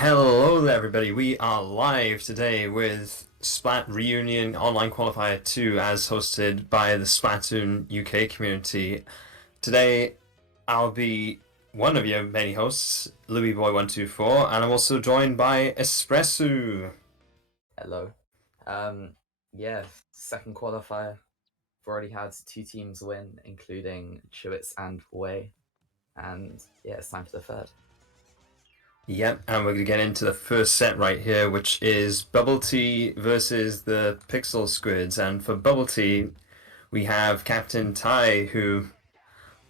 Hello there, everybody. We are live today with Splat Reunion Online Qualifier 2 as hosted by the Splatoon UK community. Today, I'll be one of your many hosts, LouisBoy124, and I'm also joined by Espresso. Hello. Um, yeah, second qualifier. We've already had two teams win, including Chewits and Way. And yeah, it's time for the third. Yep, and we're going to get into the first set right here, which is Bubble Tea versus the Pixelsquids. And for Bubble Tea, we have Captain Ty, who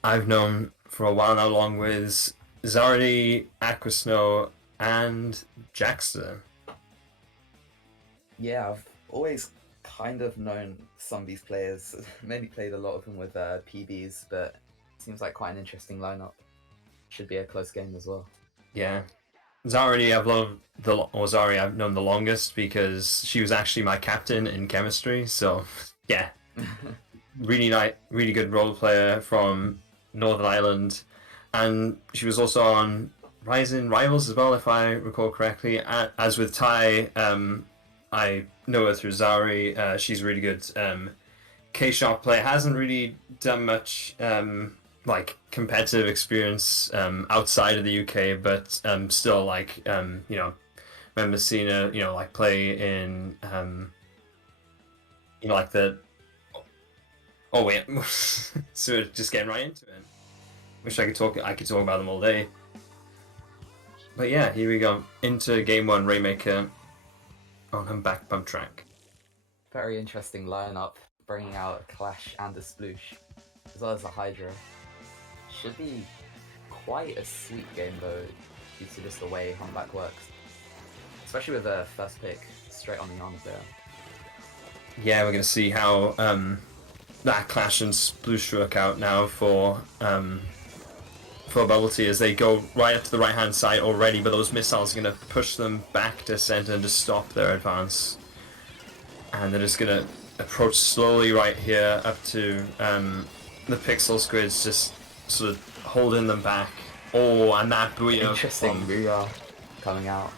I've known for a while now, along with Zardy, Aquasnow, and Jackster. Yeah, I've always kind of known some of these players. Mainly played a lot of them with PBs, but it seems like quite an interesting lineup. Should be a close game as well. Yeah. Zari I've known the longest because she was actually my captain in chemistry. So yeah, really good role player from Northern Ireland, and she was also on Rising Rivals as well, if I recall correctly. As with Ty, I know her through Zari. She's really good. K-Shop player, hasn't really done much like competitive experience outside of the UK, but still like remember seeing her like play in like the oh wait so just getting right into it. Wish I could talk about them all day. But yeah, here we go into game one. Rainmaker on her back bump track. Very interesting lineup, bringing out a Clash and a Sploosh, as well as a Hydra. Should be quite a sweet game though, due to just the way Humpback works. Especially with the first pick straight on the arms there. Yeah, we're going to see how that Clash and Sploosh work out now for Bubble Tea as they go right up to the right hand side already, but those missiles are going to push them back to center and just stop their advance. And they're just going to approach slowly right here up to the Pixelsquids, just sort of holding them back. Oh, and that Booyah. Interesting Booyah coming out.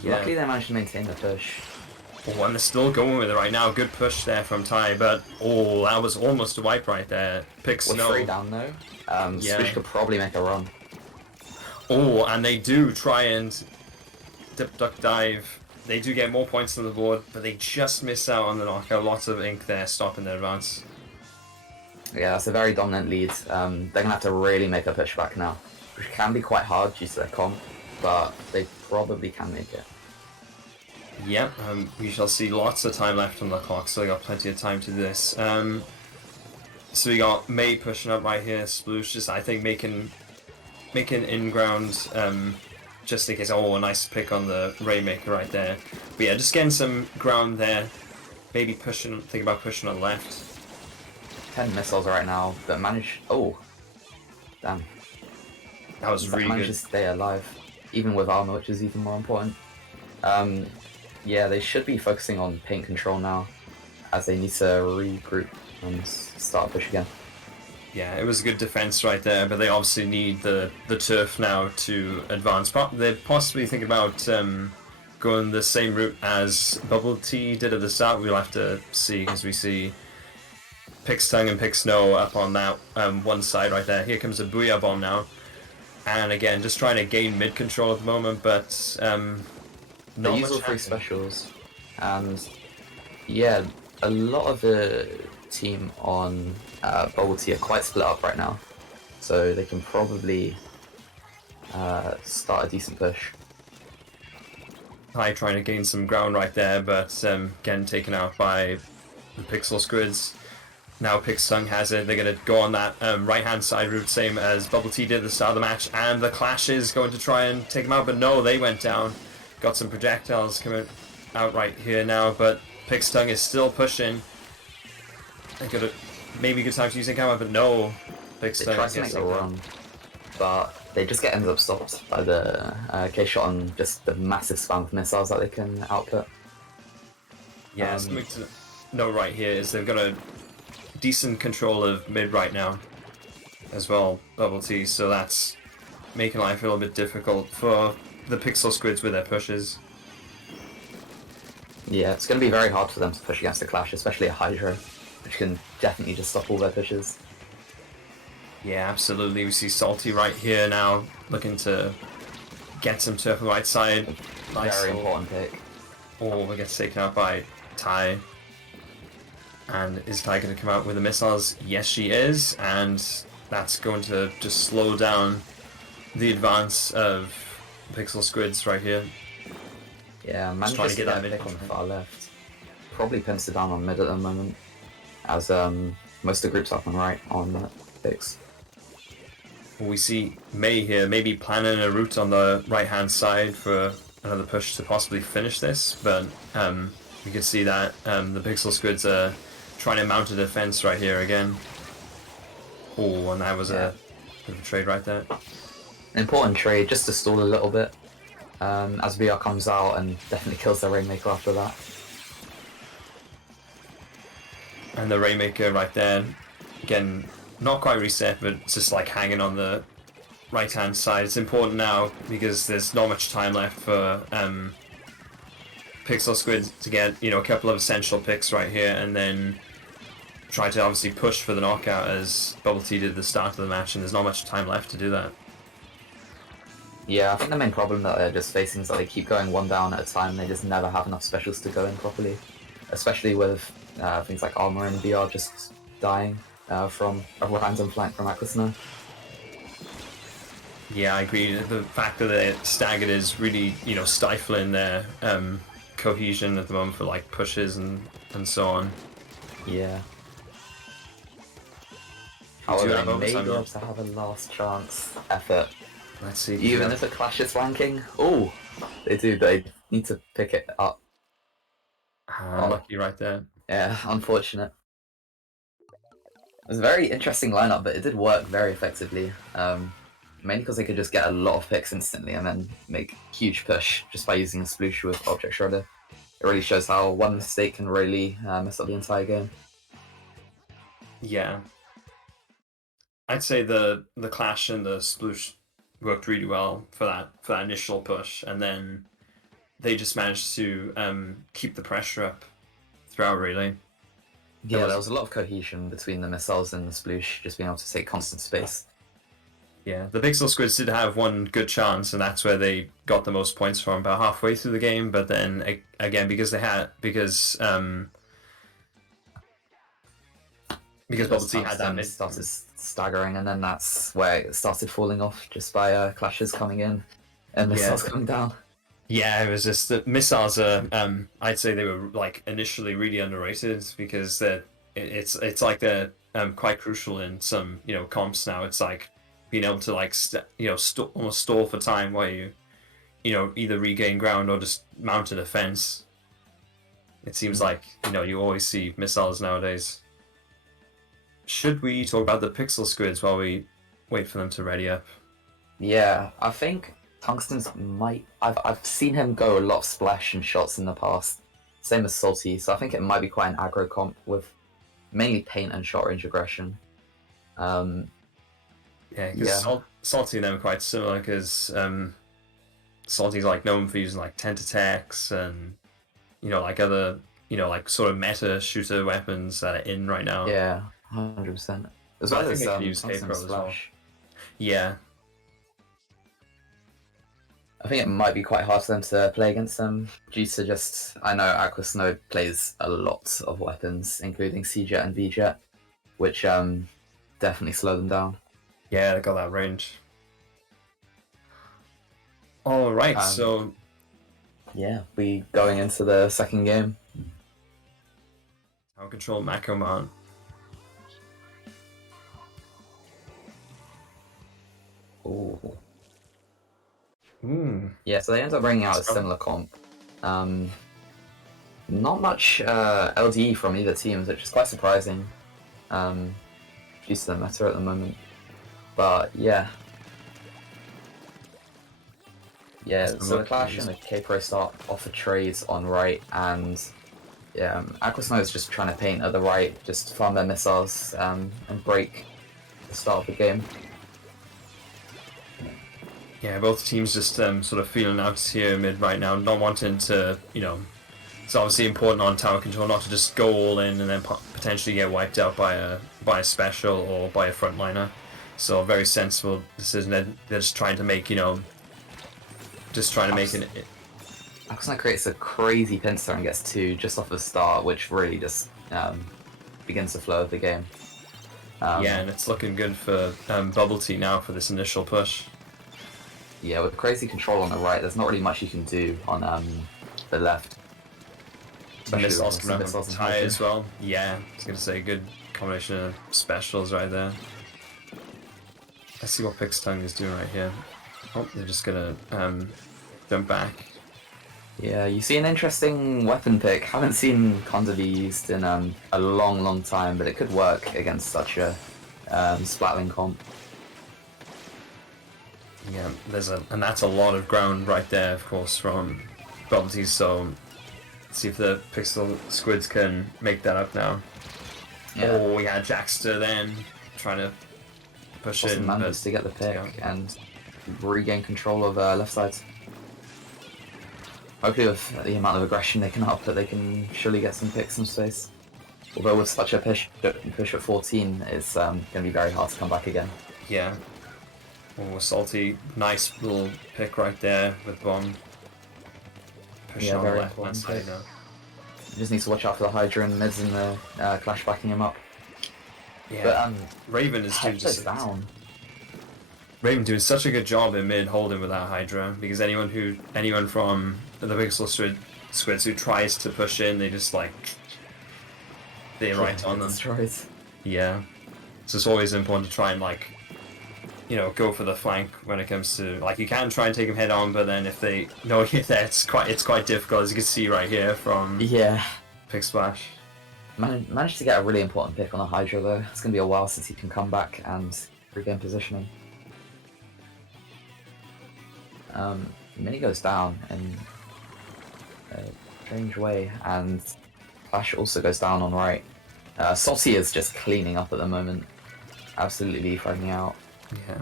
Yeah. Luckily they managed to maintain the push. Oh, and they're still going with it right now. Good push there from Ty, but oh, that was almost a wipe right there. Pix With 3 down though, Sploosh could probably make a run. Oh, and they do try and dip, duck, dive. They do get more points on the board, but they just miss out on the knockout. Lots of ink there, stopping their advance. Yeah, that's a very dominant lead. They're going to have to really make a push back now, which can be quite hard due to their comp, but they probably can make it. Yep, we shall see lots of time left on the clock, so they got plenty of time to do this. So we got May pushing up right here, Sploosh just, I think, making in-ground, just in case. Oh, a nice pick on the Rainmaker right there. But yeah, just getting some ground there, maybe think about pushing on left. 10 missiles right now that manage. Oh, damn. That was really good. To stay alive, even with armor, which is even more important. Yeah, they should be focusing on paint control now, as they need to regroup and start push again. Yeah, it was a good defense right there, but they obviously need the turf now to advance. They're possibly thinking about going the same route as Bubble Tea did at the start. We'll have to see, because we see Pixtongue and Pixsnow up on that one side right there. Here comes a Booyah Bomb now. And again, just trying to gain mid control at the moment, but they use all 3 specials. And yeah, a lot of the team on Bubble Tea are quite split up right now. So they can probably start a decent push. High trying to gain some ground right there, but again taken out by the Pixelsquids. Now Pixsung has it. They're going to go on that right-hand side route, same as Bubble Tea did at the start of the match. And the Clash is going to try and take them out, but no, they went down. Got some projectiles coming out right here now, but Pixsung is still pushing. They got maybe good time to use Incamera, but no. Pixsung they try to make a run, but they just ended up stopped by the K-Shot and just the massive spam of missiles that they can output. Yeah, something to know right here is they've got a decent control of mid right now as well, Bubble Tea, so that's making life a little bit difficult for the Pixelsquids with their pushes. Yeah, it's going to be very hard for them to push against the Clash, especially a Hydra, which can definitely just stop all their pushes. Yeah, absolutely. We see Salty right here now, looking to get some turf on the right side. Nice. Very important pick. Oh, we get taken out by Tai. And is Tai going to come out with the missiles? Yes, she is. And that's going to just slow down the advance of Pixelsquids right here. Yeah, man, trying to get that mid pick on the far left. Probably pins it down on mid at the moment, as most of the groups up and right on picks. We see May here, maybe planning a route on the right-hand side for another push to possibly finish this, but you can see that the Pixelsquids are trying to mount a defense right here again. Oh, and that was a bit of a trade right there. An important trade, just to stall a little bit, as VR comes out and definitely kills the Rainmaker after that. And the Rainmaker right there, again, not quite reset, but it's just like hanging on the right-hand side. It's important now because there's not much time left for Pixelsquids to get, you know, a couple of essential picks right here, and then try to obviously push for the knockout as Bubble Tea did at the start of the match, and there's not much time left to do that. Yeah, I think the main problem that they're just facing is that they keep going one down at a time. They just never have enough specials to go in properly, especially with things like Armor and VR just dying from hands on flank from Aquasnow. Yeah, I agree. The fact that they're staggered is really, you know, stifling their cohesion at the moment for like pushes and so on. Yeah. Do you However, have they may overtime be able now? to have a last chance effort. Let's see. Even if the Clash is flanking. Oh, they do. They need to pick it up. Lucky right there. Yeah, unfortunate. It was a very interesting lineup, but it did work very effectively. Mainly because they could just get a lot of picks instantly and then make huge push just by using a sploosh with Object Shredder. It really shows how one mistake can really mess up the entire game. Yeah. I'd say the Clash and the Sploosh worked really well for that initial push, and then they just managed to keep the pressure up throughout, really. Yeah, there was a lot of cohesion between the missiles and the sploosh, just being able to take constant space. Yeah, the Pixelsquids did have one good chance, and that's where they got the most points from about halfway through the game. But then again, because Bubble Tea had that mid. Started staggering, and then that's where it started falling off, just by clashes coming in and missiles coming down. Yeah, it was just the missiles are. I'd say they were like initially really underrated because it's like they're quite crucial in some comps now. It's like being able to like almost stall for time while you either regain ground or just mount a defense. It seems like you always see missiles nowadays. Should we talk about the Pixelsquids while we wait for them to ready up? Yeah, I think Tungsten's might. I've seen him go a lot of splash and shots in the past. Same as Salty, so I think it might be quite an aggro comp with mainly paint and short range aggression. Yeah, because Salty and them are quite similar because Salty's like known for using like tent attacks and like other like sort of meta shooter weapons that are in right now. Yeah, 100%. As well as Tungsten splash. well. Yeah. I think it might be quite hard for them to play against them due to just, I know Aquasnow plays a lot of weapons, including C-Jet and V-Jet, which definitely slow them down. Yeah, they got that range. Alright, so... Yeah, we going into the second game. I'll control Makoman. Ooh. Yeah, so they end up bringing out a similar comp. Not much LDE from either team, which is quite surprising due to the meta at the moment. But yeah. Yeah, so the Clash and the K-Pro start off a trade on right, and yeah, Aquasnow is just trying to paint at the right, just farm their missiles and break the start of the game. Yeah, both teams just sort of feeling out here mid right now, not wanting to, it's obviously important on tower control not to just go all in and then potentially get wiped out by a special or by a frontliner. So a very sensible decision. They're just trying to make, just trying to make an. Axna creates a crazy pincer and gets 2 just off the start, which really just begins the flow of the game. Yeah, and it's looking good for Bubble Tea now for this initial push. Yeah, with crazy control on the right, there's not really much you can do on the left. Missiles coming up with high as well. Yeah, I was going to say good combination of specials right there. Let's see what Pixelsquids is doing right here. Oh, they're just going to jump back. Yeah, you see an interesting weapon pick. Haven't seen Conda be used in a long time, but it could work against such a Splatling comp. Yeah, and that's a lot of ground right there, of course, from Bubble Tea. So let's see if the Pixelsquids can make that up now. Yeah. Oh yeah, Jackster then trying to push in. Managed to get the pick and regain control of left side. Hopefully with the amount of aggression they can up, that they can surely get some picks in space. Although with such a push at 14, it's going to be very hard to come back again. Yeah. Oh, Salty, nice little pick right there with Bomb. Push on the left-hand side now. He just needs to watch out for the Hydra and mids and the Clash backing him up. Yeah, but Raven is doing down. Raven doing such a good job in mid holding with that Hydra, because anyone from the Pixelsquids who tries to push in, they just like they're right on them. Destroys. Yeah, so it's always important to try and go for the flank when it comes to you can try and take them head on, but then if they know you're there, it's quite difficult, as you can see right here from Pixsplash. Managed to get a really important pick on the Hydra though. It's gonna be a while since he can come back and regain positioning. Mini goes down in a strange way, and Clash also goes down on right. Salty is just cleaning up at the moment, absolutely leapfrogging out. Yeah.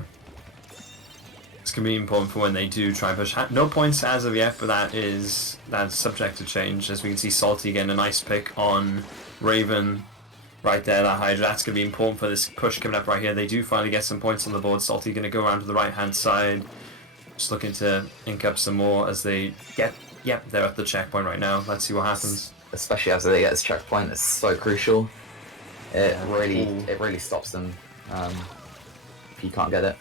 It's going to be important for when they do try and push. No points as of yet, but that's subject to change. As we can see, Salty getting a nice pick on Raven right there, that Hydra. That's going to be important for this push coming up right here. They do finally get some points on the board. Salty going to go around to the right-hand side. Just looking to ink up some more as they get... Yep, they're at the checkpoint right now. Let's see what happens. Especially after they get this checkpoint, it's so crucial. It really stops them if you can't get it.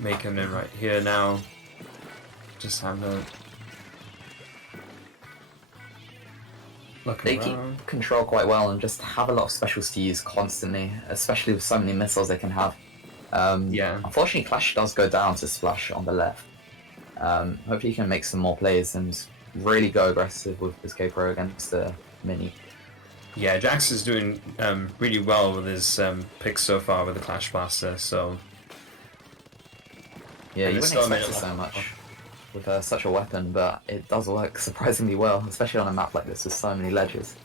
Make him in right here now. Just have the... They keep control quite well and just have a lot of specials to use constantly, especially with so many missiles they can have. Unfortunately, Clash does go down to Splash on the left. Hopefully he can make some more plays and really go aggressive with his K-Pro against the Mini. Yeah, Jax is doing really well with his picks so far with the Clash Blaster, so... Yeah, you wouldn't expect it so much with such a weapon, but it does work surprisingly well, especially on a map like this with so many ledges.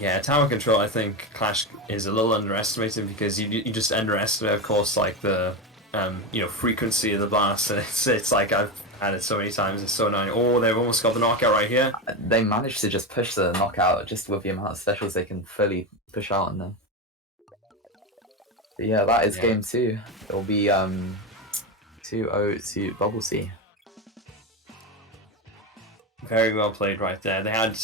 Yeah, tower control, I think Clash is a little underestimated, because you just underestimate, of course, like the frequency of the blast, and it's like I've had it so many times. It's so annoying. Oh, they've almost got the knockout right here. They managed to just push the knockout just with the amount of specials they can fully push out on them. But yeah, that is game 2. It will be 2-0 to Bubble Tea. Very well played right there. They had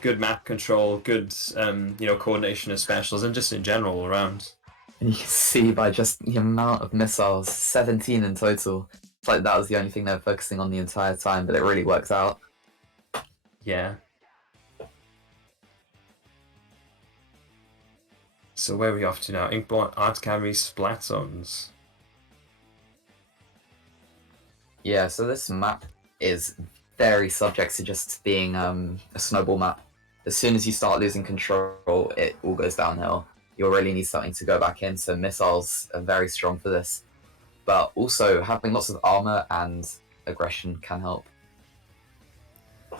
good map control, good coordination of specials, and just in general all around. And you can see by just the amount of missiles, 17 in total. It's like that was the only thing they were focusing on the entire time, but it really works out. Yeah. So where are we off to now? Inkbot, Art Academy, Splat Zones. Yeah, so this map is very subject to just being a snowball map. As soon as you start losing control, it all goes downhill. You'll really need something to go back in, so missiles are very strong for this. But also, having lots of armor and aggression can help. I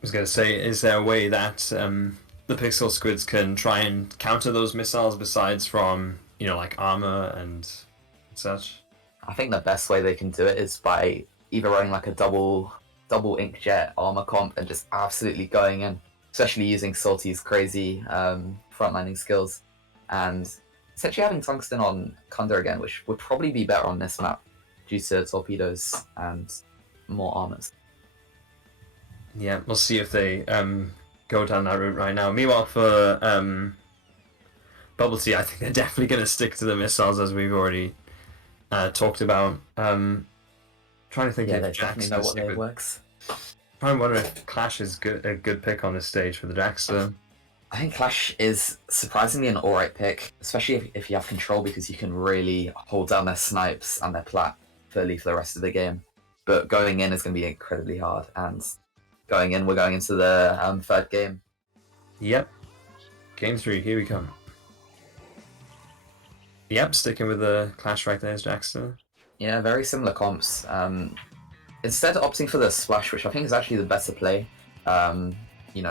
was going to say, is there a way that the Pixelsquids can try and counter those missiles besides from like armor and such. I think the best way they can do it is by either running like a double inkjet armor comp and just absolutely going in, especially using Salty's crazy frontlining skills, and essentially having tungsten on Kunda again, which would probably be better on this map due to torpedoes and more armors. Yeah, we'll see if they go down that route right now. Meanwhile, for Bubble Tea, I think they're definitely going to stick to the missiles, as we've already talked about. Trying to think if they Jack's definitely know what way works. Trying to wonder if Clash is a good pick on this stage for the Jackster. I think Clash is surprisingly an alright pick, especially if you have control, because you can really hold down their snipes and their plat fully for the rest of the game. But going in is going to be incredibly hard, and we're going into the third game. Yep. Game 3, here we come. Yep, sticking with the Clash right there is Jackster. Yeah, very similar comps. Instead of opting for the splash, which I think is actually the better play,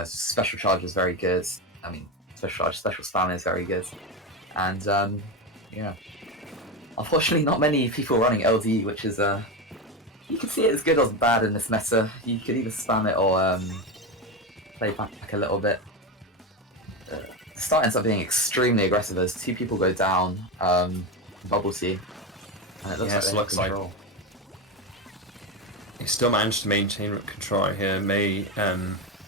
special charge is very good. I mean, special spam is very good. And, unfortunately not many people running LD, which is, you can see it as good or bad in this meta. You could either spam it or play back a little bit. The start ends up being extremely aggressive as two people go down, Bubble Tea, and it looks like they have control. He still managed to maintain control right here. May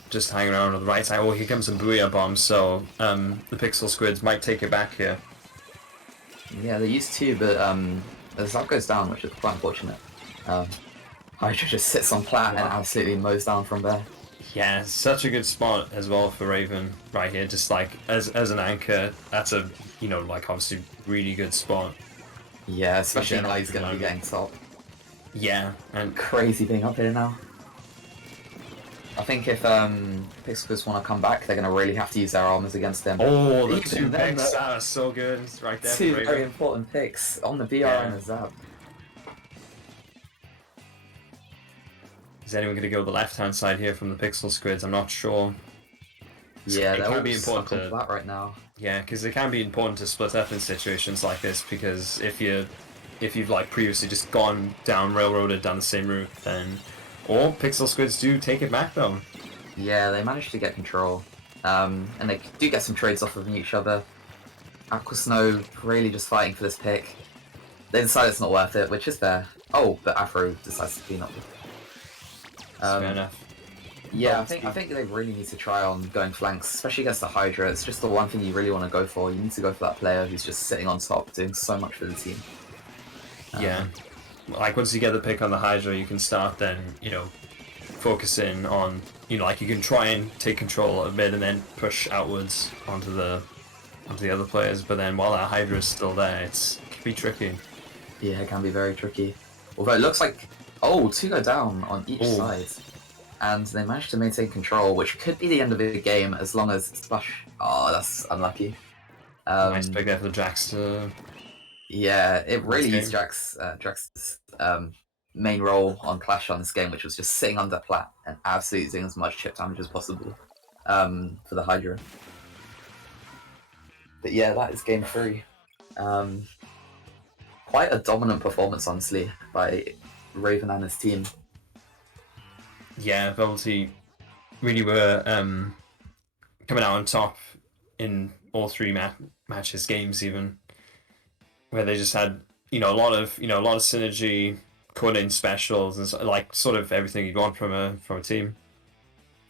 just hang around on the right side. Oh, here comes some Booyah Bombs, so the Pixelsquids might take it back here. Yeah, they used to, but the Zap goes down, which is quite unfortunate. Hydra just sits on plat and absolutely mows down from there. Yeah, such a good spot as well for Raven right here. Just like as an anchor, that's a obviously really good spot. Yeah, especially now he's going to be getting top. Yeah, and crazy being up here now. I think if Pixelsquids want to come back, they're going to really have to use their armors against them. Oh, the two picks, that was so good right there. Two very important picks on the BR and the Zap. Is anyone going to go the left-hand side here from the Pixelsquids? I'm not sure. Yeah, it can be important to that right now. Yeah, because it can be important to split up in situations like this, because if you've like previously just gone down railroaded down the same route, then or Pixelsquids do take it back though. Yeah, they managed to get control, and they do get some trades off of each other. Aquasnow really just fighting for this pick. They decide it's not worth it, which is fair. Oh, but Afro decides to clean up. Fair enough. Yeah, I think they really need to try on going flanks, especially against the Hydra. It's just the one thing you really want to go for. You need to go for that player who's just sitting on top, doing so much for the team. Yeah, like once you get the pick on the Hydra, you can start then, focusing on, like you can try and take control a bit and then push outwards onto the other players. But then while that Hydra is still there, it can be tricky. Yeah, it can be very tricky. Although it looks like, two go down on each side. And they managed to maintain control, which could be the end of the game as long as Splash. Oh, that's unlucky. Nice pick there for the Jackster. Yeah, it really used Drax's main role on Clash on this game, which was just sitting under plat and absolutely doing as much chip damage as possible for the Hydra. But yeah, that is game 3. Quite a dominant performance, honestly, by Raven and his team. Yeah, Bubble Tea really were coming out on top in all 3 matches, games even, where they just had a lot of synergy, coordinating specials, and sort of everything you'd want from a team.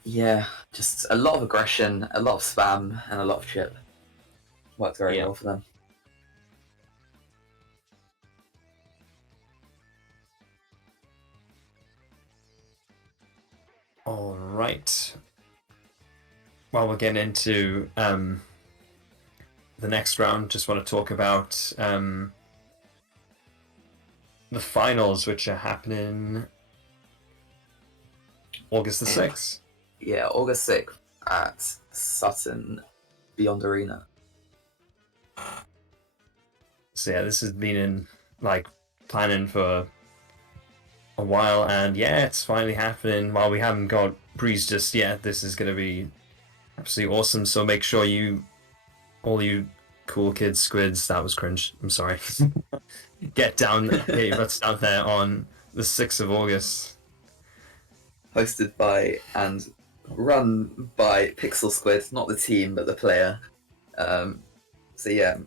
Yeah, just a lot of aggression, a lot of spam, and a lot of chip. Worked very well for them. All right. Well, we're getting into the next round. Just want to talk about the finals, which are happening August the 6th. Yeah, August 6th at Sutton Beyond Arena. So yeah, this has been in planning for a while, and yeah, it's finally happening. While we haven't got Breeze just yet, this is going to be absolutely awesome. So make sure all you Cool Kids Squids. That was cringe. I'm sorry. Get down, get your butts out there on the 6th of August. Hosted by and run by Pixelsquids, not the team but the player. So yeah,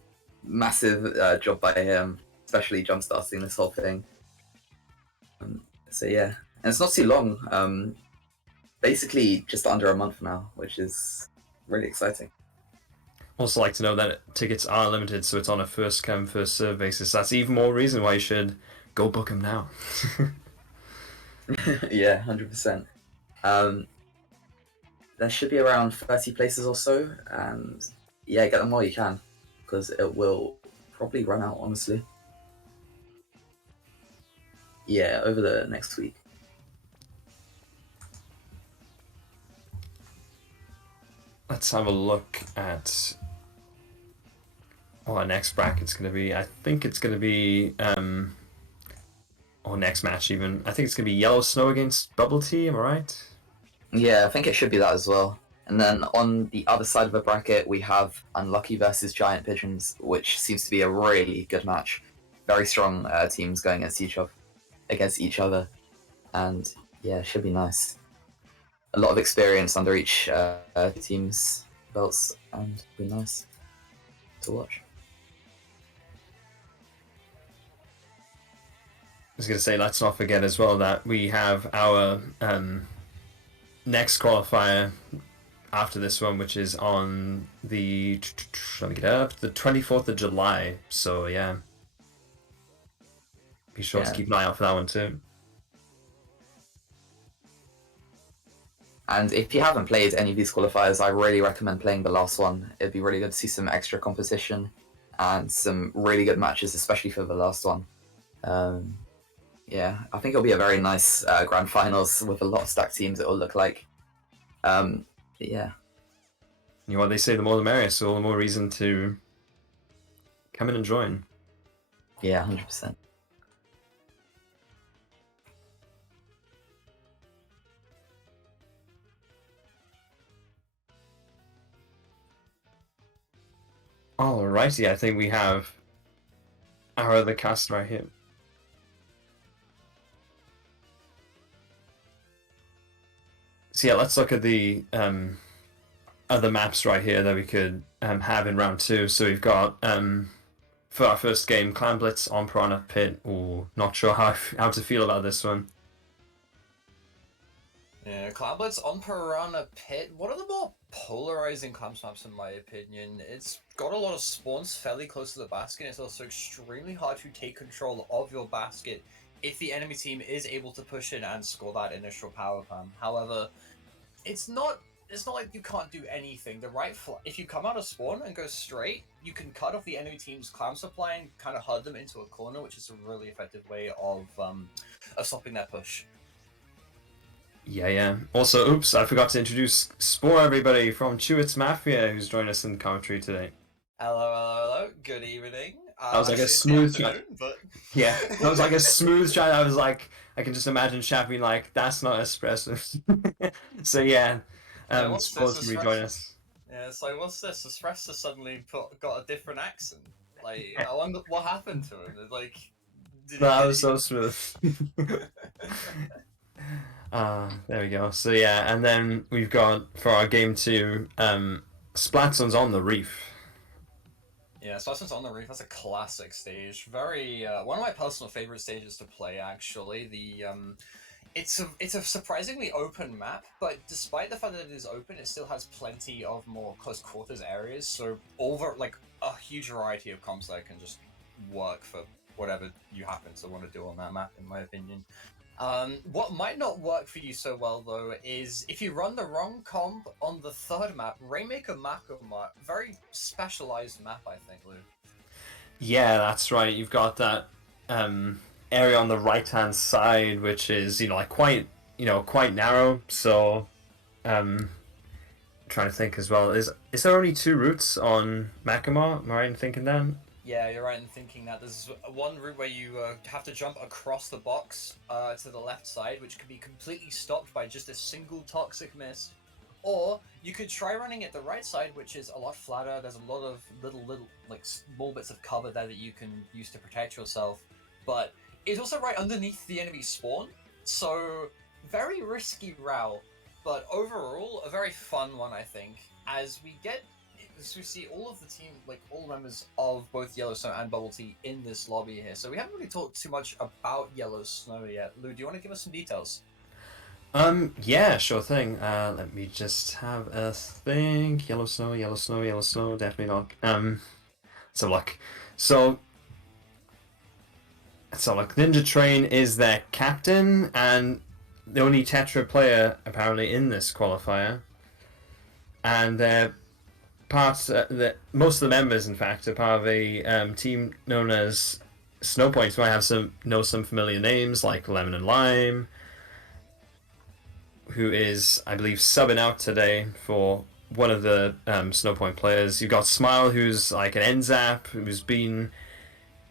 massive job by him, especially jumpstarting this whole thing. So yeah, and it's not too long. Basically, just under a month now, which is really exciting. Also, like to know that tickets are limited, so it's on a first come first serve basis. That's even more reason why you should go book them now. Yeah, 100%. There should be around 30 places or so, and yeah, get them while you can, because it will probably run out, honestly. Yeah, over the next week. Let's have a look at what our next bracket's going to be. I think it's going to be, or next match even. I think it's going to be Yellow Snow against Bubble Tea, am I right? Yeah, I think it should be that as well. And then on the other side of the bracket, we have Unlucky versus Giant Pigeons, which seems to be a really good match. Very strong teams going against each other, and yeah, it should be nice. A lot of experience under each team's belts, and be nice to watch. I was going to say, let's not forget as well that we have our next qualifier after this one, which is on the, let me get up, the 24th of July. So yeah, be sure to keep an eye out for that one too. And if you haven't played any of these qualifiers, I really recommend playing the last one. It'd be really good to see some extra competition and some really good matches, especially for the last one. Yeah, I think it'll be a very nice grand finals with a lot of stacked teams, it will look like. Yeah. You know what they say, the more the merrier, so all the more reason to come in and join. Yeah, 100%. Alrighty, I think we have our other cast right here. So yeah, let's look at the other maps right here that we could have in round 2. So we've got for our first game, Clan Blitz on Piranha Pit. Ooh, not sure how to feel about this one. Yeah, Clan Blitz on Piranha Pit, one of the more polarizing clamps maps in my opinion. It's got a lot of spawns fairly close to the basket, and it's also extremely hard to take control of your basket if the enemy team is able to push in and score that initial power clam. However, it's not like you can't do anything. If you come out of spawn and go straight, you can cut off the enemy team's clam supply and kind of herd them into a corner, which is a really effective way of stopping their push. Yeah. Also, oops, I forgot to introduce Spore, everybody, from Chewits Mafia, who's joined us in commentary today. Hello. Good evening. That was like a smooth but yeah, that was like a smooth shot. I was like, I can just imagine Shaq being like, "That's not espresso." So yeah, Spore's gonna join us. Yeah, it's like, what's this? Espresso suddenly got a different accent. Like, I wonder what happened to him. Like, that was so smooth. There we go. So yeah, and then we've got for our game 2, Splatoon's on the Reef. Yeah, Splatoon's on the Reef. That's a classic stage. Very one of my personal favorite stages to play. Actually, it's a surprisingly open map, but despite the fact that it is open, it still has plenty of more close quarters areas. So like a huge variety of comps that can just work for whatever you happen to want to do on that map, in my opinion. What might not work for you so well, though, is if you run the wrong comp on the third map, Rainmaker Makoma, very specialized map, I think, Lou. Yeah, that's right. You've got that area on the right-hand side, which is quite narrow. So, trying to think as well. Is there only 2 routes on Makoma? Am I right in thinking that? Yeah, you're right in thinking that. There's one route where you have to jump across the box to the left side, which can be completely stopped by just a single toxic mist. Or you could try running it the right side, which is a lot flatter. There's a lot of little like small bits of cover there that you can use to protect yourself, but it's also right underneath the enemy spawn, so very risky route. But overall, a very fun one, I think. As we see all of the team, like all members of both Yellow Snow and Bubble Tea in this lobby here. So we haven't really talked too much about Yellow Snow yet. Lou, do you want to give us some details? Yeah, sure thing. Let me just have a think. Yellow snow, yellow snow, yellow snow. Definitely not. Let's have a look. So look, Ninja Train is their captain and the only Tetra player apparently in this qualifier, and they're most of the members, in fact, are part of a team known as Snowpoint. You might have some familiar names like Lemon and Lime, who is, I believe, subbing out today for one of the Snowpoint players. You've got Smile, who's like an NZAP, who's been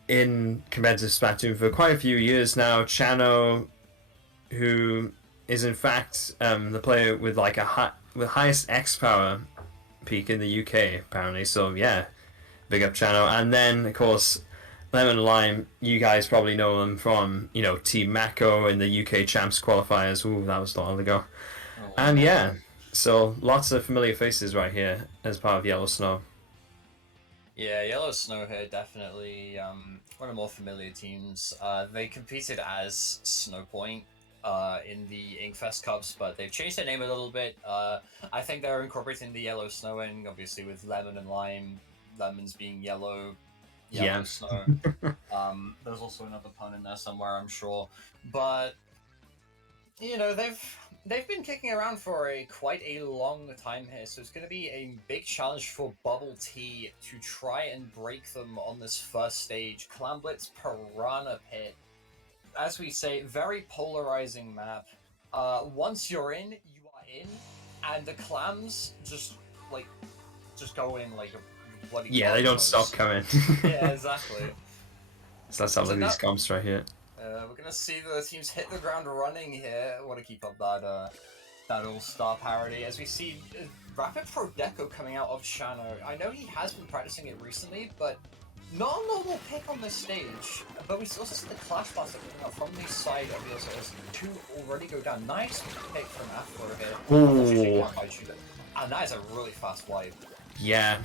in competitive Splatoon for quite a few years now. Chano, who is in fact the player with like the highest X power peak in the UK apparently. So yeah, big up Chano. And then of course Lemon and Lime, you guys probably know them from, Team Mako in the UK Champs qualifiers. Ooh, that was a while ago. Oh, And yeah, so lots of familiar faces right here as part of Yellow Snow. Yeah, Yellow Snow here, definitely one of the more familiar teams. They competed as Snowpoint in the Inkfest Cups, but they've changed their name a little bit. I think they're incorporating the Yellow Snowing, obviously with Lemon and Lime, lemons being yellow Yeah. snow. There's also another pun in there somewhere, I'm sure. But they've been kicking around for quite a long time here, so it's going to be a big challenge for Bubble Tea to try and break them on this first stage. Clamblitz Piranha Pit. As we say, very polarizing map. Once you're in, you are in, and the clams just go in like a bloody Yeah, they don't stop coming. Yeah, exactly. So let's have a look at these comps right here. We're gonna see the teams hit the ground running here. I want to keep up that all-star parody as we see Rapid Pro Deco coming out of Chano. I know he has been practicing it recently, but not a normal pick on this stage. But we also see the Clash Blaster coming out from the side of the other. Two already go down. Nice pick from Afro here. Ooh. And that is a really fast wipe. Yeah,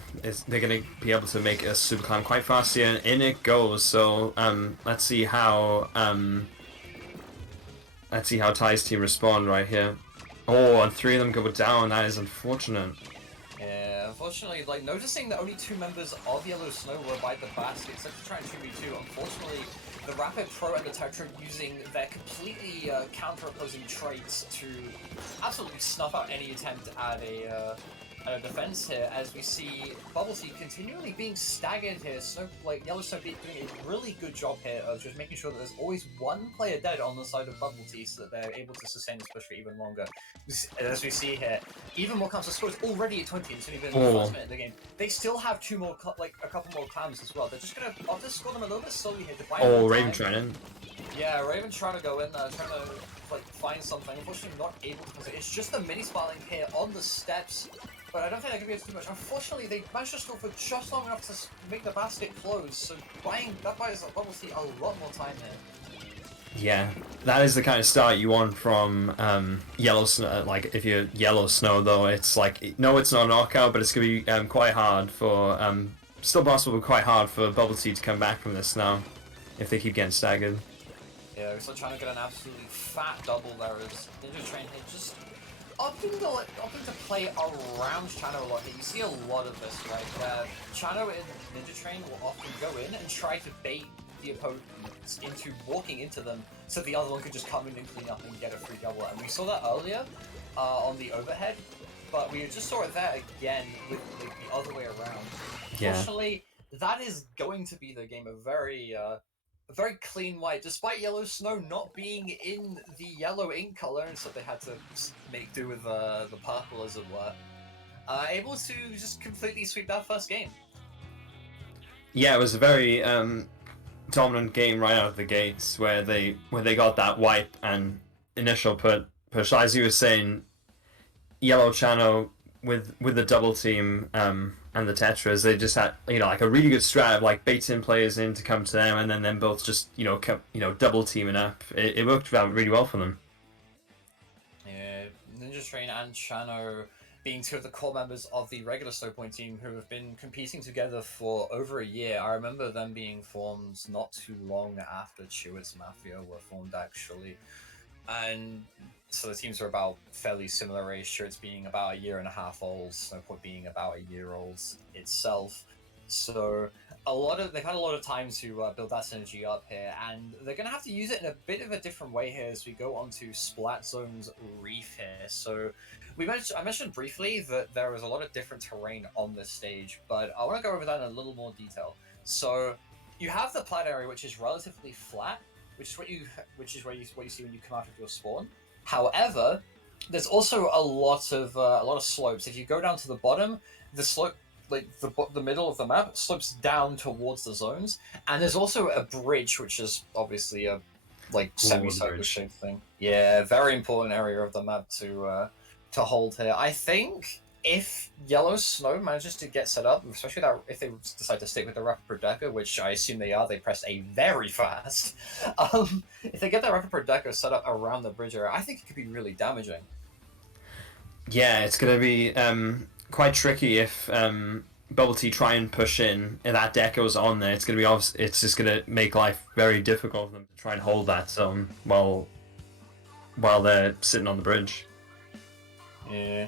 they're going to be able to make a super climb quite fast here, and in it goes. So let's see how Ty's team respond right here. Oh, and 3 of them go down. That is unfortunate. Yeah, unfortunately, noticing that only 2 members of Yellow Snow were by the basket, except to try and 2v2. Unfortunately, the Rapid Pro and the Tetra using their completely counter-opposing traits to absolutely snuff out any attempt at a defense here, as we see Bubble Tea continually being staggered here. Yellow Snow doing a really good job here of just making sure that there's always one player dead on the side of Bubble Tea so that they're able to sustain this push for even longer. As we see here, even more counts. The score is already at 20, and it's only been the first minute of the game. They still have a couple more clams as well. They're just gonna score them a little bit slowly here to buy Raven trying in. Yeah, Raven trying to go in there, trying to find something. Unfortunately, not able to because it's just a mini spalling here on the steps. But I don't think that could be too much. Unfortunately, they managed to stall for just long enough to make the basket close, so that buys Bubble Tea a lot more time here. Yeah, that is the kind of start you want from Yellow Snow. Like, if you're Yellow Snow, though, it's like, no, it's not a knockout, but it's going to be quite hard for, still possible, but quite hard for Bubble Tea to come back from this now, if they keep getting staggered. Yeah, we're still trying to get an absolutely fat double there as Ninja Train here just opting to play around Chano a lot here. You see a lot of this, right? Chano and Ninja Train will often go in and try to bait the opponents into walking into them so the other one could just come in and clean up and get a free double. And we saw that earlier on the overhead, but we just saw it there again with the other way around. Yeah. Unfortunately, that is going to be the game a very clean white, despite Yellow Snow not being in the yellow ink color, and so they had to make do with the purple, as it were. Able to just completely sweep that first game. Yeah, it was a very dominant game right out of the gates, where they got that wipe and initial push. As you were saying, Yellow Chano with the double team and the Tetras, they just had like a really good strat of like baiting players in to come to them, and then them both just double teaming up. It worked out really well for them. Yeah, Ninja Strain and Chano being two of the core members of the regular Snowpoint team who have been competing together for over a year. I remember them being formed not too long after Chewits Mafia were formed, actually. And so the teams are about fairly similar age, Chewits being about a year and a half old, Snowpoint being about a year old itself. So they've had a lot of time to build that synergy up here, and they're going to have to use it in a bit of a different way here as we go on to Splat Zone's Reef here. So I mentioned briefly that there was a lot of different terrain on this stage, but I want to go over that in a little more detail. So you have the plat area, which is relatively flat, which is what you see when you come out of your spawn. However, there's also a lot of slopes. If you go down to the bottom, the slope, like the middle of the map, slopes down towards the zones, and there's also a bridge, which is obviously a semicircle shaped thing. Yeah, very important area of the map to hold here. I think if Yellow Snow manages to get set up, especially if they decide to stick with the Rapid Deco, which I assume they are, they pressed A very fast. If they get that Rapid Deco set up around the bridge area, I think it could be really damaging. Yeah, it's going to be quite tricky if Bubble Tea try and push in and that Deco's on there. It's going to be it's just going to make life very difficult for them to try and hold that zone while they're sitting on the bridge. Yeah.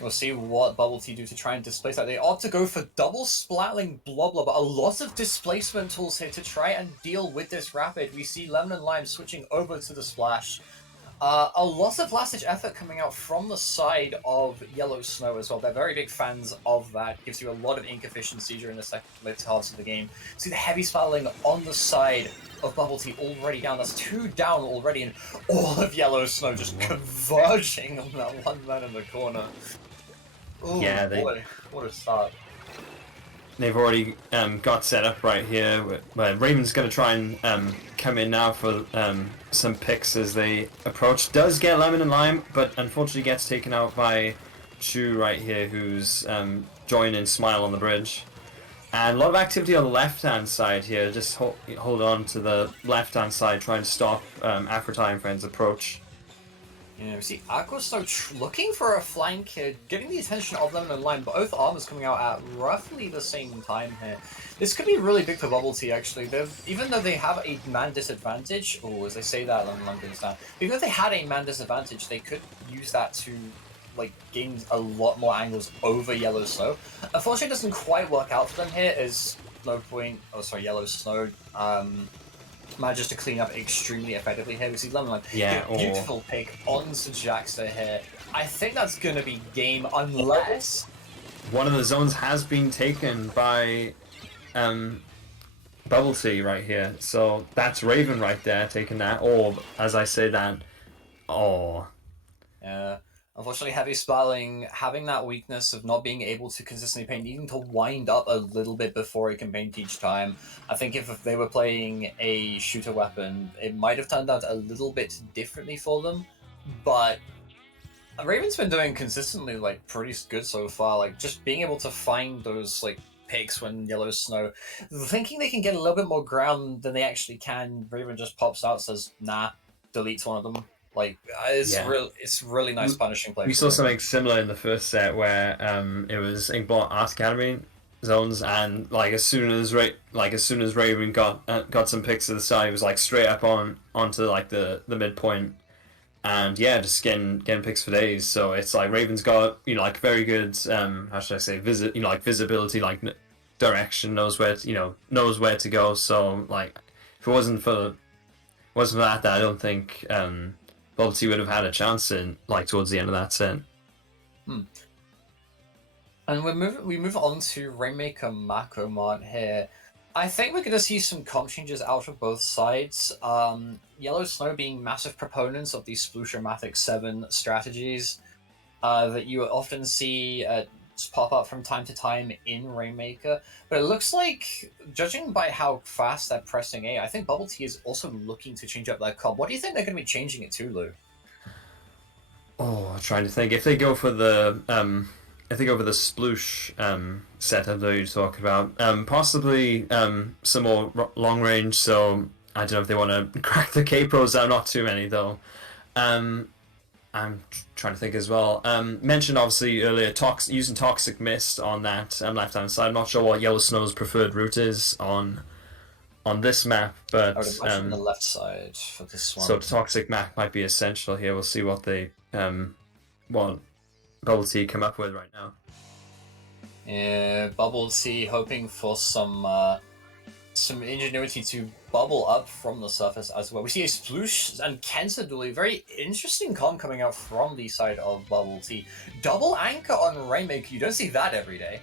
We'll see what Bubble Tea do to try and displace that. They opt to go for double splatling Blobler, but a lot of displacement tools here to try and deal with this Rapid. We see Lemon and Lime switching over to the Splash. A lot of last-ditch effort coming out from the side of Yellow Snow as well. They're very big fans of that. Gives you a lot of ink efficiency during the later parts of the game. See the heavy splatling on the side of Bubble Tea already down. That's 2 down already, and all of Yellow Snow just converging on that one man in the corner. Ooh, yeah, boy, what a start. They've already got set up right here. But Raven's going to try and come in now for some picks as they approach. Does get Lemon and Lime, but unfortunately gets taken out by Chu right here, who's joining Smile on the bridge. And a lot of activity on the left-hand side here. Just hold on to the left-hand side, trying to stop Aphrodite and Friends' approach. Yeah, we see Aquasnow looking for a flank here, getting the attention of Lemon and Lime, both armors coming out at roughly the same time here. This could be really big for Bubble Tea, actually. Even though they have a man disadvantage, or as they say that, Lemon and Lime goes down. Even if they had a man disadvantage, they could use that to gain a lot more angles over Yellow Snow. Unfortunately, it doesn't quite work out for them here, as Yellow Snow manages to clean up extremely effectively here. We see Lemon Lime. Yeah, beautiful pick onto Jackster here. I think that's going to be game unless one of the zones has been taken by Bubble Tea right here. So that's Raven right there taking that orb. As I say that, unfortunately, Heavy Splatling having that weakness of not being able to consistently paint, needing to wind up a little bit before he can paint each time. I think if they were playing a shooter weapon, it might have turned out a little bit differently for them. But Raven's been doing consistently pretty good so far. Just being able to find those picks when Yellow Snow, thinking they can get a little bit more ground than they actually can. Raven just pops out, says nah, deletes one of them. It's really nice punishing play. We saw something similar in the first set where it was Inkblot Art Academy zones, and as soon as Raven got some picks to the side, he was straight up onto the midpoint, and just getting picks for days. So it's Raven's got very good how should I say visibility, direction, knows where to go. So if it wasn't for that, I don't think Bubble Tea would have had a chance in towards the end of that set. And we move on to Rainmaker Macromart here. I think we're going to see some comp changes out of both sides. Yellow Snow being massive proponents of these Sploosh-O-Matic 7 strategies that you often see pop up from time to time in Rainmaker. But it looks like, judging by how fast they're pressing A, I think Bubble Tea is also looking to change up their comp. What do you think they're going to be changing it to, Lou? Oh, I'm trying to think. If they go for the sploosh setup that you're talking about, possibly some more long range. So I don't know if they want to crack the K pros out. Not too many though. Um, I'm trying to think as well. Mentioned obviously earlier using toxic mist on that left hand side. I'm not sure what Yellow Snow's preferred route is on this map, I would but imagine the left side for this one. so toxic map might be essential here. We'll see what what Bubble Tea come up with right now. Yeah, Bubble Tea hoping for some ingenuity to bubble up from the surface as well. We see a Sploosh and Kenta duel, a very interesting comp coming out from the side of Bubble Tea. Double anchor on Rainmaker, you don't see that every day.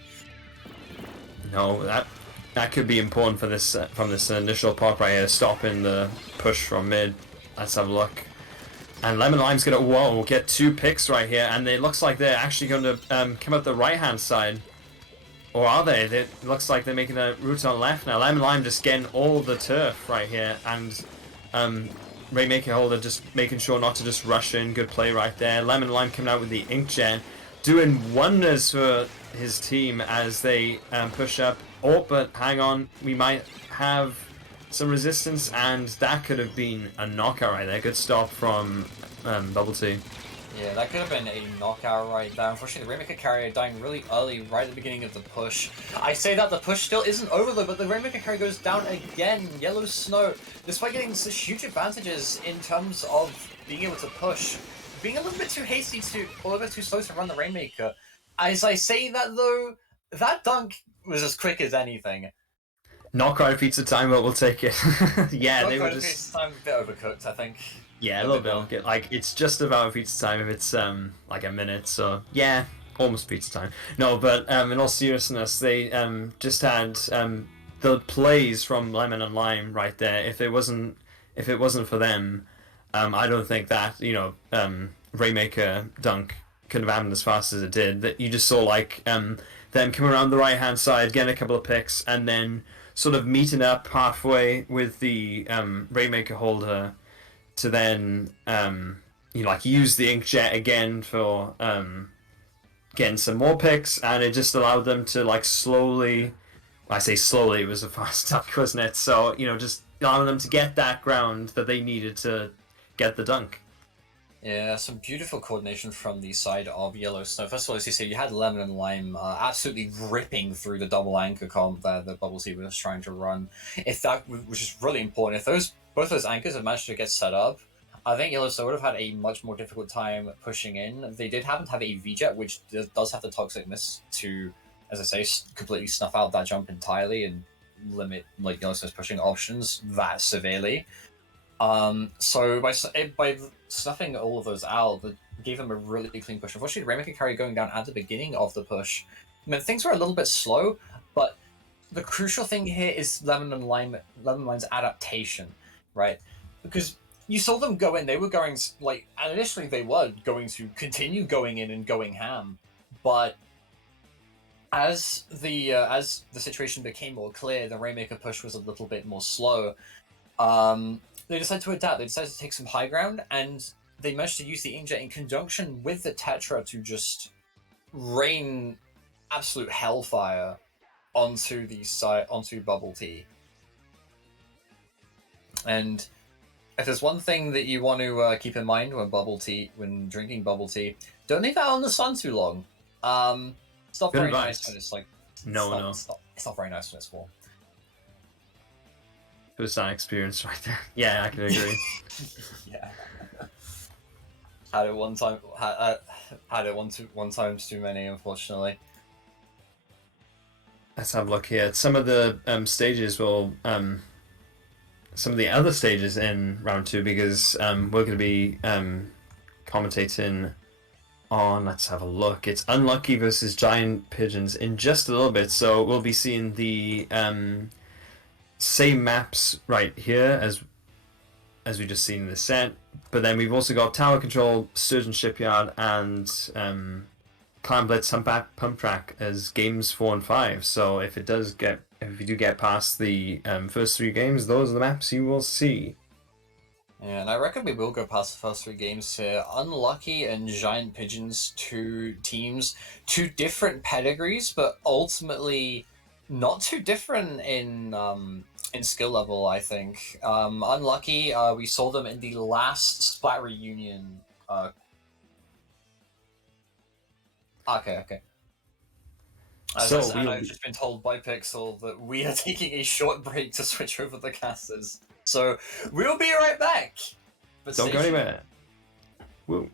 No, that could be important for this from this initial pop right here, stopping the push from mid. Let's have a look. And Lemon Lime's gonna get 2 picks right here, and it looks like they're actually going to come up the right hand side. Or are they? It looks like they're making a route on left now. Lemon Lime just getting all the turf right here, and Rainmaker Holder just making sure not to just rush in. Good play right there. Lemon Lime coming out with the Inkjet, doing wonders for his team as they push up. Oh, but hang on, we might have some resistance, and that could have been a knockout right there. Good stop from Bubble Tea. Yeah, that could have been a knockout right there. Unfortunately, the Rainmaker carrier dying really early, right at the beginning of the push. I say that the push still isn't over though, but the Rainmaker carrier goes down again. Yellow Snow, despite getting such huge advantages in terms of being able to push, being a little bit too hasty or a little bit too slow to run the Rainmaker. As I say that though, that dunk was as quick as anything. Not quite a pizza time, but we'll take it. Yeah, Not they were quite a just pizza time, a bit overcooked, I think. yeah, a little bit. Like it's just about pizza time if it's like a minute. So yeah, almost pizza time. No, but in all seriousness, they just had the plays from Lemon and Lime right there. If it wasn't for them, I don't think that Rainmaker dunk could have happened as fast as it did. That you just saw like them come around the right hand side, getting a couple of picks, and then sort of meeting up halfway with the Rainmaker holder to then use the Inkjet again for getting some more picks, and it just allowed them to like slowly. I say slowly, it was a fast dunk, wasn't it? So just allowing them to get that ground that they needed to get the dunk. Yeah, some beautiful coordination from the side of Yellow Snow. First of all, as you say, you had Lemon and Lime absolutely ripping through the double anchor comp there that Bubble Tea was trying to run. If that, which is really important, if both those anchors had managed to get set up, I think Yellow Snow would have had a much more difficult time pushing in. They did happen to have a V-Jet, which does have the Toxic Mist to, as I say, completely snuff out that jump entirely and limit like Yellow Snow's pushing options that severely. So by snuffing all of those out, that gave them a really clean push. Unfortunately, Rainmaker carry going down at the beginning of the push. I mean, things were a little bit slow, but the crucial thing here is Lemon Lime's adaptation, right? Because you saw them go in, they were going and initially they were going to continue going in and going ham, but as the situation became more clear, the Rainmaker push was a little bit more slow. They decided to adapt. They decided to take some high ground, and they managed to use the Inkjet in conjunction with the Tetra to just rain absolute hellfire onto Bubble Tea. And if there's one thing that you want to keep in mind when drinking bubble tea, don't leave it out in the sun too long. It's not very nice when it's like it's not very nice when it's warm. It was an experience right there. Yeah, I can agree. Yeah. Had it one time. Had it one times too many, unfortunately. Let's have a look here. Some of the stages will, some of the other stages in round 2, because we're going to be commentating on. Let's have a look. It's Unlucky versus Giant Pigeons in just a little bit, so we'll be seeing the same maps right here as we just seen in the set, but then we've also got Tower Control, Sturgeon Shipyard, and Clan Blitz Pump Track as games 4 and 5. So if you do get past the first 3 games, those are the maps you will see. Yeah, and I reckon we will go past the first 3 games here. Unlucky and Giant Pigeons, 2 teams, 2 different pedigrees, but ultimately not too different in skill level. I think. Unlucky, we saw them in the last Splat reunion. Okay. So And we'll I've be, just been told by Pixel that we are taking a short break to switch over the casters. So we'll be right back. But don't stay go tuned. anywhere. Woo.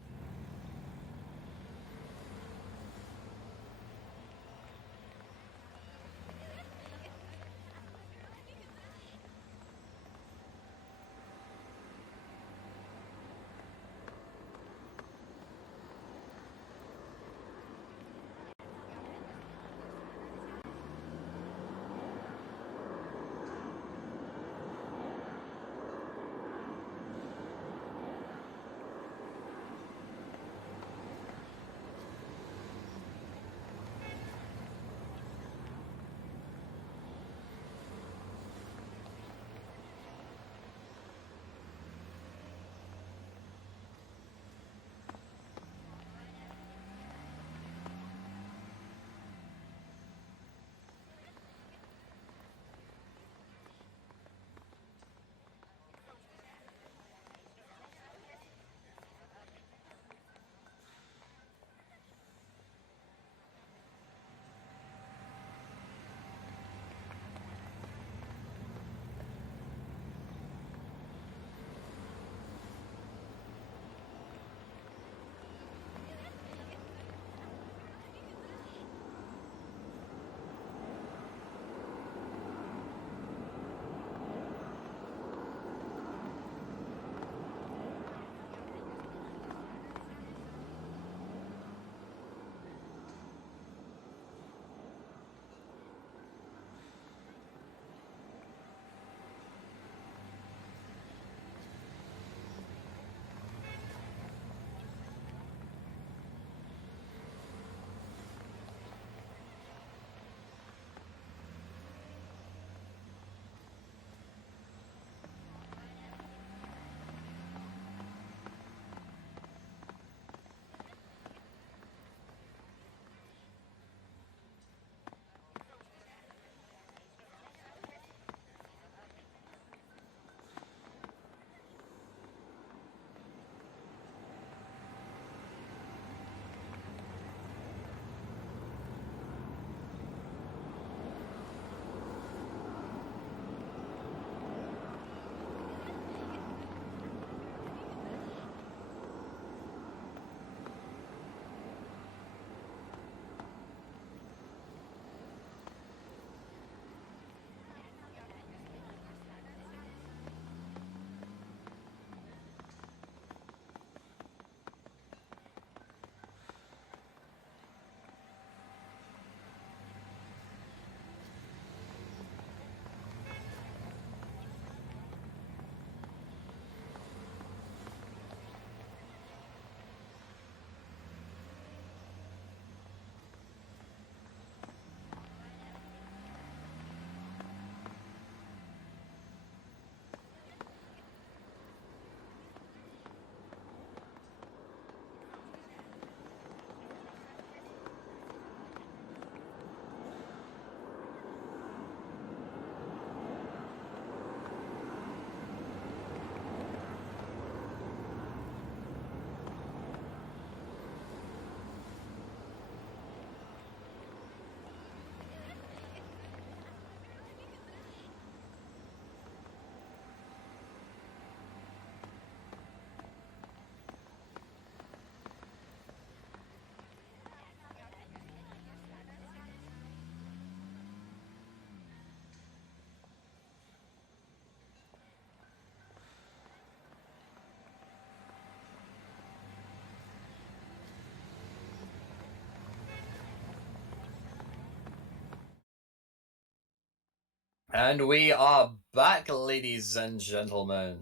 And we are back, ladies and gentlemen.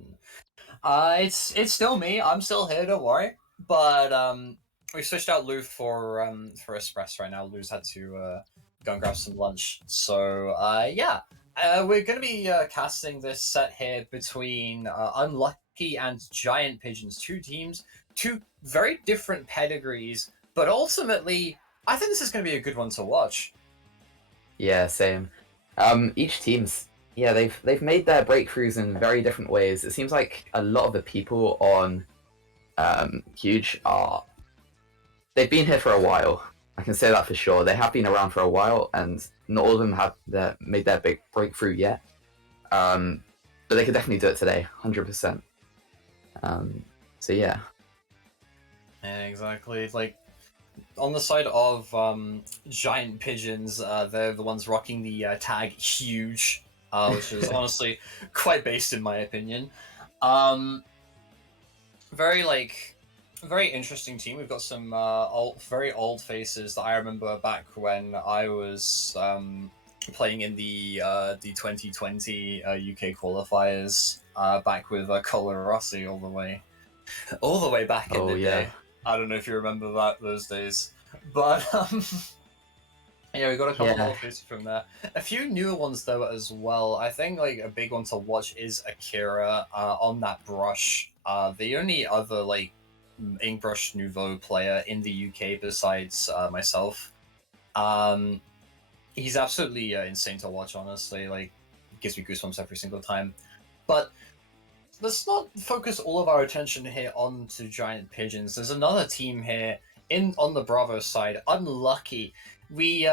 It's still me. I'm still here. Don't worry. But we switched out Lou for Espresso right now. Lou's had to go and grab some lunch. So yeah, we're gonna be casting this set here between Unlucky and Giant Pigeons, two teams, two very different pedigrees, but ultimately, I think this is going to be a good one to watch. Yeah, same. Each team's they've made their breakthroughs in very different ways. It seems like a lot of the people on Huge they've been here for a while. I can say that for sure. They have been around for a while, and not all of them have made their big breakthrough yet. But they could definitely do it today, 100%. So yeah. Yeah, exactly. Like, on the side of Giant Pigeons, they're the ones rocking the tag Huge, which is honestly quite based in my opinion. Very interesting team. We've got some very old faces that I remember back when I was playing in the 2020 UK qualifiers back with Colin Rossi all the way back in the day. I don't know if you remember those days, but yeah, we got a couple of old faces from there. A few newer ones though as well. I think like a big one to watch is Akira on that brush. The only other like Inkbrush Nouveau player in the UK besides myself. He's absolutely insane to watch, honestly. Like, gives me goosebumps every single time. But let's not focus all of our attention here onto Giant Pigeons. There's another team here on the Bravo side, Unlucky. We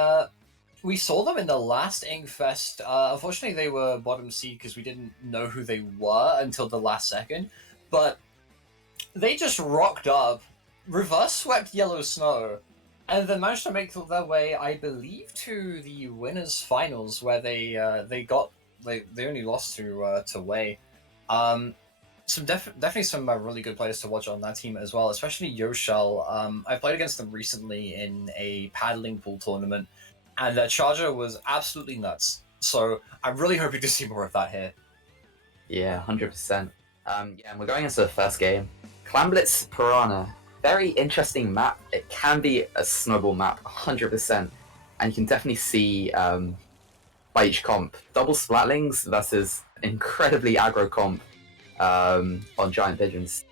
saw them in the last Inkfest. Unfortunately, they were bottom seed because we didn't know who they were until the last second. But they just rocked up, reverse swept Yellow Snow, and then managed to make their way, I believe, to the winners' finals, where they only lost to Wei. Definitely some really good players to watch on that team as well, especially Yoshell. I played against them recently in a paddling pool tournament, and their charger was absolutely nuts. So I'm really hoping to see more of that here. Yeah, 100%. And we're going into the first game. Clan Blitz Piranha. Very interesting map. It can be a snowball map, 100%. And you can definitely see by each comp. Double Splatlings versus incredibly aggro comp on Giant Pigeons.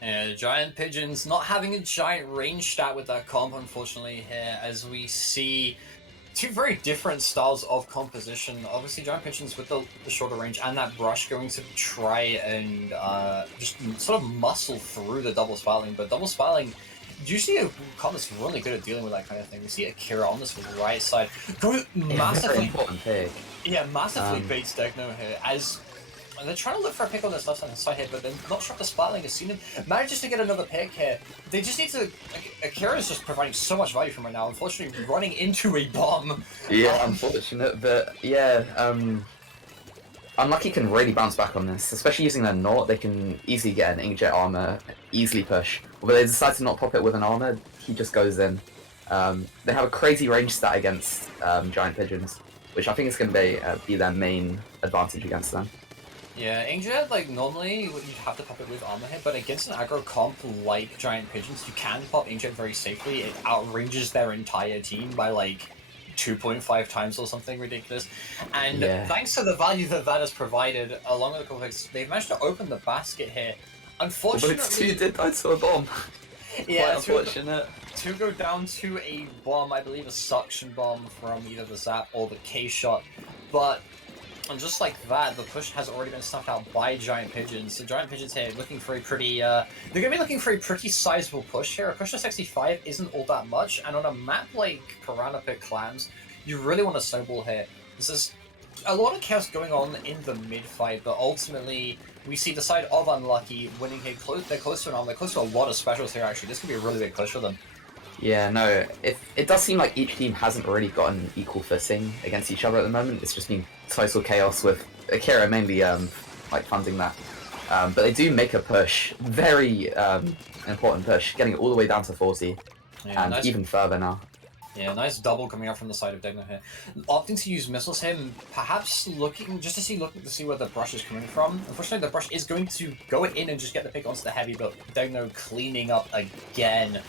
Yeah, Giant Pigeons not having a giant range stat with that comp, unfortunately, here, as we see two very different styles of composition. Obviously, Giant Pigeons with the shorter range and that brush going to try and just sort of muscle through the double spiraling, but double spiraling usually a comp that's really good at dealing with that kind of thing. We see Akira on this right side go massively. Very important pick. Yeah, massively baits Degno here as they're trying to look for a pick on this left side here, but they're not sure if the Splatling has seen him. Manages to get another pick here. They just need to. Akira is just providing so much value from right now. Unfortunately, running into a bomb. Yeah, unfortunate, but yeah, Unlucky can really bounce back on this, especially using their Naught. They can easily get an Inkjet armor, easily push. Although they decide to not pop it with an armor, he just goes in. They have a crazy range stat against Giant Pigeons, which I think is going to be their main advantage against them. Yeah, Inkjet, like, normally you'd have to pop it with armor hit, but against an aggro comp like Giant Pigeons, you can pop Inkjet very safely. It outranges their entire team by, like, 2.5 times or something ridiculous. And thanks to the value that has provided, along with the conflicts, they've managed to open the basket here. Unfortunately... But two did die to a bomb. Yeah, unfortunate. To go down to a bomb, I believe a suction bomb from either the Zap or the K-Shot, but... And just like that, the push has already been snuffed out by Giant Pigeons. So Giant Pigeons here looking for a pretty, they're going to be looking for a pretty sizable push here. A push to 65 isn't all that much, and on a map like Piranha Pit Clams, you really want to snowball here. This is a lot of chaos going on in the mid-fight, but ultimately, we see the side of Unlucky winning here. They're close to an arm, they're close to a lot of specials here, actually. This could be a really big push for them. Yeah, no, it does seem like each team hasn't really gotten equal footing against each other at the moment. It's just been total chaos with Akira mainly like funding that. But they do make a push, very important push, getting it all the way down to 40, and nice, even further now. Yeah, nice double coming out from the side of Degno here. Opting to use missiles here, perhaps looking to see where the brush is coming from. Unfortunately, the brush is going to go in and just get the pick onto the heavy, but Degno cleaning up again.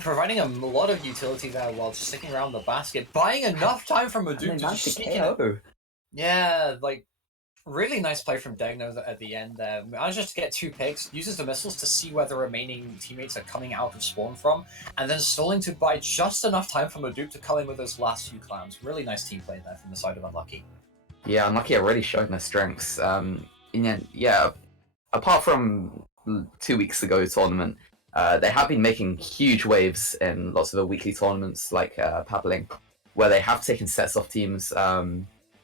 Providing a lot of utility there while just sticking around the basket, buying enough time from Maduke to just sneak in. KO. Yeah, like, Really nice play from Degno at the end there. Manages to get 2 picks, uses the missiles to see where the remaining teammates are coming out of spawn from, and then stalling to buy just enough time for Madup to come in with those last few clowns. Really nice team play there from the side of Unlucky. Yeah, Unlucky are really showing their strengths. Yeah, apart from 2 weeks ago tournament, they have been making huge waves in lots of the weekly tournaments like Paddling, where they have taken sets off teams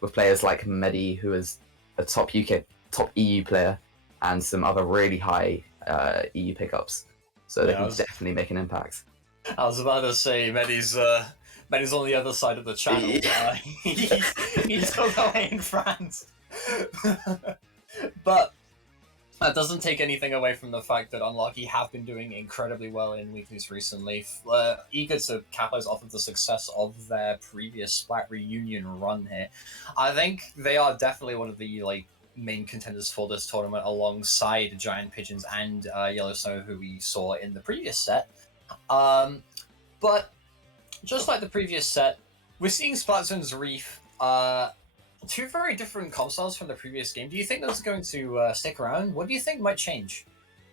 with players like Medi, who is a top EU player, and some other really high EU pickups. So they can definitely make an impact. I was about to say Medi's on the other side of the channel. Yeah. He's still away in France. But that doesn't take anything away from the fact that Unlucky have been doing incredibly well in weeklies recently. Eager to capitalize off of the success of their previous Splat reunion run here. I think they are definitely one of the main contenders for this tournament, alongside Giant Pigeons and Yellow Snow, who we saw in the previous set. But just like the previous set, we're seeing Splatoon's Reef. 2 very different comp styles from the previous game. Do you think those are going to stick around? What do you think might change?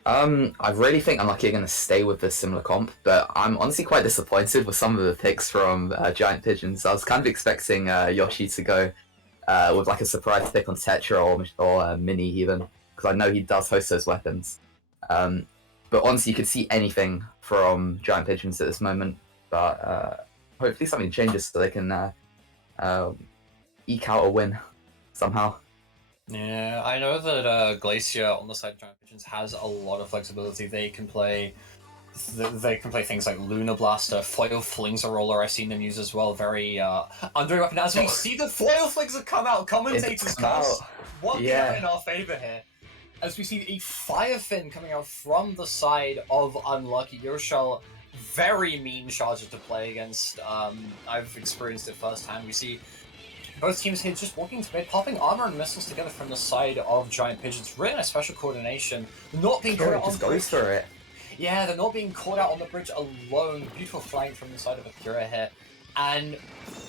I really think Unlucky are going to stay with the similar comp, but I'm honestly quite disappointed with some of the picks from Giant Pigeons. I was kind of expecting Yoshi to go with like a surprise pick on Tetra or Mini even, because I know he does host those weapons. But honestly, you could see anything from Giant Pigeons at this moment, but hopefully something changes so they can eke out a win somehow. Yeah, I know that Glacier on the side of Giant Pigeons has a lot of flexibility. They can play things like Lunar Blaster, Foil Flings a roller. I've seen them use as well. Very under weapon. As we see the Foil Flings have come out, commentators cast one out in our favor here. As we see a Fire Fin coming out from the side of Unlucky. Yoshel, very mean charger to play against. I've experienced it firsthand. We see both teams here just walking to mid, popping armor and missiles together from the side of Giant Pigeons. Really nice special coordination. Not being caught out on the bridge. Goes for it. Yeah, they're not being caught out on the bridge alone. Beautiful flank from the side of Akira here. And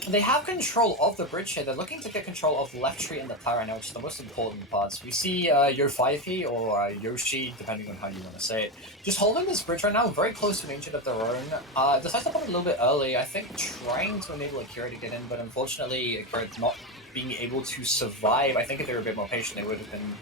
they have control of the bridge here. They're looking to get control of left tree and the tower right now, which is the most important parts. We see Yo5 or Yoshi, depending on how you want to say it, just holding this bridge right now, very close to main of their own. Decides to pop it a little bit early, I think trying to enable Akira to get in, but unfortunately Akira not being able to survive. I think if they were a bit more patient, they would have been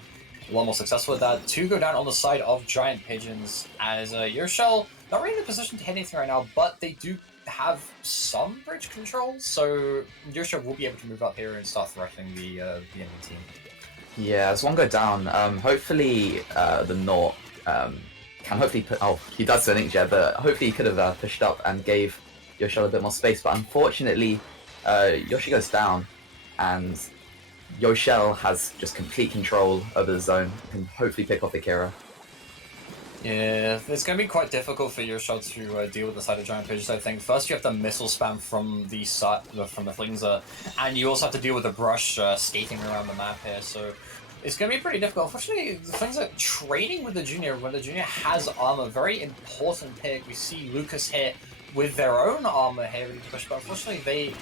a lot more successful with that. 2 go down on the side of Giant Pigeons, as Yoshel not really in a position to hit anything right now, but they do have some bridge control, so Yoshel will be able to move up here and start threatening the enemy team. Yeah, as one go down, hopefully the Nort can hopefully put... Oh, he does an inkjet, but hopefully he could have pushed up and gave Yoshel a bit more space, but unfortunately Yoshi goes down, and Yoshel has just complete control over the zone, can hopefully pick off Akira. Yeah, it's going to be quite difficult for Yoshel to deal with the side of Giant Pigeons, I think. First you have the missile spam from the Flingser, and you also have to deal with the brush skating around the map here, so it's going to be pretty difficult. Unfortunately, the Flingser training with the Junior, when the Junior has armor, very important pick. We see Lucas here with their own armor here ready to push, but unfortunately they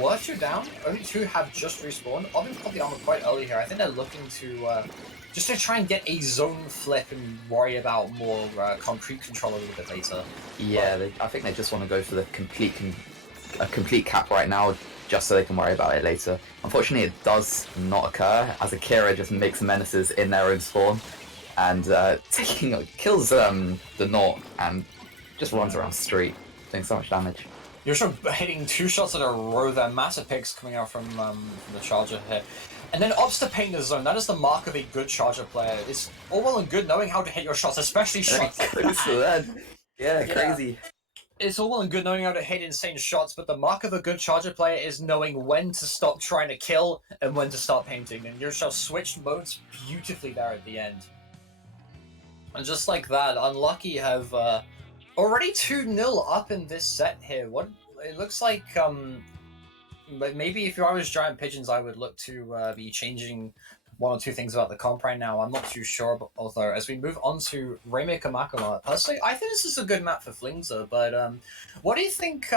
were 2 down. Only 2 have just respawned. Obviously got the armor quite early here. I think they're looking to just to try and get a zone flip and worry about more concrete control a little bit later. Yeah, I think they just want to go for the complete cap right now, just so they can worry about it later. Unfortunately, it does not occur, as Akira just makes menaces in their own spawn, and kills the Nort and just runs around the street, doing so much damage. Yoshel hitting 2 shots in a row there, massive picks coming out from the charger here. And then opts to paint the zone. That is the mark of a good charger player. It's all well and good knowing how to hit your shots, especially shots like that. Yeah, crazy. It's all well and good knowing how to hit insane shots, but the mark of a good charger player is knowing when to stop trying to kill and when to start painting. And Yoshel switched modes beautifully there at the end. And just like that, Unlucky have already 2-0 up in this set here. What it looks like, but maybe if I was Giant Pigeons, I would look to be changing 1 or 2 things about the comp right now. I'm not too sure, but although as we move on to Rainmaker Makoma, personally, I think this is a good map for Flingser, but what do you think,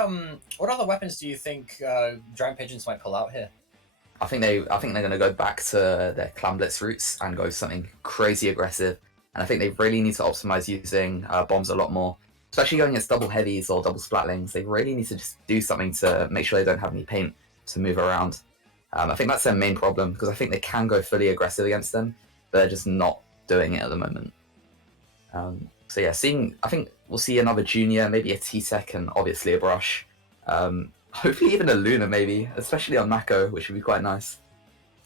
what other weapons do you think Giant Pigeons might pull out here? I think they're going to go back to their clan blitz roots and go something crazy aggressive. And I think they really need to optimize using bombs a lot more, especially going against double heavies or double splatlings. They really need to just do something to make sure they don't have any paint to move around. I think that's their main problem, because I think they can go fully aggressive against them, but they're just not doing it at the moment. So yeah, I think we'll see another junior, maybe a T-Tech, and obviously a Brush. Hopefully even a Luna, maybe, especially on Mako, which would be quite nice.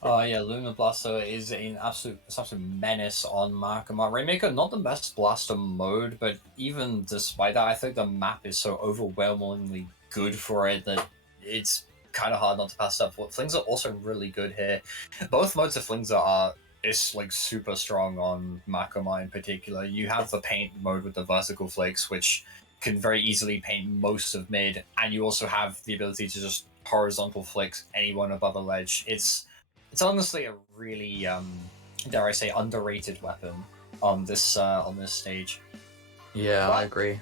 Yeah, Luna Blaster is an absolute menace on Markamar. Rainmaker, not the best blaster mode, but even despite that, I think the map is so overwhelmingly good for it that it's kind of hard not to pass up. Flings are also really good here. Both modes of Flings is like super strong on Markamar in particular. You have the paint mode with the vertical flakes, which can very easily paint most of mid, and you also have the ability to just horizontal flicks anyone above a ledge. It's honestly a really, dare I say, underrated weapon on this stage. Yeah, But I agree.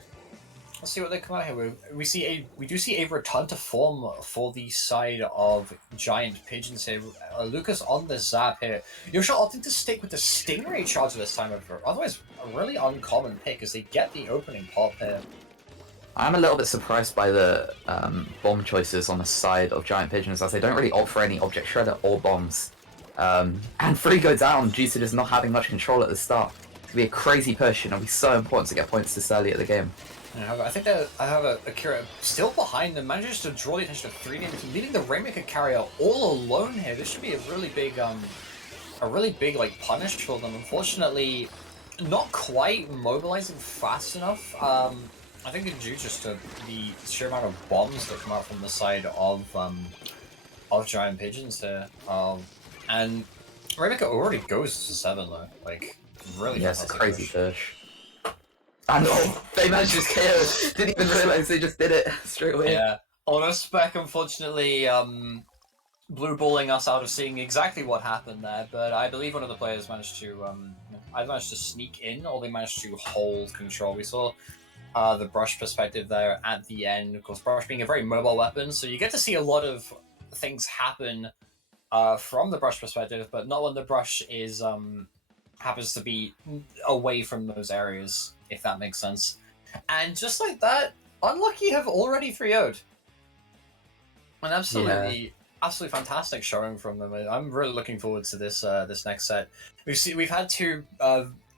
let's see what they come out here with. We do see a return to form for the side of Giant Pigeons here. Lucas on the zap here. Yosha opting to stick with the Stingray charge this time over. Otherwise, a really uncommon pick as they get the opening pop here. I'm a little bit surprised by the bomb choices on the side of Giant Pigeons, as they don't really opt for any Object Shredder or bombs. And 3 go down due to just not having much control at the start. It's going to be a crazy push, and it'll be so important to get points this early at the game. I think that I have Akira still behind them, manages to draw the attention of 3 games, leaving the Rainmaker carrier all alone here. This should be a really big like punish for them. Unfortunately, not quite mobilizing fast enough. I think it's due just to the sheer amount of bombs that come out from the side of Giant Pigeons here. And Rainmaker already goes to 7 though, like really. Yeah, it's a crazy push. And they managed to just KO. Didn't even realize they just did it straight away. Yeah, auto spec unfortunately blue balling us out of seeing exactly what happened there, but I believe one of the players managed to either managed to sneak in or they managed to hold control. We saw the Brush perspective there at the end. Of course, Brush being a very mobile weapon, so you get to see a lot of things happen from the Brush perspective, but not when the Brush is happens to be away from those areas, if that makes sense. And just like that, Unlucky have already 3-0'd. An absolutely fantastic showing from them. I'm really looking forward to this this next set. We've had 2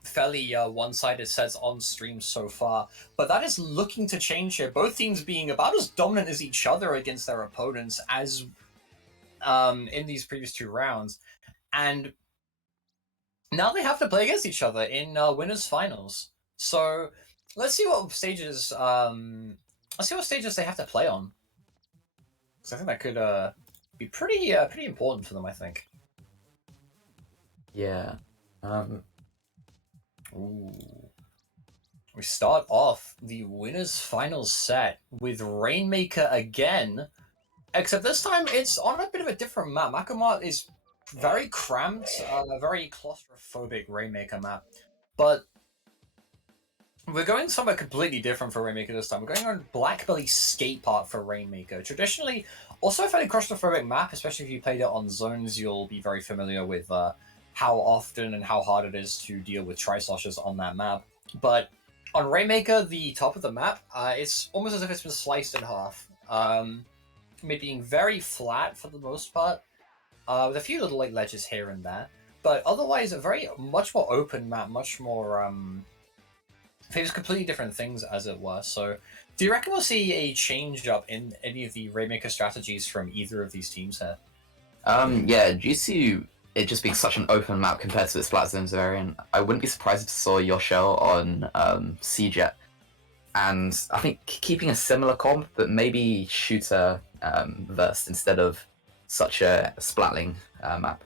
fairly one-sided sets on stream so far, but that is looking to change here. Both teams being about as dominant as each other against their opponents as in these previous 2 rounds, and now they have to play against each other in winners finals. So let's see what stages they have to play on. So I think that could be pretty important for them, I think. Yeah. Ooh. We start off the winners finals set with Rainmaker again, except this time it's on a bit of a different map. Makamart is very cramped, very claustrophobic Rainmaker map, but we're going somewhere completely different for Rainmaker this time. We're going on Blackbelly Skate Park for Rainmaker. Traditionally, also a fairly claustrophobic map, especially if you played it on zones, you'll be very familiar with how often and how hard it is to deal with tri-sloshes on that map. But on Rainmaker, the top of the map, it's almost as if it's been sliced in half. It being very flat for the most part, with a few little like ledges here and there. But otherwise, a much more open map, much more favors completely different things, as it were. So, do you reckon we'll see a change up in any of the Rainmaker strategies from either of these teams here? Yeah, due to it just being such an open map compared to the Splat Zones variant, I wouldn't be surprised if I saw Yoshel on C-Jet. And I think keeping a similar comp, but maybe Shooter versed instead of such a Splatling map.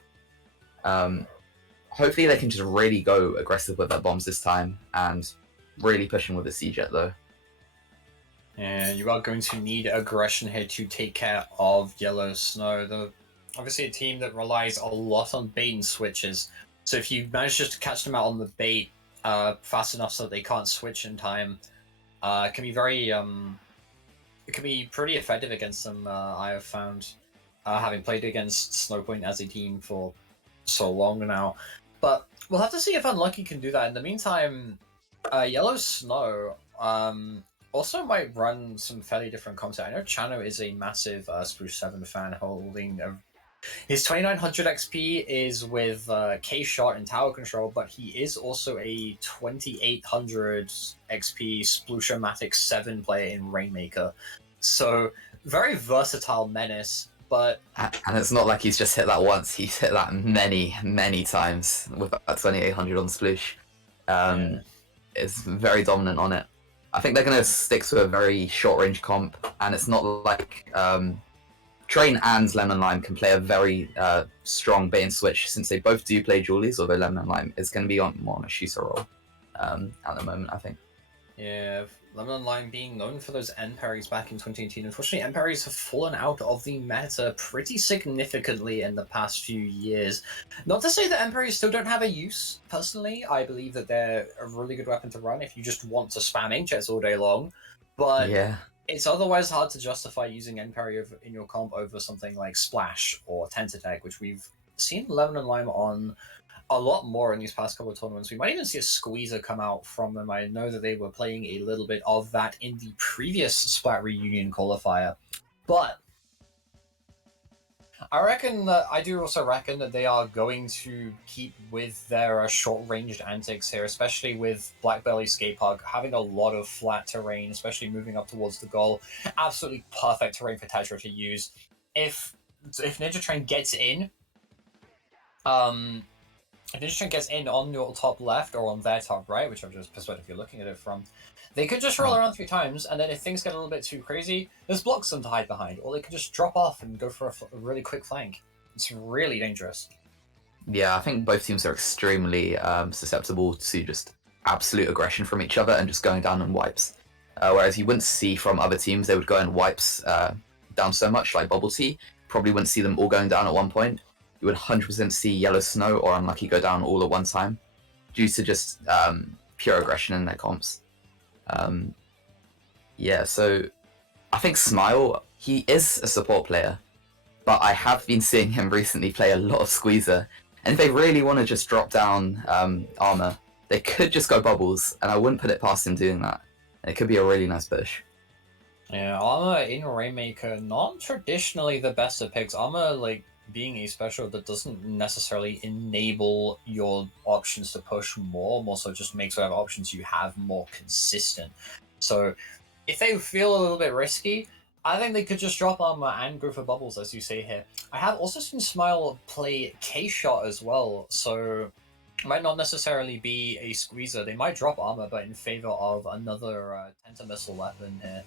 Hopefully they can just really go aggressive with their bombs this time, and really pushing with the C-Jet though. And you are going to need aggression here to take care of Yellow Snow. Obviously a team that relies a lot on bait and switches. So if you manage just to catch them out on the bait fast enough so that they can't switch in time, it can be very it can be pretty effective against them, I have found. having played against Snowpoint as a team for so long now. But we'll have to see if Unlucky can do that. In the meantime, Yellow Snow also might run some fairly different content. I know Chano is a massive Spruce 7 fan, holding his 2900 XP is with K-Shot and Tower Control, but he is also a 2800 XP Splush-O-Matic 7 player in Rainmaker. So, very versatile menace, but... And it's not like he's just hit that once, he's hit that many, many times with that 2800 on Sploosh. It's very dominant on it. I think they're going to stick to a very short-range comp, and it's not like Train and Lemon Lime can play a very strong bait and switch, since they both do play Julies, although Lemon Lime is going to be more on a shooter role at the moment, I think. Yeah, Lemon Lime being known for those end parries back in 2018. Unfortunately, end parries have fallen out of the meta pretty significantly in the past few years. Not to say that end parries still don't have a use, personally. I believe that they're a really good weapon to run if you just want to spam Inkjets all day long. But yeah, it's otherwise hard to justify using end parry in your comp over something like Splash or Tentatek, which we've seen Lemon and Lime on a lot more in these past couple of tournaments. We might even see a Squeezer come out from them. I know that they were playing a little bit of that in the previous Splat Reunion qualifier. But I do also reckon that they are going to keep with their short-ranged antics here, especially with Blackbelly Skatepark having a lot of flat terrain, especially moving up towards the goal. Absolutely perfect terrain for Tetra to use. If Ninja Train gets in, if Ninja Train gets in on your top left or on their top right, whichever perspective you're looking at it from, they could just roll around 3 times, and then if things get a little bit too crazy, there's blocks them to hide behind, or they could just drop off and go for a really quick flank. It's really dangerous. Yeah, I think both teams are extremely susceptible to just absolute aggression from each other and just going down in wipes. Whereas you wouldn't see from other teams, they would go in wipes down so much, like Bubble Tea. Probably wouldn't see them all going down at one point. You would 100% see Yellow Snow or Unlucky go down all at one time, due to just pure aggression in their comps. Yeah, so I think Smile, he is a support player, but I have been seeing him recently play a lot of Squeezer, and if they really want to just drop down armor, they could just go Bubbles, and I wouldn't put it past him doing that. And it could be a really nice push. Yeah, armor in Rainmaker, not traditionally the best of picks. Armor, like, being a special that doesn't necessarily enable your options to push more so just makes whatever options you have more consistent. So if they feel a little bit risky, I think they could just drop armor and go for Bubbles, as you say here. I have also seen Smile play K-Shot as well, so it might not necessarily be a Squeezer. They might drop armor, but in favor of another Tentamissile weapon here.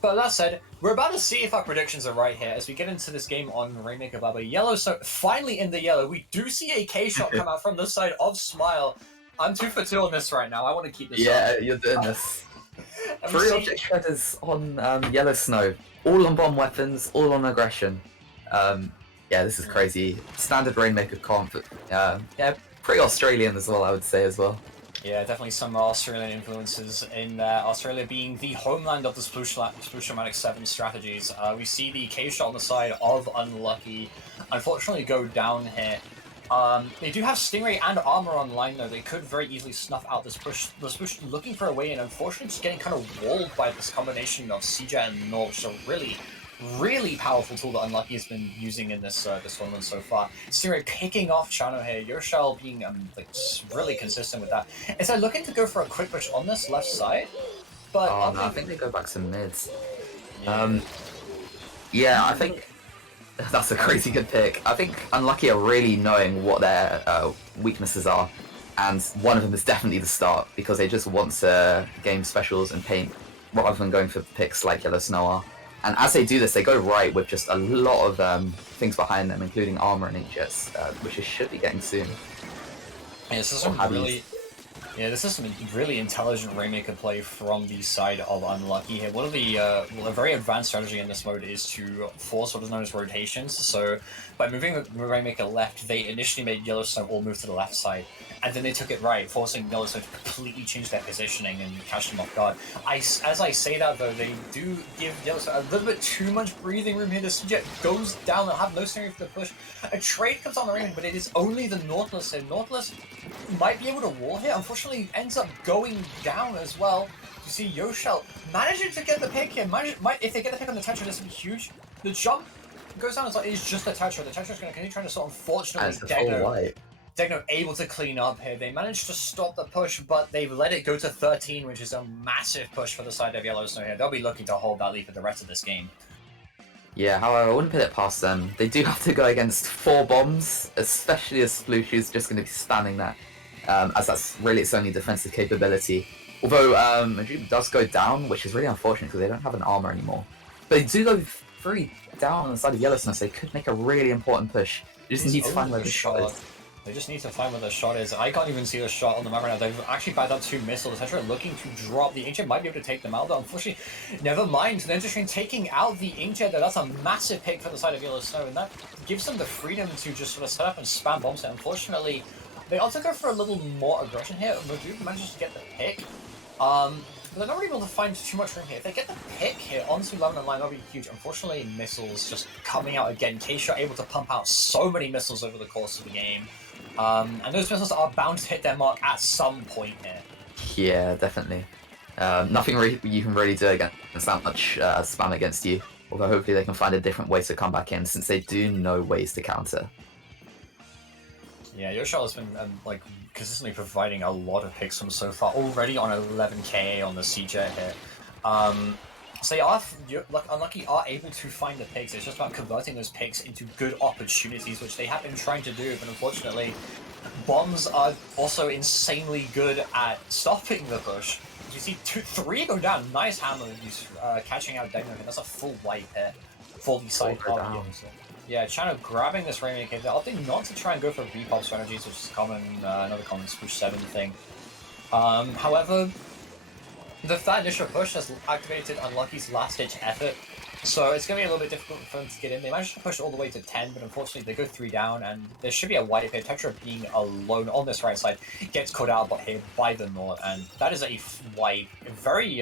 But that said, we're about to see if our predictions are right here as we get into this game on Rainmaker Baba. Yellow, so finally in the yellow, we do see a K-Shot come out from the side of Smile. I'm 2 for 2 on this right now. I want to keep this up. Yeah, you're doing this. 3 object shredders on Yellow Snow. All on bomb weapons, all on aggression. Yeah, this is crazy. Standard Rainmaker comp. Yeah, pretty Australian as well, I would say as well. Yeah, definitely some Australian influences in Australia being the homeland of the Splush-O-Matic 7 strategies. We see the K-Shot on the side of Unlucky unfortunately go down here. They do have Stingray and Armor online though. They could very easily snuff out this push. The Splush looking for a way in, unfortunately just getting kind of walled by this combination of CJ and Norge. So really powerful tool that Unlucky has been using in this tournament so far. Stingray picking off Chano here, Yoshell being like really consistent with that. Is they're looking to go for a quick push on this left side, but no, I think they go back to mids. Yeah. Yeah, I think that's a crazy good pick. I think Unlucky are really knowing what their weaknesses are, and one of them is definitely the start, because they just want to game specials and paint rather than going for picks like Yellow Snow are. And as they do this, they go right with just a lot of things behind them, including armor and Inkjets, which they should be getting soon. Yeah, this is some really intelligent Rainmaker play from the side of Unlucky here. One of the a very advanced strategy in this mode is to force what is known as rotations. So by moving the Rainmaker left, they initially made Yellow Snow all move to the left side. and then they took it right, forcing Yellow Snow to completely change their positioning and catch them off guard. As I say that though, they do give Yellow Snow a little bit too much breathing room here. The Jet goes down, they'll have no steering for the push. A trade comes on the ring, but it is only the Nautilus here. Nautilus might be able to wall here, unfortunately ends up going down as well. You see Yoshel managing to get the pick here. If they get the pick on the Tetra, this would be huge. The jump goes down, it's just the Tetra. The Tetra's going to continue trying to sort. Unfortunately, Degno able to clean up here. They managed to stop the push, but they've let it go to 13, which is a massive push for the side of Yellow Snow here. They'll be looking to hold that lead for the rest of this game. Yeah, however, I wouldn't put it past them. They do have to go against 4 bombs, especially as Sploosh is just going to be spamming that, as that's really its only defensive capability. Although Madrid does go down, which is really unfortunate because they don't have an armor anymore. But they do go 3 down on the side of Yellow Snow, so they could make a really important push. You just need to find where the shot is. They just need to find where the shot is. I can't even see the shot on the map right now. They've actually backed up 2 missiles. Tetra looking to drop. The Inkjet might be able to take them out, though. Unfortunately, never mind. The Train taking out the Inkjet, though. That's a massive pick for the side of Yellow Snow, and that gives them the freedom to just sort of set up and spam bombs. Unfortunately, they also go for a little more aggression here. Madrid manages to get the pick. But they're not really able to find too much room here. If they get the pick here onto 11 and line, that'll be huge. Unfortunately, missiles just coming out again. K-Shot able to pump out so many missiles over the course of the game. And those missiles are bound to hit their mark at some point here. Yeah, definitely. Nothing you can really do against that much spam against you. Although hopefully they can find a different way to come back in, since they do know ways to counter. Yeah, Yoshel has been like consistently providing a lot of picks from so far. Already on 11k on the CJ here. So they are, Unlucky are able to find the picks. It's just about converting those picks into good opportunities, which they have been trying to do, but unfortunately, bombs are also insanely good at stopping the push. You see 3 go down. Nice hammer catching out Degno. That's a full wipe here for the side of Pigeons. Yeah, Chano grabbing this Rainmaker. They're opting not to try and go for repop strategies, which is common, another common Spoosh 7 thing. However, that initial push has activated Unlucky's last-ditch effort, so it's going to be a little bit difficult for them to get in. They managed to push all the way to 10, but unfortunately they go 3 down, and there should be a wipe here. Tetra being alone on this right side gets caught out here by the Nord, and that is a wipe, very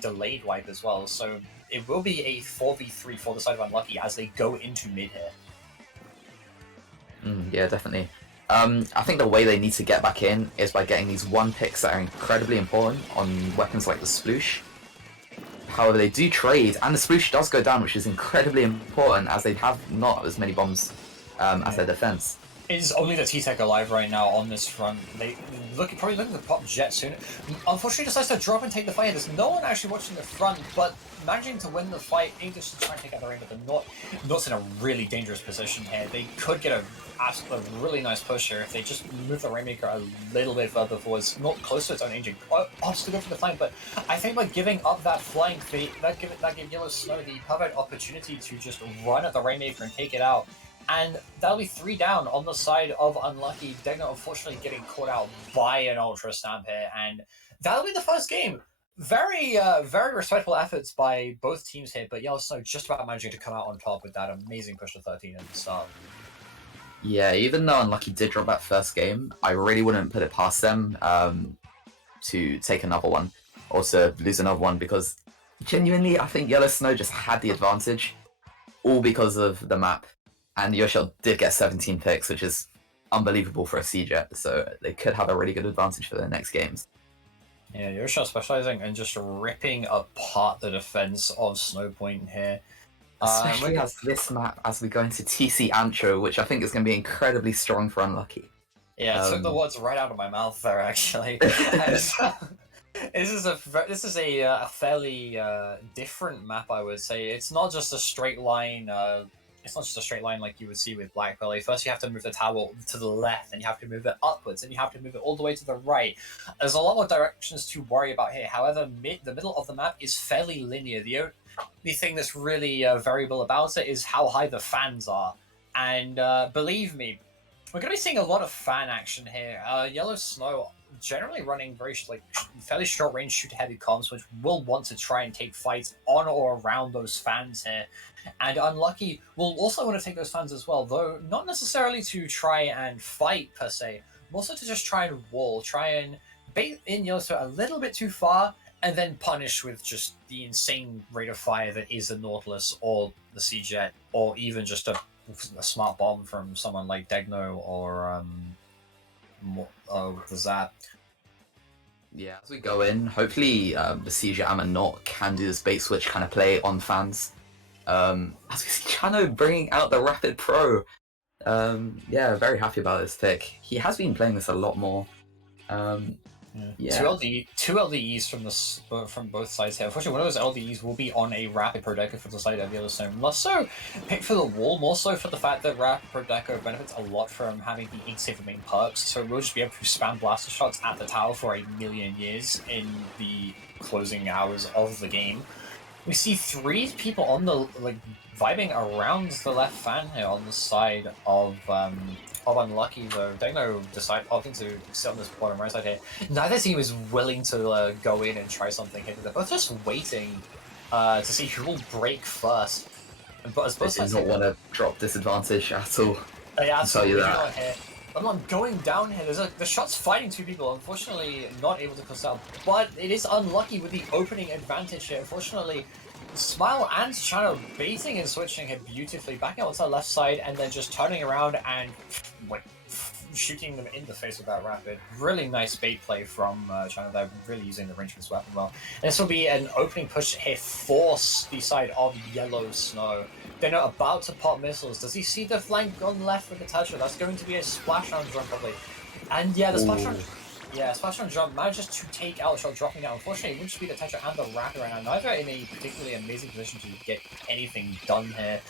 delayed wipe as well, so it will be a 4v3 for the side of Unlucky as they go into mid here. Yeah, definitely. I think the way they need to get back in is by getting these 1 picks that are incredibly important on weapons like the Sploosh. However, they do trade, and the Sploosh does go down, which is incredibly important as they have not as many bombs as their defense. Is only the T-Tech alive right now on this front. They probably looking to pop Jet soon. Unfortunately, decides to drop and take the fight. There's no one actually watching the front, but managing to win the fight. English is trying to take out the ring, but they're not in a really dangerous position here. They could get a really nice push here if they just move the Rainmaker a little bit further forwards, not close to its own engine. Opts to go for the flank, but I think by giving up that flank, that gave Yellow Snow the perfect opportunity to just run at the Rainmaker and take it out. And that'll be 3 down on the side of Unlucky. Degno unfortunately getting caught out by an Ultra Stamp here, and that'll be the first game. Very respectful efforts by both teams here, but Yellow Snow just about managing to come out on top with that amazing push to 13 at the start. Yeah, even though Unlucky did drop that first game, I really wouldn't put it past them to take another one, or to lose another one, because genuinely, I think Yellow Snow just had the advantage, all because of the map. And Yoshel did get 17 picks, which is unbelievable for a CJet, so they could have a really good advantage for their next games. Yeah, Yoshel specializing in just ripping apart the defense of Snowpoint here. Especially as this map, as we go into TC Antro, which I think is going to be incredibly strong for Unlucky. Yeah, it took the words right out of my mouth there, actually. This is a fairly different map, I would say. It's not just a straight line. It's not just a straight line like you would see with Black Belly. First, you have to move the tower to the left, and you have to move it upwards, and you have to move it all the way to the right. There's a lot more directions to worry about here. However, the middle of the map is fairly linear. The only thing that's really variable about it is how high the fans are. And believe me, we're going to be seeing a lot of fan action here. Yellow Snow generally running fairly short range shoot heavy comms, which will want to try and take fights on or around those fans here. And Unlucky will also want to take those fans as well, though not necessarily to try and fight per se, more so to just try and bait in Yellowstone a little bit too far, and then punish with just the insane rate of fire that is the Nautilus or the Sea Jet, or even just a smart bomb from someone like Degno or the Zap. Yeah, as we go in, hopefully the Siege and Not can do this bait switch kind of play on fans. As we see Chano bringing out the Rapid Pro. Yeah, very happy about this pick. He has been playing this a lot more. Yeah. Two LDEs from both sides here. Unfortunately, one of those LDEs will be on a Rapid Pro Deco for the side of Yellowstone. Less so picked for the wall, more so for the fact that Rapid Pro Deco benefits a lot from having the 8 safe main perks, so we'll just be able to spam blaster shots at the tower for a million years in the closing hours of the game. We see 3 people on the vibing around the left fan here on the side of Unlucky, though. Degno opting to sit on this bottom right side here. Neither team is willing to go in and try something here. They're both just waiting to see who will break first. But as both They do not want to drop disadvantage at all. Yeah, I'll tell you that. not here. I'm going down here. The shot's fighting 2 people. Unfortunately, not able to close out. But it is Unlucky with the opening advantage here. Unfortunately, Smile and Chano baiting and switching here beautifully, backing out to the left side and then just turning around and shooting them in the face with that Rapid. Really nice bait play from Chano. They're really using the range of this weapon well. And this will be an opening push here for the side of Yellow Snow. They're not about to pop missiles. Does he see the flank on left with the Tetra? That's going to be a splash round jump probably. And yeah, the splash round. Yeah, splash round jump manages to take out shot, dropping out. Unfortunately, it wouldn't just be the Tetra and the Rapid right now. Neither in a particularly amazing position to get anything done here.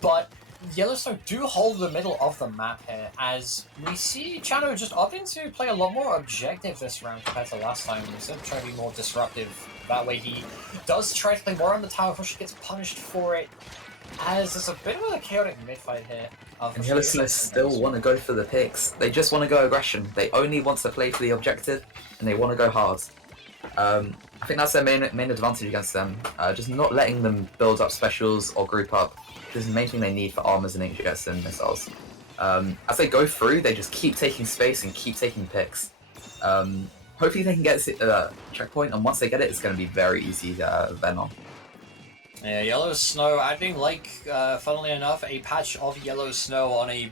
But Yellowstone do hold the middle of the map here, as we see Chano just opting to play a lot more objective this round compared to last time. Instead of trying to be more disruptive, that way he does try to play more on the tower, before she gets punished for it, as there's a bit of a chaotic mid-fight here. And Yellowstone still want to go for the picks. They just want to go aggression. They only want to play for the objective, and they want to go hard. I think that's their main advantage against them. Just not letting them build up specials or group up. This is the main thing they need for armors and inkjets and missiles. As they go through, they just keep taking space and keep taking picks. Hopefully they can get this checkpoint, and once they get it, it's going to be very easy to Venom. Yeah, Yellow Snow adding, funnily enough, a patch of Yellow Snow on a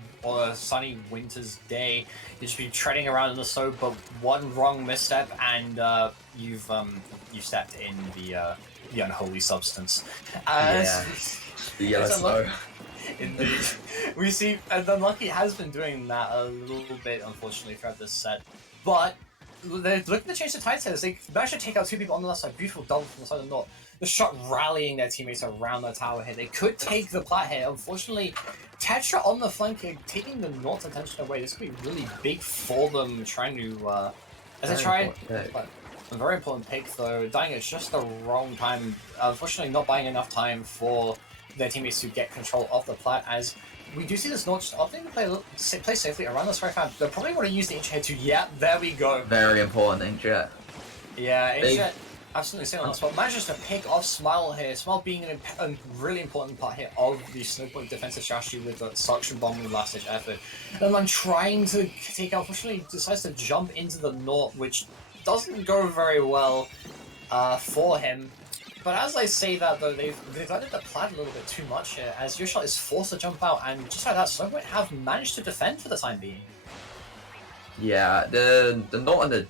sunny winter's day. You just be treading around in the snow, but one wrong misstep and you've stepped in the unholy substance. The Yellow Snow. Indeed. We see, and Unlucky has been doing that a little bit, unfortunately, throughout this set. But they're looking to change the tide setters. They managed to take out 2 people on the left side. Beautiful double from the side of the north. The shot rallying their teammates around the tower here. They could take the plat here. Unfortunately, Tetra on the flank here, taking the North's attention away. This could be really big for them, trying to... A very important pick, though. Dying at just the wrong time. Unfortunately, not buying enough time for their teammates to get control of the plat, as we do see this North just opting to play safely around this right fan. They'll probably want to use the inkjet to... Yeah, there we go. Very important inkjet. Yeah, inkjet. Absolutely sitting on the spot. Manages to pick off Smile here. Smile being a really important part here of the Snowpoint defensive strategy with the suction bomb and last ditch effort. And then trying to take out, unfortunately decides to jump into the north, which doesn't go very well for him. But as I say that though, they've added the plat a little bit too much here, as your shot is forced to jump out, and just like that, Snowpoint have managed to defend for the time being. Yeah, the North and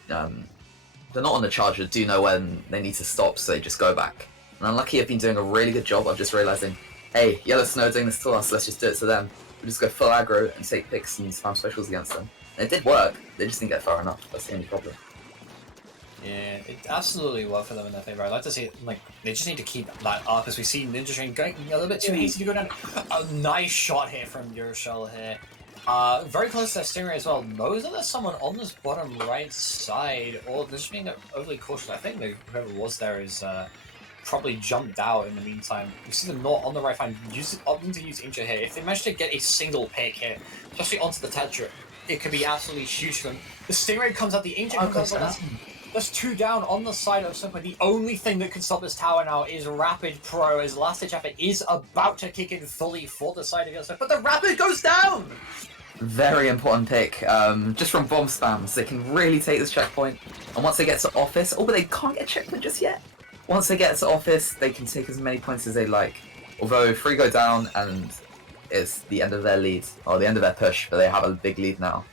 the Not on the Charger do know when they need to stop, so they just go back. And Unlucky have been doing a really good job of just realizing, hey, Yellow Snow doing this to us, let's just do it to them. We just go full aggro and take picks and spam specials against them. And it did work, they just didn't get far enough, that's the only problem. Yeah, it absolutely worked for them in their favor. I'd like to see, they just need to keep that up, as we see Ninja Train going a little bit too hasty to go down. A nice shot here from Euroshell here. Very close to that Stingray as well. Knows that there's someone on this bottom right side, or they're just being overly cautious. I think whoever was there is probably jumped out in the meantime. You see them not on the right hand, opting to use Inkjet here. If they manage to get a single pick here, especially onto the Tetra, it could be absolutely huge for them. The Stingray comes out, the Inkjet comes out. There's 2 down on the side of Snowpoint. The only thing that can stop this tower now is Rapid Pro, as last ditch effort is about to kick in fully for the side of Yellowstone, but the Rapid goes down! Very important pick. Just from bomb spams, they can really take this checkpoint. And once they get to office, oh, but they can't get checkpoint just yet. Once they get to office, they can take as many points as they like. Although 3 go down and it's the end of their lead, or the end of their push, but they have a big lead now.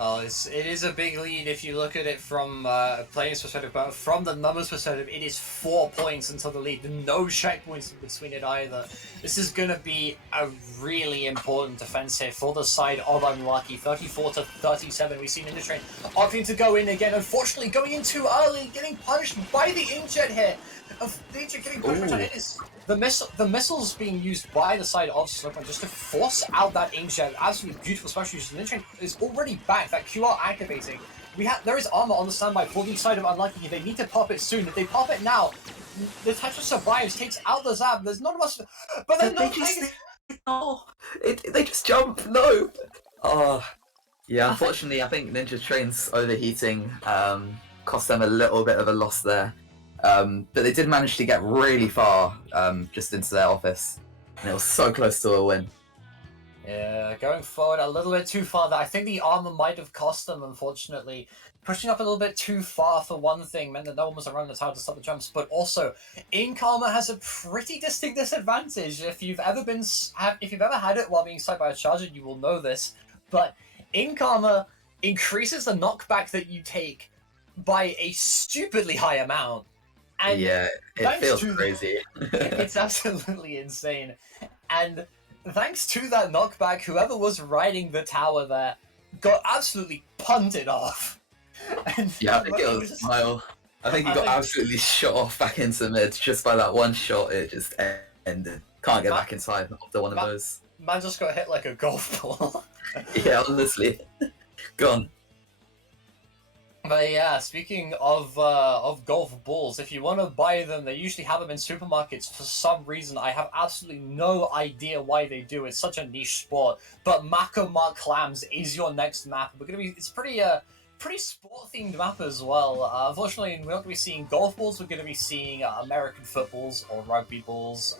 Oh, it is a big lead if you look at it from a player's perspective, but from the numbers perspective, it is 4 points until the lead. No checkpoints in between it either. This is going to be a really important defense here for the side of Unlucky. 34 to 37. We see Ninja Train opting to go in again. Unfortunately, going in too early, getting punished by the Inkjet here. The Inkjet getting punished. It is the missiles being used by the side of Slipman just to force out that Inkjet. Absolutely beautiful special use. Ninja Train is already back. That QR activating. There is armor on the standby for the side of Unlucky. They need to pop it soon. If they pop it now, the Tetris survives, takes out the zap. There's not much, but they're not. They just jump. No. Oh, yeah. Unfortunately, I think Ninja Train's overheating cost them a little bit of a loss there. But they did manage to get really far just into their office, and it was so close to a win. Yeah, going forward a little bit too far. I think the armor might have cost them, unfortunately. Pushing up a little bit too far, for one thing, meant that no one was around the tower to stop the jumps, but also, Ink Armor has a pretty distinct disadvantage. If you've ever had it while being sniped by a charger, you will know this, but Ink Armor increases the knockback that you take by a stupidly high amount. And yeah, it feels crazy. It's absolutely insane. And thanks to that knockback, whoever was riding the tower there got absolutely punted off. And yeah, I think it was Smile. I think he got absolutely shot off back into mid just by that one shot. It just ended. Can't get back inside after one of those. Man just got hit like a golf ball. Yeah, honestly. Gone. But yeah, speaking of golf balls, if you want to buy them, they usually have them in supermarkets for some reason. I have absolutely no idea why they do. It's such a niche sport. But Mako Mark Clams is your next map. It's pretty sport themed map as well. Unfortunately, we're not gonna be seeing golf balls. We're gonna be seeing American footballs or rugby balls,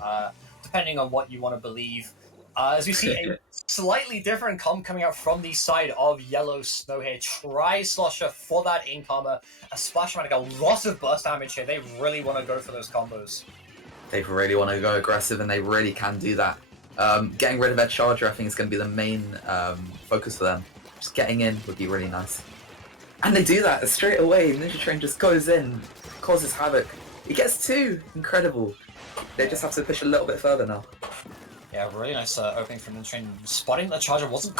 depending on what you want to believe. As we see a slightly different comp coming out from the side of Yellow Snow here. Tri-Slosher for that Ink Armor. A Splashmatic, a lot of burst damage here. They really want to go for those combos. They really want to go aggressive, and they really can do that. Getting rid of their charger, I think, is going to be the main focus for them. Just getting in would be really nice. And they do that straight away. Ninja Train just goes in, causes havoc. He gets 2. Incredible. They just have to push a little bit further now. Yeah, really nice opening from the train. Spotting the charger was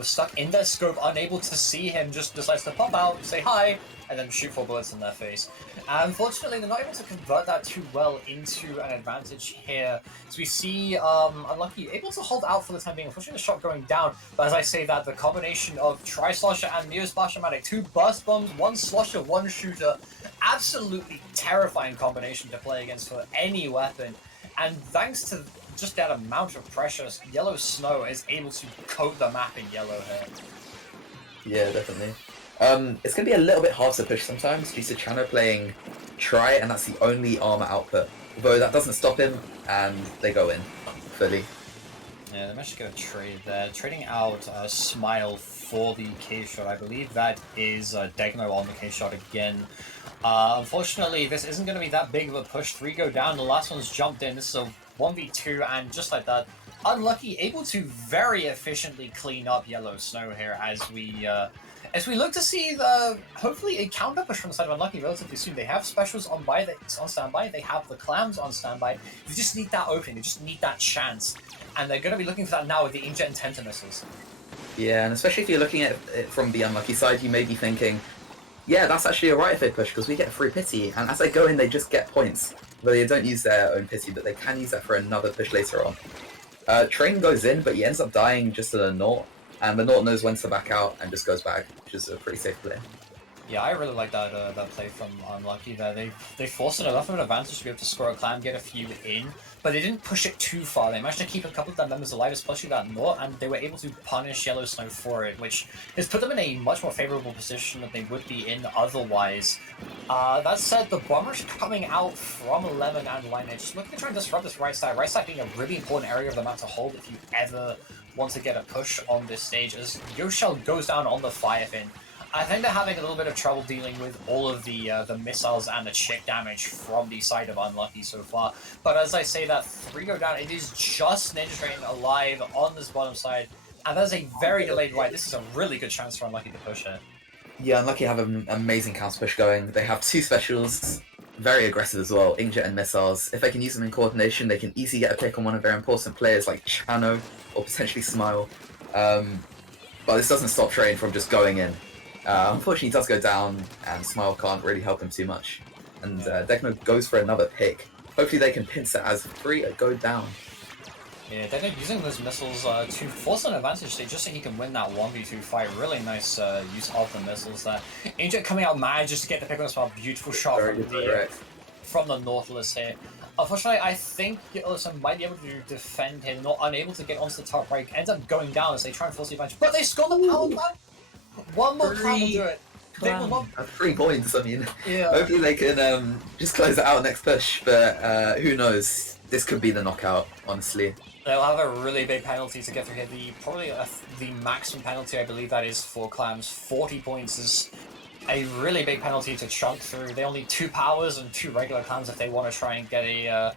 stuck in their scope, unable to see him, just decides to pop out, say hi, and then shoot 4 bullets in their face. Unfortunately, they're not able to convert that too well into an advantage here. So we see Unlucky able to hold out for the time being. Unfortunately, the shot going down, but as I say that, the combination of Tri-Slosher and Neo Splashmatic, 2 burst bombs, 1 slosher, 1 shooter, absolutely terrifying combination to play against for any weapon. And thanks to just that amount of pressure, Yellow Snow is able to coat the map in yellow here. Yeah, definitely. It's going to be a little bit hard to push sometimes due to Chano playing Tri, and that's the only armor output. Although that doesn't stop him, and they go in fully. Yeah, they managed to get a trade there. Trading out Smile for the K-Shot. I believe that is Degno on the K-Shot again. Unfortunately, this isn't going to be that big of a push. 3 go down, the last one's jumped in. This is a 1v2, and just like that, Unlucky able to very efficiently clean up Yellow Snow here as we look to see hopefully a counter push from the side of Unlucky relatively soon. They have specials on standby, they have the clams on standby. They just need that opening, they just need that chance, and they're going to be looking for that now with the Inkjet and Tenta missiles. Yeah, and especially if you're looking at it from the Unlucky side, you may be thinking, yeah, that's actually a right if they push, because we get free pity, and as they go in, they just get points. Though they don't use their own pity, but they can use that for another push later on. Train goes in, but he ends up dying just to the Nort, and the Nort knows when to back out and just goes back, which is a pretty safe play. Yeah, I really like that play from Unlucky there. They forced enough of an advantage to be able to score a clam, get a few in, but they didn't push it too far. They managed to keep a couple of their members alive, especially that Nort, and they were able to punish Yellow Snow for it, which has put them in a much more favorable position than they would be in otherwise. That said, the Bombers coming out from 11 and Line Edge, just looking to try and disrupt this right side. Right side being a really important area of the map to hold if you ever want to get a push on this stage as Yoshell goes down on the Fire Fin. I think they're having a little bit of trouble dealing with all of the missiles and the chip damage from the side of Unlucky so far. But as I say that 3 go down, it is just Ninja Train alive on this bottom side. And that's a very delayed wipe. This is a really good chance for Unlucky to push it. Yeah, Unlucky have an amazing counter push going. They have 2 specials, very aggressive as well, Inkjet and missiles. If they can use them in coordination, they can easily get a pick on one of their important players like Chano or potentially Smile. But this doesn't stop Train from just going in. Unfortunately, he does go down, and Smile can't really help him too much. And Dekno goes for another pick. Hopefully they can pinch that as 3 go down. Yeah, Dekno using those missiles to force an advantage state just so he can win that 1v2 fight. Really nice use of the missiles there. Inkjet coming out mad just to get the pick on Smile. Beautiful shot from the Nautilus here. Unfortunately, I think Yellowstone might be able to defend him, not unable to get onto the top right. Ends up going down as they try and force the advantage. But they score the power climb! One more climb will do it. 3 points, I mean. Yeah. Hopefully they can just close it out next push, but who knows? This could be the knockout, honestly. They'll have a really big penalty to get through here. Probably the maximum penalty, I believe that is for clams. 40 points is a really big penalty to chunk through. They only 2 powers and 2 regular clams if they want to try and get a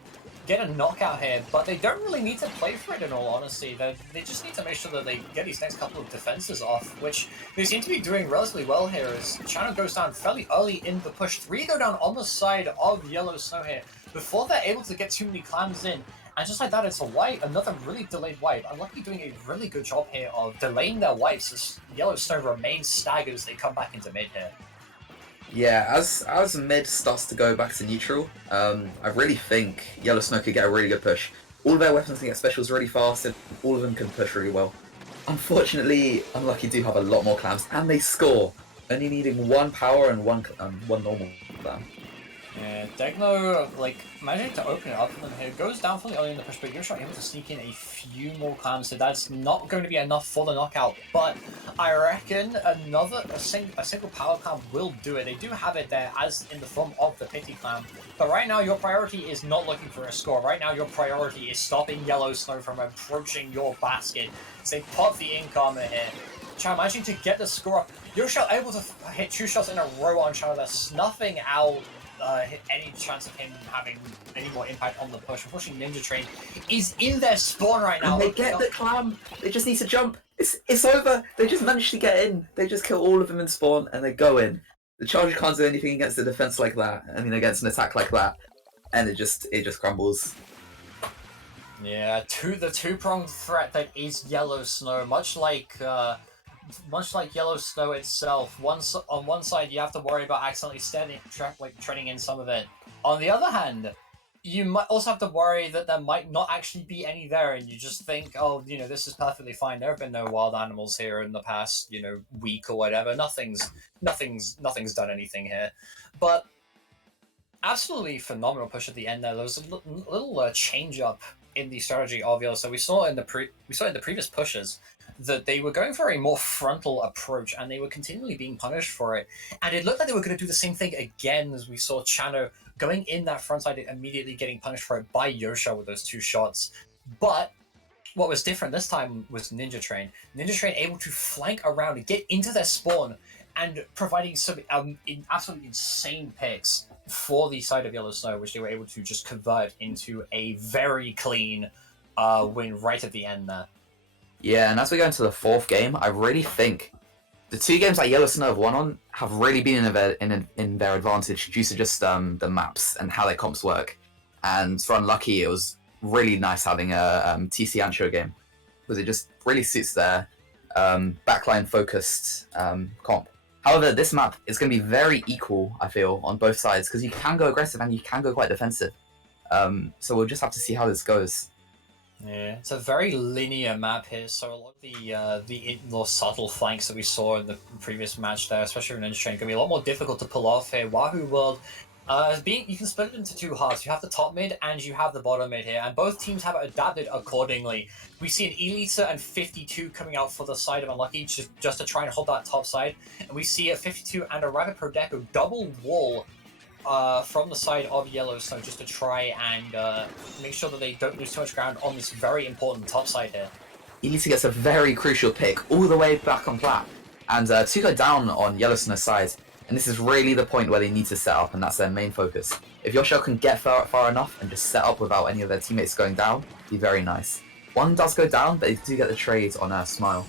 knockout here, but they don't really need to play for it in all honesty. They just need to make sure that they get these next couple of defenses off, which they seem to be doing relatively well here as Chano goes down fairly early in the push. 3 go down on the side of Yellow Snow here before they're able to get too many clams in. And just like that, it's a wipe, another really delayed wipe. Unlucky doing a really good job here of delaying their wipes as Yellow Snow remains staggered as they come back into mid here. Yeah, as mid starts to go back to neutral, I really think Yellow Snow could get a really good push. All of their weapons can get specials really fast, and all of them can push really well. Unfortunately, Unlucky do have a lot more clams, and they score, only needing 1 power and one normal clam. Yeah, Dekno, managing to open it up for them here. Goes down fairly early in the push, but Yoshell able to sneak in a few more clams, so that's not going to be enough for the knockout. But I reckon a single power clam will do it. They do have it there as in the form of the pity clam. But right now, your priority is not looking for a score. Right now, your priority is stopping Yellow Snow from approaching your basket. So they pop the incomer here. Chano managing to get the score up. Yoshell able to hit 2 shots in a row on Chano. They're snuffing out any chance of him having any more impact on the push. Unfortunately, Ninja Train is in their spawn right now. And they get the clam. They just need to jump. It's over. They just managed to get in. They just kill all of them in spawn and they go in. The Charger can't do anything against a defense like that. I mean, against an attack like that, and it just crumbles. Yeah, the 2-pronged threat that is Yellow Snow, much like Yellow Snow itself. On one side, you have to worry about accidentally treading in some of it. On the other hand, you might also have to worry that there might not actually be any there, and you just think, oh, this is perfectly fine. There have been no wild animals here in the past, week or whatever. Nothing's done anything here, but absolutely phenomenal push at the end there. There was a little change up in the strategy of Yellow. So we saw in the previous pushes that they were going for a more frontal approach, and they were continually being punished for it. And it looked like they were going to do the same thing again, as we saw Chano going in that front side and immediately getting punished for it by Yoshell with those 2 shots. But what was different this time was Ninja Train. Ninja Train able to flank around and get into their spawn and providing some absolutely insane picks for the side of Yellow Snow, which they were able to just convert into a very clean win right at the end there. Yeah, and as we go into the 4th game, I really think the 2 games that Yellow Snow have won on have really been in their advantage due to just the maps and how their comps work. And for Unlucky, it was really nice having a TC Ancho game because it just really suits their backline focused comp. However, this map is going to be very equal, I feel, on both sides because you can go aggressive and you can go quite defensive. So we'll just have to see how this goes. Yeah, it's a very linear map here, so a lot of the more subtle flanks that we saw in the previous match there, especially in Ninja Train, are going to be a lot more difficult to pull off here. Wahoo World, you can split it into 2 halves. You have the top mid and you have the bottom mid here, and both teams have adapted accordingly. We see an Elita and 52 coming out for the side of Unlucky just to try and hold that top side, and we see a 52 and a Rapid Pro Deco double wall from the side of Yellow Snow just to try and make sure that they don't lose too much ground on this very important top side here. Elisa gets a very crucial pick all the way back on plat, and two go down on Yellow Snow's side. And this is really the point where they need to set up, and that's their main focus. If your shell can get far enough and just set up without any of their teammates going down, it'd be very nice. One does go down, but they do get the trade on Smile.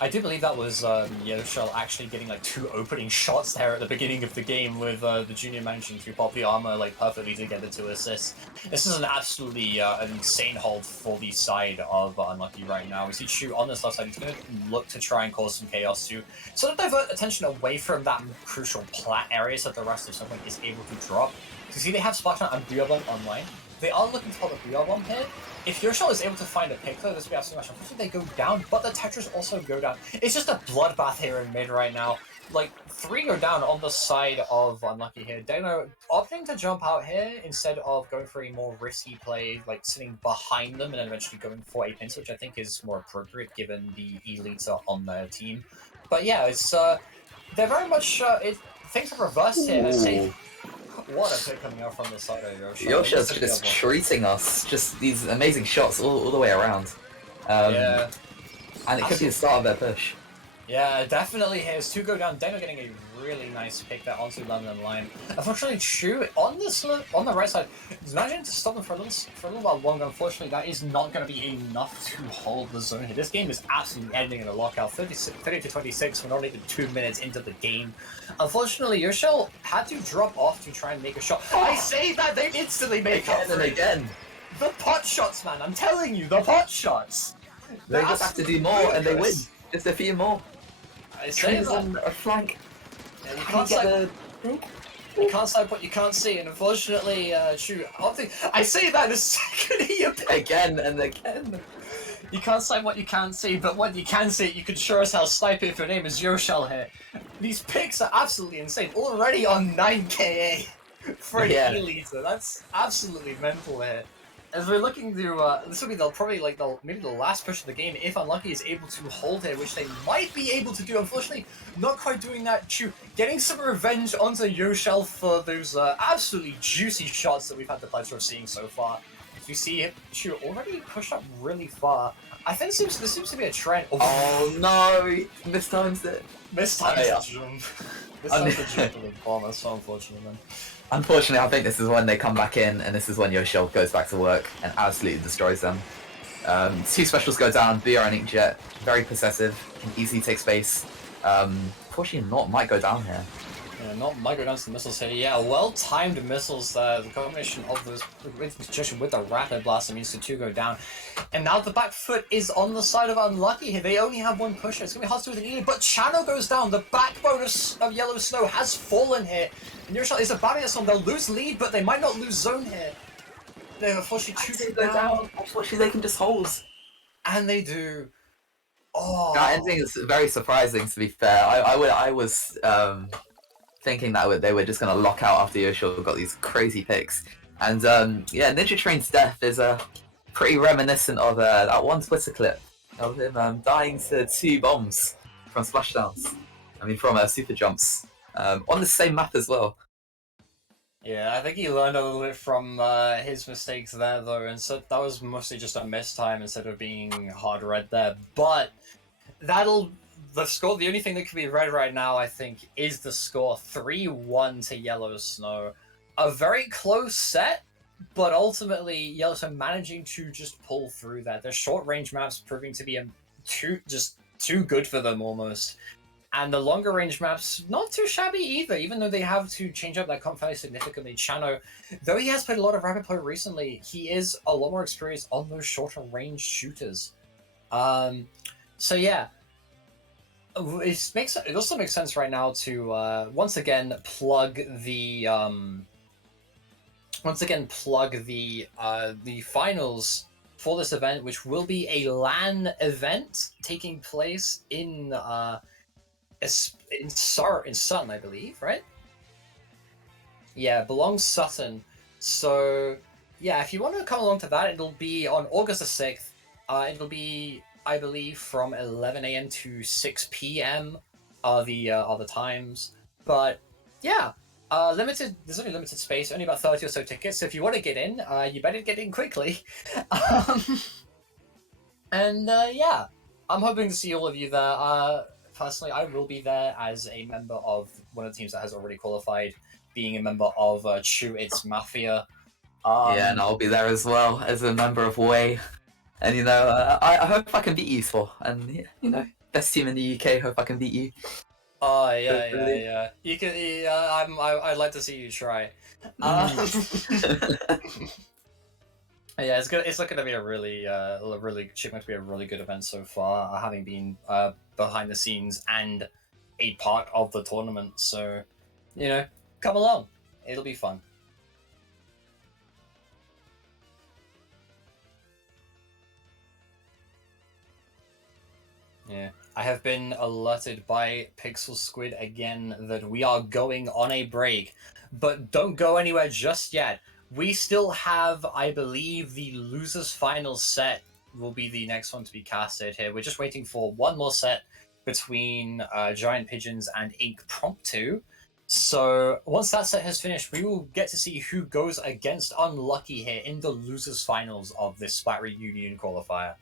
I do believe that was Yellow Shell actually getting like 2 opening shots there at the beginning of the game, with the junior managing to pop the armor like perfectly to get the 2 assists. This is an absolutely an insane hold for the side of Unlucky right now. We see Chu on this left side. He's going to look to try and cause some chaos to sort of divert attention away from that crucial plat area so that the rest of Snowpoint is able to drop. So see, they have Splatoon and Booyah online. They are looking to pop the Booyah bomb here. If Yoshel is able to find a pick though, this would be absolutely much. Unfortunately, they go down, but the Tetris also go down. It's just a bloodbath here in mid right now. Like, 3 go down on the side of Unlucky here. Dano opting to jump out here instead of going for a more risky play, like sitting behind them and then eventually going for a pinch, which I think is more appropriate given the elites are on their team. But yeah, it's they're very much things are reversed here. Let's see. What a pick coming out from the side of Yoshel. Yoshel's just treating us, just these amazing shots all the way around. Yeah. And it could be the start of their push. Yeah, definitely here. 2 go down. Dano getting a really nice pick there onto London line. Unfortunately, Chu on the right side is managing to stop them for a little while longer. Unfortunately, that is not going to be enough to hold the zone here. This game is absolutely ending in a lockout. 30 to 26. We're not even 2 minutes into the game. Unfortunately, Yoshel had to drop off to try and make a shot. I say that they instantly make up Again and again. The pot shots, man. I'm telling you, the pot shots. They just have to do more and they win. Just a few more. I say that. On a flank. Yeah, you Can can't you get say the... you can't snipe what you can't see, and unfortunately, shoot, I say that the second you pick. Again and again. You can't snipe what you can't see, but what you can see, you can sure as hell snipe if your name is Yoshel here. These picks are absolutely insane. Already on 9KA for an E-liter. That's absolutely mental here. As we're looking through, this will be maybe the last push of the game if Unlucky is able to hold it, which they might be able to do. Unfortunately, not quite doing that. Chu getting some revenge onto Yoshel for those absolutely juicy shots that we've had the pleasure of seeing so far. As we see Chu already pushed up really far. I think this seems to be a trend. Oh no, he mistimes it. Mistimes the jump. Mistimes the jump of the bomb. That's so unfortunate, man. Unfortunately, I think this is when they come back in, and this is when Yoshel goes back to work and absolutely destroys them. 2 specials go down, BR and Inkjet, very possessive, can easily take space. Unfortunately, Not might go down here. Yeah, Not might go down to the missiles here. Yeah, well-timed missiles there. The combination of those with the rapid blast means the 2 go down. And now the back foot is on the side of Unlucky here. They only have 1 pusher. It's going to be hard to do with an E, but Chano goes down. The backbone of Yellow Snow has fallen here. And Yoshel is about to get some. They'll lose lead, but they might not lose zone here. They unfortunately 2 go down. Unfortunately, they can just hold. And they do. Oh. That ending is very surprising, to be fair. I was thinking that they were just going to lock out after Yoshel got these crazy picks. And yeah, Ninja Train's death is pretty reminiscent of that one Twitter clip of him dying to 2 bombs from splashdowns. I mean, from super jumps. On the same map as well. Yeah, I think he learned a little bit from his mistakes there, though, and so that was mostly just a missed time instead of being hard read there. But the score, the only thing that can be read right now, I think, is the score 3-1 to Yellow Snow. A very close set, but ultimately Yellow Snow managing to just pull through that. Their short range maps proving to be too good for them almost. And the longer range maps, not too shabby either, even though they have to change up that comp fairly significantly. Chano, though he has played a lot of rapid play recently, he is a lot more experienced on those shorter range shooters. So yeah, it also makes sense right now to once again plug the finals for this event, which will be a LAN event taking place in Sutton, I believe, right? Yeah, belongs Sutton. So yeah, if you want to come along to that, it'll be on August the 6th. It'll be, I believe, from 11 AM to 6 PM are the times. But yeah, there's only limited space, only about 30 or so tickets. So if you want to get in, you better get in quickly. And yeah, I'm hoping to see all of you there. Personally, I will be there as a member of one of the teams that has already qualified, being a member of True It's Mafia. Yeah, and I'll be there as well as a member of Way. And I hope I can beat you, Thor. And best team in the UK. Hope I can beat you. Oh yeah, yeah, Hopefully. yeah. You can. Yeah, I'd like to see you try. Yeah, it's looking to be a really, shaping to be a really good event so far. Having been behind the scenes and a part of the tournament, so come along. It'll be fun. Yeah, I have been alerted by Pixelsquid again that we are going on a break, but don't go anywhere just yet. We still have, I believe, the losers final set will be the next one to be casted here. We're just waiting for one more set between Giant Pigeons and Ink Prompt 2. So once that set has finished, we will get to see who goes against Unlucky here in the losers finals of this Splat Reunion qualifier.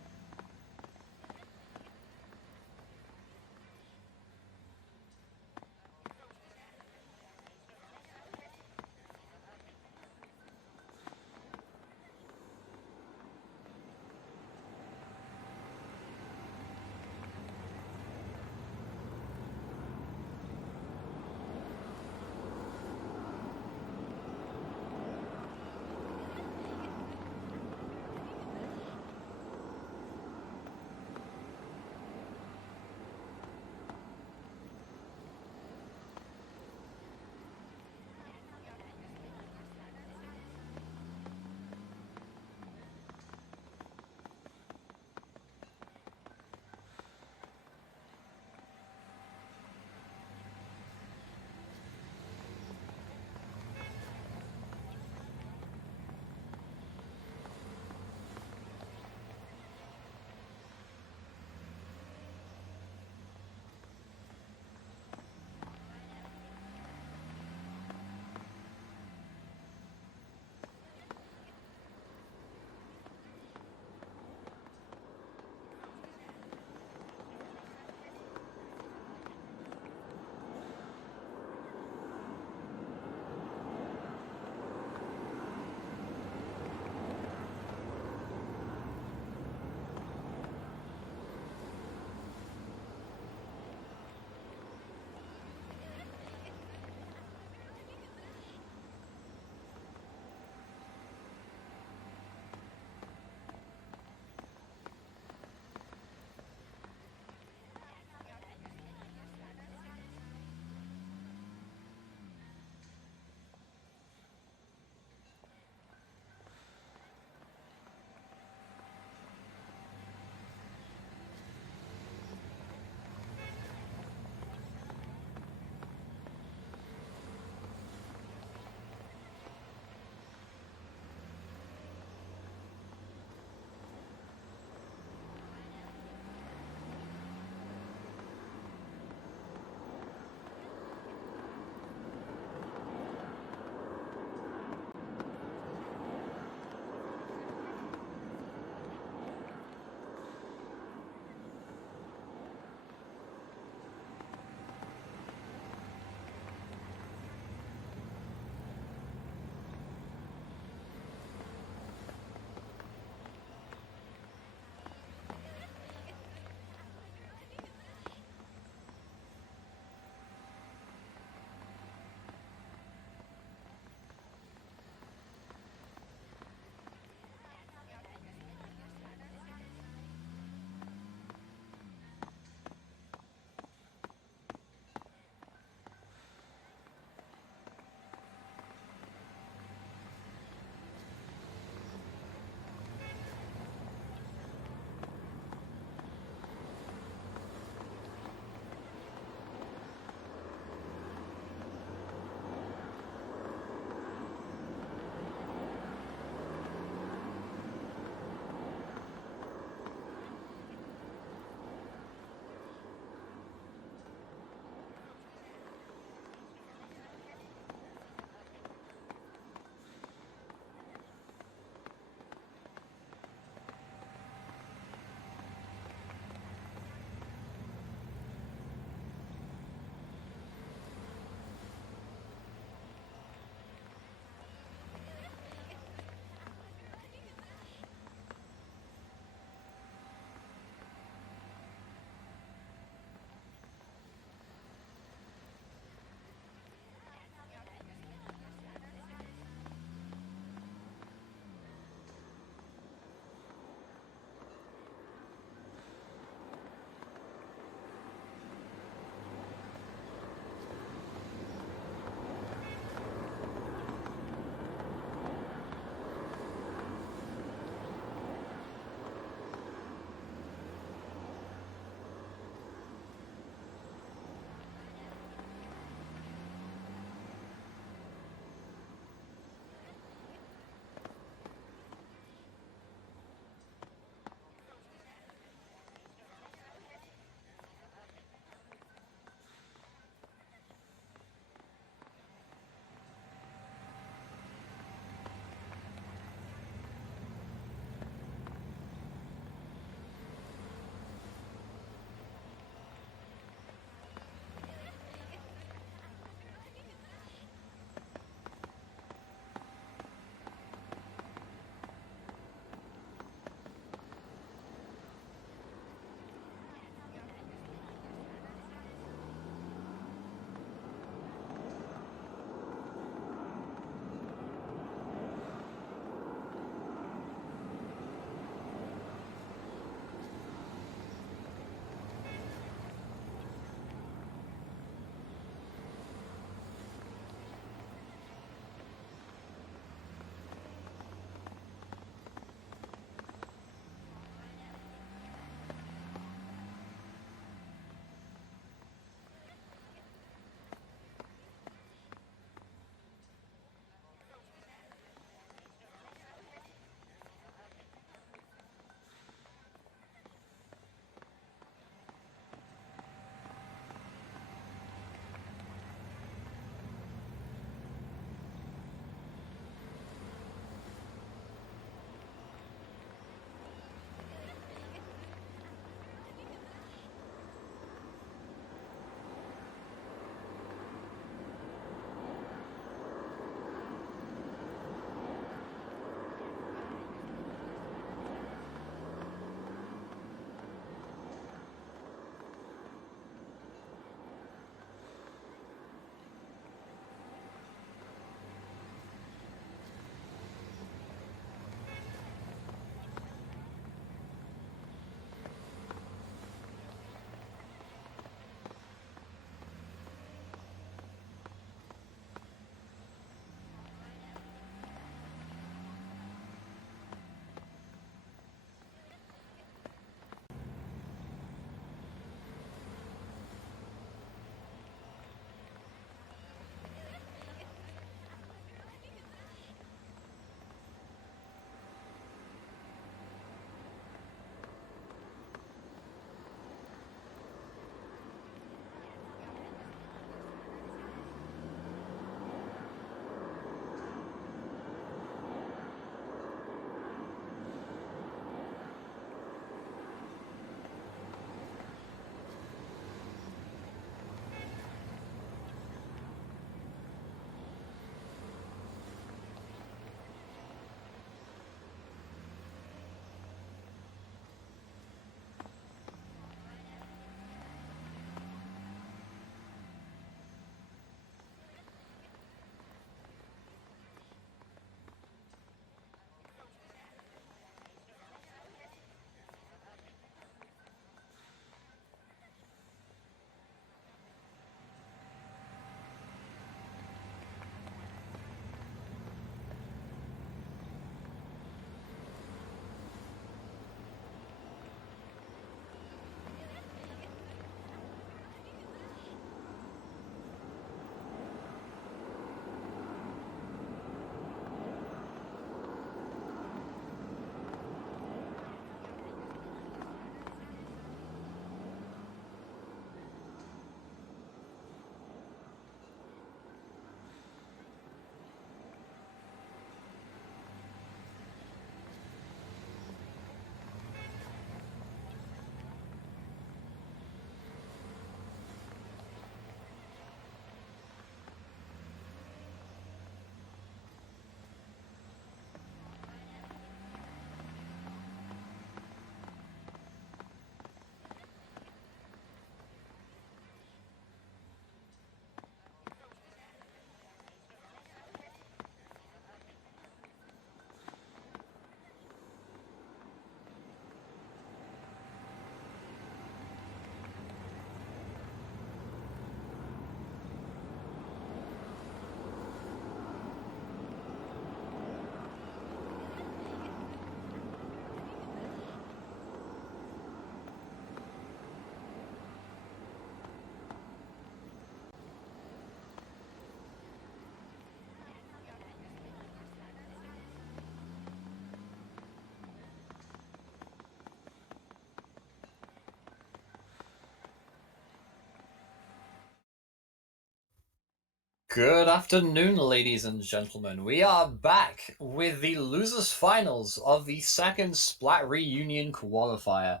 Good afternoon, ladies and gentlemen. We are back with the losers finals of the second Splat Reunion qualifier.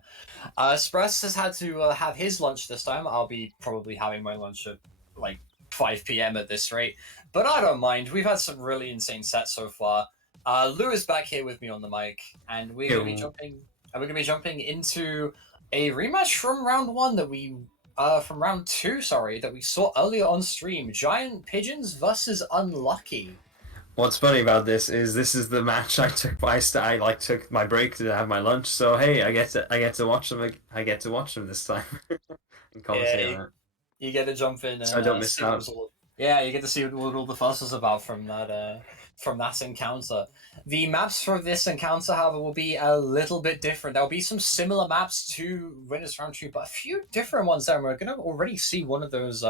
Spress has had to have his lunch this time. I'll be probably having my lunch at like 5 p.m. at this rate, but I don't mind. We've had some really insane sets so far. Lou is back here with me on the mic, and we're going to be jumping. We're going to be jumping into a rematch from round one that we from round two, sorry, that we saw earlier on stream. Giant Pigeons versus Unlucky. What's funny about this is the match I took. I took my break to have my lunch. So hey, I get to watch them. I get to watch them this time. And commentate on it. You get to jump in and So I don't miss out. Yeah, you get to see what all the fuss was about from that encounter. The maps for this encounter, however, will be a little bit different. There will be some similar maps to Winners Round 2, but a few different ones there. And we're going to already see one of those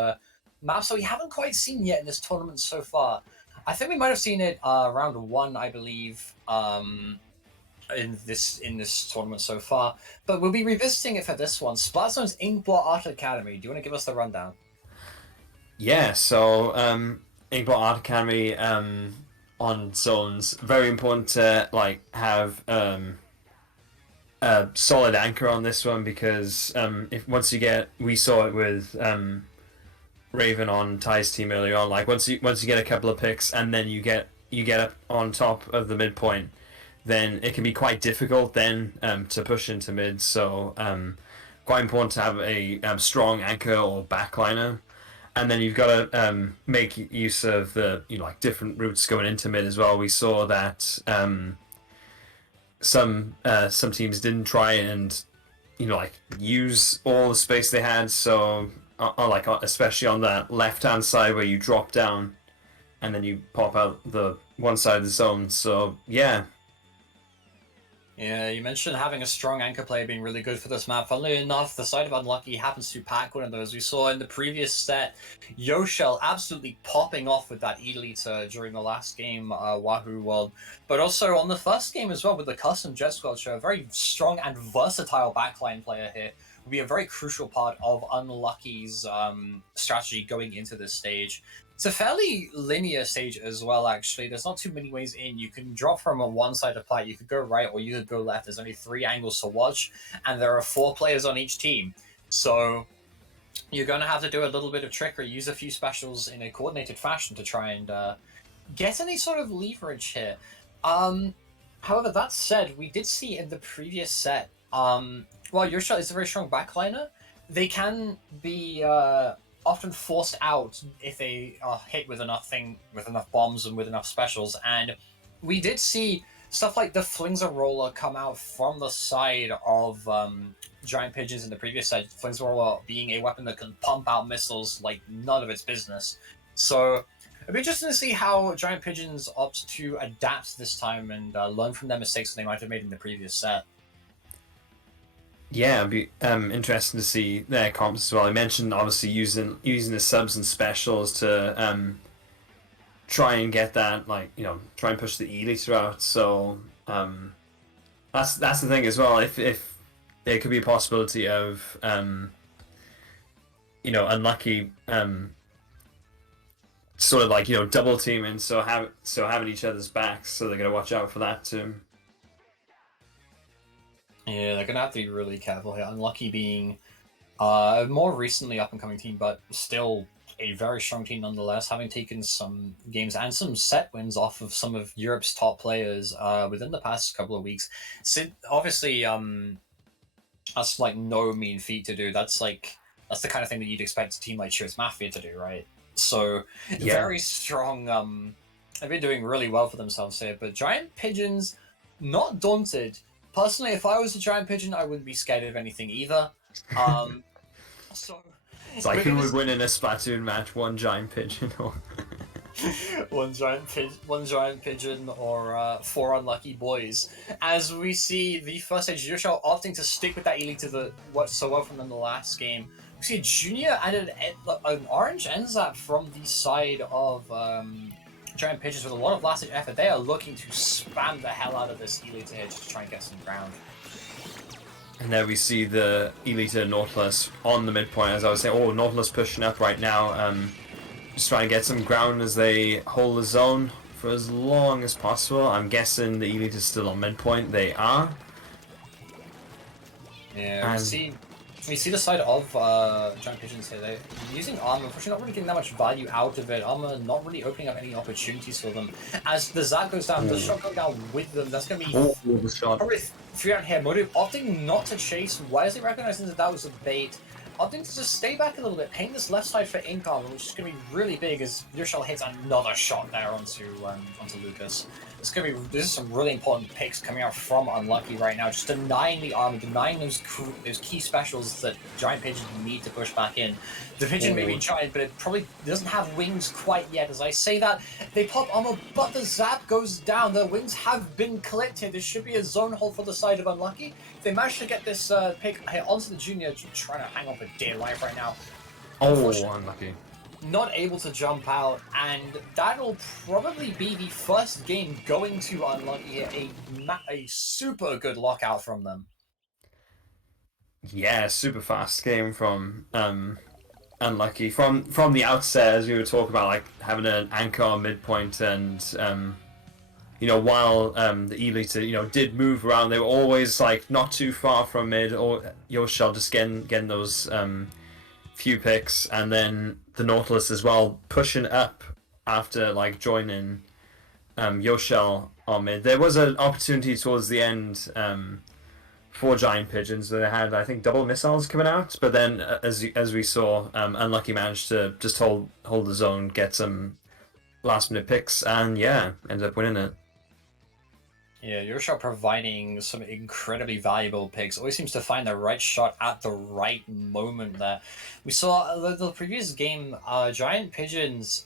maps that we haven't quite seen yet in this tournament so far. I think we might have seen it round one, I believe, in this tournament so far. But we'll be revisiting it for this one. Splatzone's Inkblot Art Academy. Do you want to give us the rundown? Yeah, so Inkblot Art Academy on Zones, very important to like have a solid anchor on this one, because we saw it with Raven on Ty's team earlier on. Like once you get a couple of picks and then you get up on top of the midpoint, then it can be quite difficult then to push into mid. So quite important to have a strong anchor or backliner. And then you've got to make use of the different routes going into mid as well. We saw that some teams didn't try and use all the space they had. So especially on that left hand side where you drop down and then you pop out the one side of the zone. So yeah. Yeah, you mentioned having a strong anchor player being really good for this map. Funnily enough, the side of Unlucky happens to pack one of those. We saw in the previous set, Yoshell absolutely popping off with that E-liter during the last game, Wahoo World. But also on the first game as well with the custom Jet Squelcher, a very strong and versatile backline player here. Will be a very crucial part of Unlucky's strategy going into this stage. It's a fairly linear stage as well, actually. There's not too many ways in. You can drop from one side of play. You could go right or you could go left. There's only 3 angles to watch, and there are 4 players on each team. So you're going to have to do a little bit of trickery, use a few specials in a coordinated fashion to try and get any sort of leverage here. However, that said, we did see in the previous set, while Yoshell is a very strong backliner, they can be often forced out if they are hit with enough bombs and with enough specials. And we did see stuff like the Flingser Roller come out from the side of Giant Pigeons in the previous set. Flingser Roller being a weapon that can pump out missiles like none of its business. So it'd be interesting to see how Giant Pigeons opt to adapt this time and learn from their mistakes that they might have made in the previous set. Yeah, it'd be interesting to see their comps as well. I mentioned obviously using the subs and specials to try and get that, try and push the E-liter out. So that's the thing as well. If there could be a possibility of Unlucky sort of double teaming, so having each other's backs, so they're gonna watch out for that too. Yeah, they're gonna have to be really careful here. Unlucky being a more recently up-and-coming team, but still a very strong team nonetheless, having taken some games and some set wins off of some of Europe's top players within the past couple of weeks. So obviously, that's no mean feat to do. That's the kind of thing that you'd expect a team like Cheers Mafia to do, right? So yeah. Very strong. They've been doing really well for themselves here, but Giant Pigeons, not daunted. Personally, if I was a Giant Pigeon, I wouldn't be scared of anything either. So it's like who would win in a Splatoon match? One Giant Pigeon or one Giant Pigeon, or 4 Unlucky Boys. As we see the first stage, Yoshell opting to stick with that E-liter that worked so well from them in the last game. We see a Junior and an orange NZAP from the side of Giant Pigeons with a lot of last-ditch effort. They are looking to spam the hell out of this E-liter here just to try and get some ground. And there we see the E-liter Nautilus on the midpoint, as I was saying. Oh, Nautilus pushing up right now. just trying to get some ground as they hold the zone for as long as possible. I'm guessing the Elite is still on midpoint. They are. Yeah, we see the side of Giant Pigeons here. They're using armor, unfortunately not really getting that much value out of it. Armor not really opening up any opportunities for them. As the Zap goes down, the shot going down with them, that's going to be the shot. probably 3 out here. Motive opting not to chase, wisely recognizing that that was a bait. Opting to just stay back a little bit, paint this left side for ink armor, which is going to be really big as Yoshel hits another shot there onto Lucas. It's going to be, this is some really important picks coming out from Unlucky right now, just denying the armor, denying those key specials that Giant Pigeon need to push back in. The Pigeon may be giant, but it probably doesn't have wings quite yet. As I say that, they pop armor, but the Zap goes down. The wings have been collected. There should be a zone hold for the side of Unlucky. If they manage to get this pick onto the Junior, trying to hang on for dear life right now. Oh, Unlucky. Not able to jump out, and that'll probably be the first game going to Unlucky here. A super good lockout from them. Yeah, super fast game from Unlucky. From the outset, as we were talking about, like having an anchor midpoint, and while the Elite did move around, they were always like not too far from mid, or Yoshel just getting those few picks, and then the Nautilus as well pushing up after like joining Yoshel on mid. There was an opportunity towards the end for Giant Pigeons where they had, I think, double missiles coming out, but then as we saw, Unlucky managed to just hold the zone, get some last minute picks, and yeah, ended up winning it. Yeah, Yoshel providing some incredibly valuable picks. Always seems to find the right shot at the right moment there. We saw the previous game, Giant Pigeons,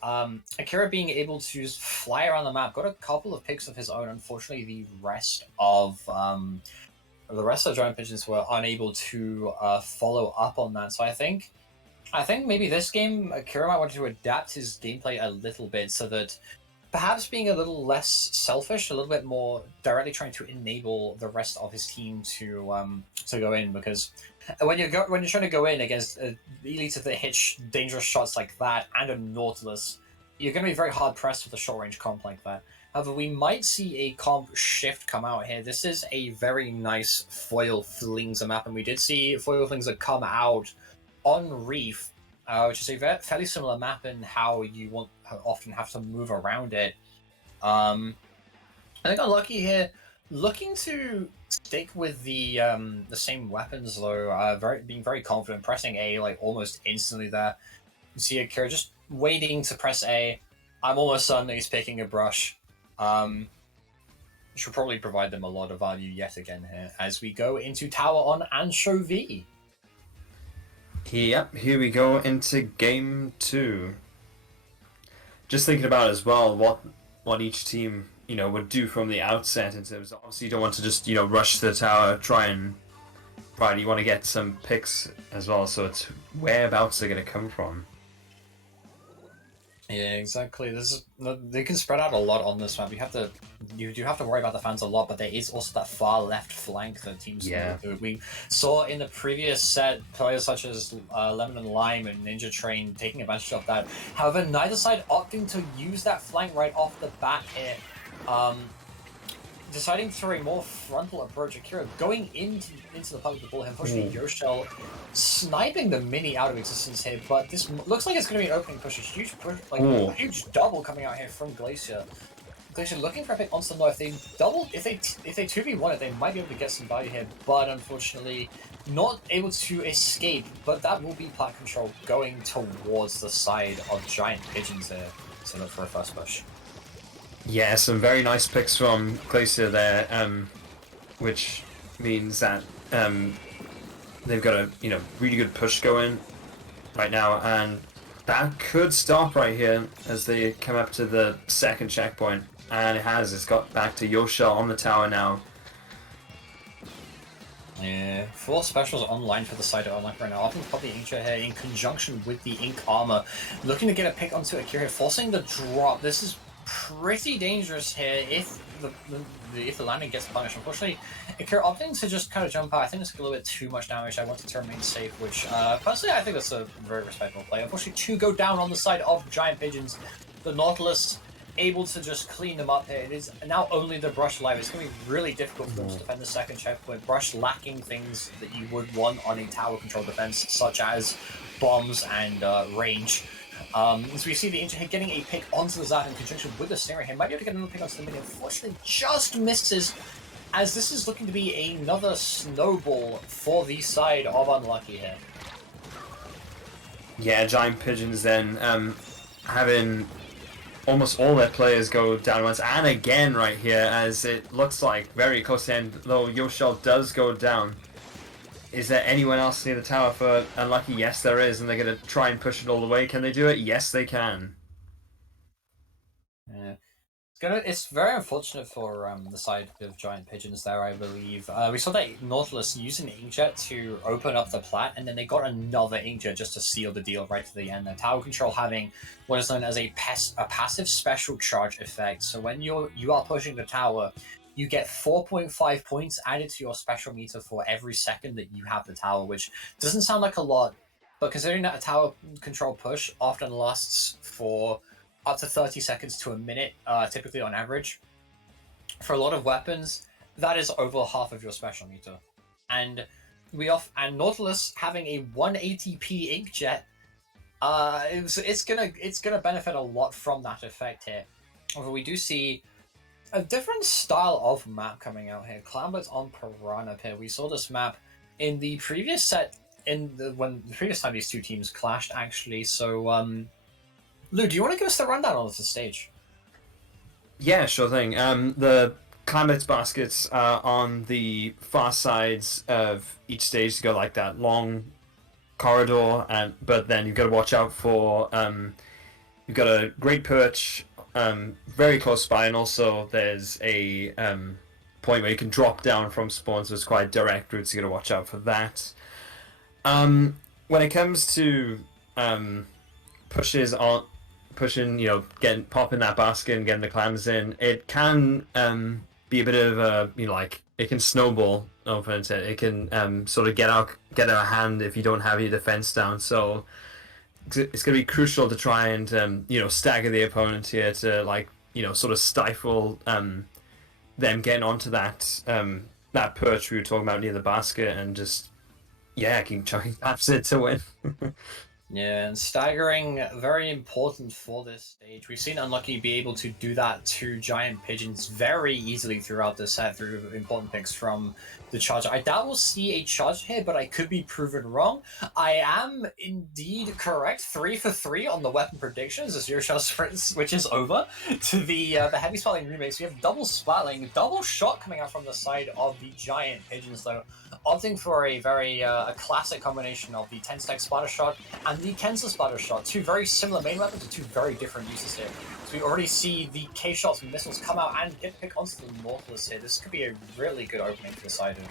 Akira being able to just fly around the map, got a couple of picks of his own. Unfortunately, the rest of Giant Pigeons were unable to follow up on that. So I think maybe this game, Akira might want to adapt his gameplay a little bit so that perhaps being a little less selfish, a little bit more directly trying to enable the rest of his team to go in, because when you're trying to go in against Elite that hit dangerous shots like that and a Nautilus, you're going to be very hard pressed with a short range comp like that. However, we might see a comp shift come out here. This is a very nice foil flings map, and we did see foil flings that come out on Reef, which is a fairly similar map in how you often have to move around it. I think Unlucky here, looking to stick with the same weapons though, being very confident, pressing A like almost instantly there. You see Akira just waiting to press A. I'm almost certain that he's picking a brush. Which will probably provide them a lot of value yet again here as we go into Tower on Anchovy. Yep, here we go into game 2. Just thinking about as well what each team would do from the outset in terms of, obviously you don't want to just rush to the tower, you want to get some picks as well, so it's whereabouts they're going to come from. Yeah, exactly. They can spread out a lot on this map. You do have to worry about the fans a lot, but there is also that far left flank that teams do. We saw in the previous set players such as Lemon and Lime and Ninja Train taking advantage of that. However, neither side opting to use that flank right off the bat here. Deciding for a more frontal approach, Akira going into the plug with the ball, unfortunately Yoshel sniping the mini out of existence here, but this looks like it's going to be an opening push, a huge push, a huge double coming out here from Glacier. Glacier looking for a pick onto the north. If they 2v1 it, they might be able to get some value here, but unfortunately not able to escape, but that will be plat control going towards the side of Giant Pigeons there to look for a first push. Yeah, some very nice picks from Glacier there, which means that they've got a really good push going right now, and that could stop right here as they come up to the second checkpoint, and it's got back to Yoshel on the tower now. Yeah, 4 specials online for the side of Unlucky right now. Often pop the Ink Chair here in conjunction with the Ink Armor, looking to get a pick onto Akira, forcing the drop. This is pretty dangerous here if the landing gets punished. Unfortunately, if you're opting to just kind of jump out, I think it's a little bit too much damage. I wanted to remain safe, which personally I think that's a very respectable play. Unfortunately, 2 go down on the side of Giant Pigeons. The Nautilus able to just clean them up here. It is now only the Brush alive. It's going to be really difficult for them to defend the second checkpoint. Brush lacking things that you would want on a tower control defense, such as bombs and range. As we see the Inter getting a pick onto the Zat in conjunction with the Stinger here, might be able to get another pick onto the Minion. Unfortunately, just misses, as this is looking to be another snowball for the side of Unlucky here. Yeah, Giant Pigeons then having almost all their players go down once, and again right here, as it looks like very close to the end, though Yoshel does go down. Is there anyone else near the tower for Unlucky? Yes, there is, and they're going to try and push it all the way. Can they do it? Yes, they can. Yeah. It's very unfortunate for the side of Giant Pigeons there, I believe. We saw that Nautilus used an inkjet to open up the plat, and then they got another inkjet just to seal the deal right to the end. The tower control having what is known as a passive special charge effect. So when you are pushing the tower, you get 4.5 points added to your special meter for every second that you have the tower, which doesn't sound like a lot, but considering that a tower control push often lasts for up to 30 seconds to a minute, typically on average. For a lot of weapons, that is over half of your special meter. And Nautilus having a 180p inkjet, it's gonna benefit a lot from that effect here. Although we do see a different style of map coming out here. Cloudbirds on Piranha Pit. We saw this map in the previous set, when the previous time these two teams clashed, actually. So, Lou, do you want to give us the rundown on the stage? Yeah, sure thing. The Clambett's baskets are on the far sides of each stage to go like that long corridor, but then you've got to watch out for you've got a great perch very close by, and also there's a point where you can drop down from spawn, so it's quite direct routes. You got to watch out for that. When it comes to pushing, popping that basket and getting the clams in, it can be a bit of a, it can snowball. It can sort of get out of hand if you don't have your defense down. So it's going to be crucial to try and stagger the opponent here to sort of stifle them getting onto that perch we were talking about near the basket, and just keep trying it to win. Yeah, and staggering, very important for this stage. We've seen Unlucky be able to do that to Giant Pigeons very easily throughout the set through important picks from the charge. I doubt we'll see a charge here, but I could be proven wrong. I am indeed correct. 3 for 3 on the weapon predictions as Yoshel sprints, which is over, to the heavy splatling remakes. We have double splatling, double shot coming out from the side of the Giant Pigeons, though, opting for a very a classic combination of the 10-stack splatter shot and the Kenza splatter shot. Two very similar main weapons with two very different uses here. So we already see the K-shots and missiles come out and get picked onto the Nautilus here. This could be a really good opening for the side of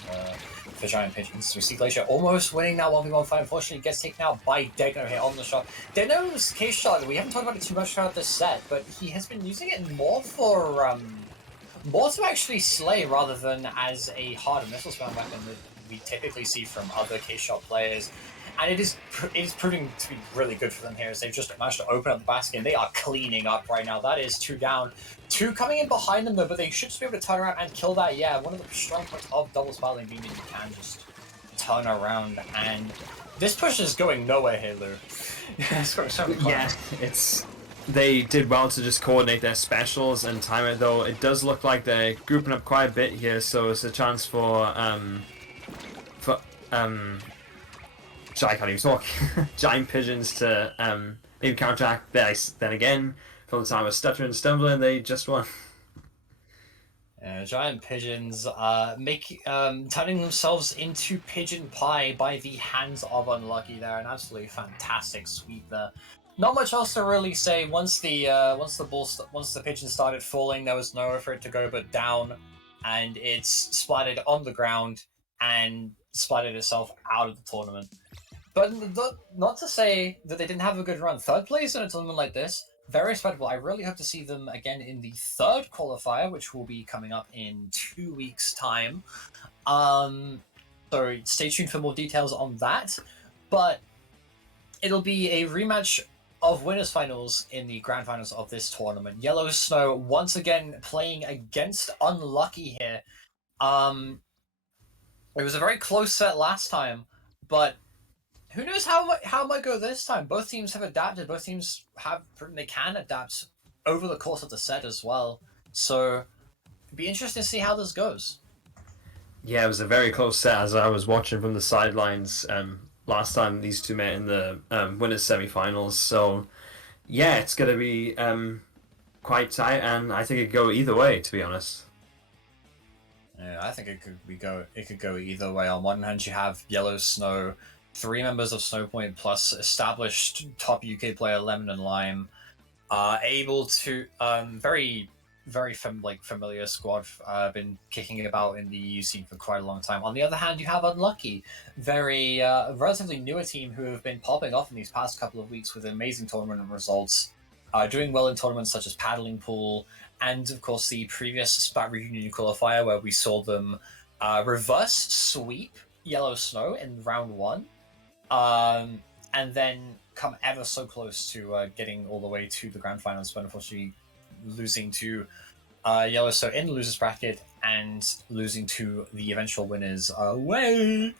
for Giant Pigeons. We see Glacier almost winning now 1v1 fight. Unfortunately, gets taken out by Degno here on the shot. Degno's K-shot, we haven't talked about it too much throughout this set, but he has been using it more for more to actually slay rather than as a hard missile spam weapon that we typically see from other K-shot players. And it is proving to be really good for them here, as they've just managed to open up the basket, and they are cleaning up right now. That is 2 down. 2 coming in behind them, though, but they should just be able to turn around and kill that. Yeah, one of the strong points of double spiraling being that you can just turn around, and this push is going nowhere here, Lou. They did well to just coordinate their specials and time it, though. It does look like they're grouping up quite a bit here, so it's a chance for I can't even talk. Giant Pigeons to maybe counteract this. Then again, from the time of stuttering and stumbling, they just won. Giant Pigeons turning themselves into pigeon pie by the hands of Unlucky there. An absolutely fantastic sweep there. Not much else to really say. Once the pigeon started falling, there was nowhere for it to go but down, and it's splatted on the ground and splatted itself out of the tournament. But not to say that they didn't have a good run. Third place in a tournament like this, very respectable. I really hope to see them again in the third qualifier, which will be coming up in 2 weeks' time. So stay tuned for more details on that. But it'll be a rematch of winners finals in the grand finals of this tournament. Yellow Snow once again playing against Unlucky here. It was a very close set last time, but who knows how it might go this time? Both teams have adapted. Both teams have proven they can adapt over the course of the set as well. So it'd be interesting to see how this goes. Yeah, it was a very close set as I was watching from the sidelines last time these two met in the winners semi-finals. So yeah, it's going to be quite tight, and I think it could go either way, to be honest. Yeah, I think it could go either way. On one hand, you have Yellow Snow, 3 members of Snowpoint plus established top UK player Lemon and Lime, able to very familiar squad, been kicking about in the EU scene for quite a long time. On the other hand, you have Unlucky, very relatively newer team who have been popping off in these past couple of weeks with amazing tournament results, doing well in tournaments such as Paddling Pool, and of course the previous Splat Reunion qualifier where we saw them reverse sweep Yellow Snow in round 1, and then come ever so close to getting all the way to the grand finals, but unfortunately losing to Yellow Snow in the losers bracket and losing to the eventual winners away.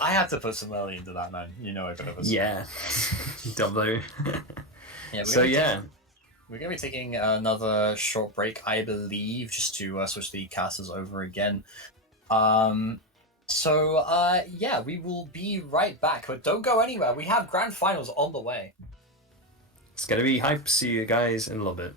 I have to put some early into that, man. You know, a bit of a Yeah, W. yeah. So yeah. We're going to be taking another short break, I believe, just to switch the casters over again. Yeah, we will be right back, but don't go anywhere. We have grand finals on the way. It's going to be hype. See you guys in a little bit.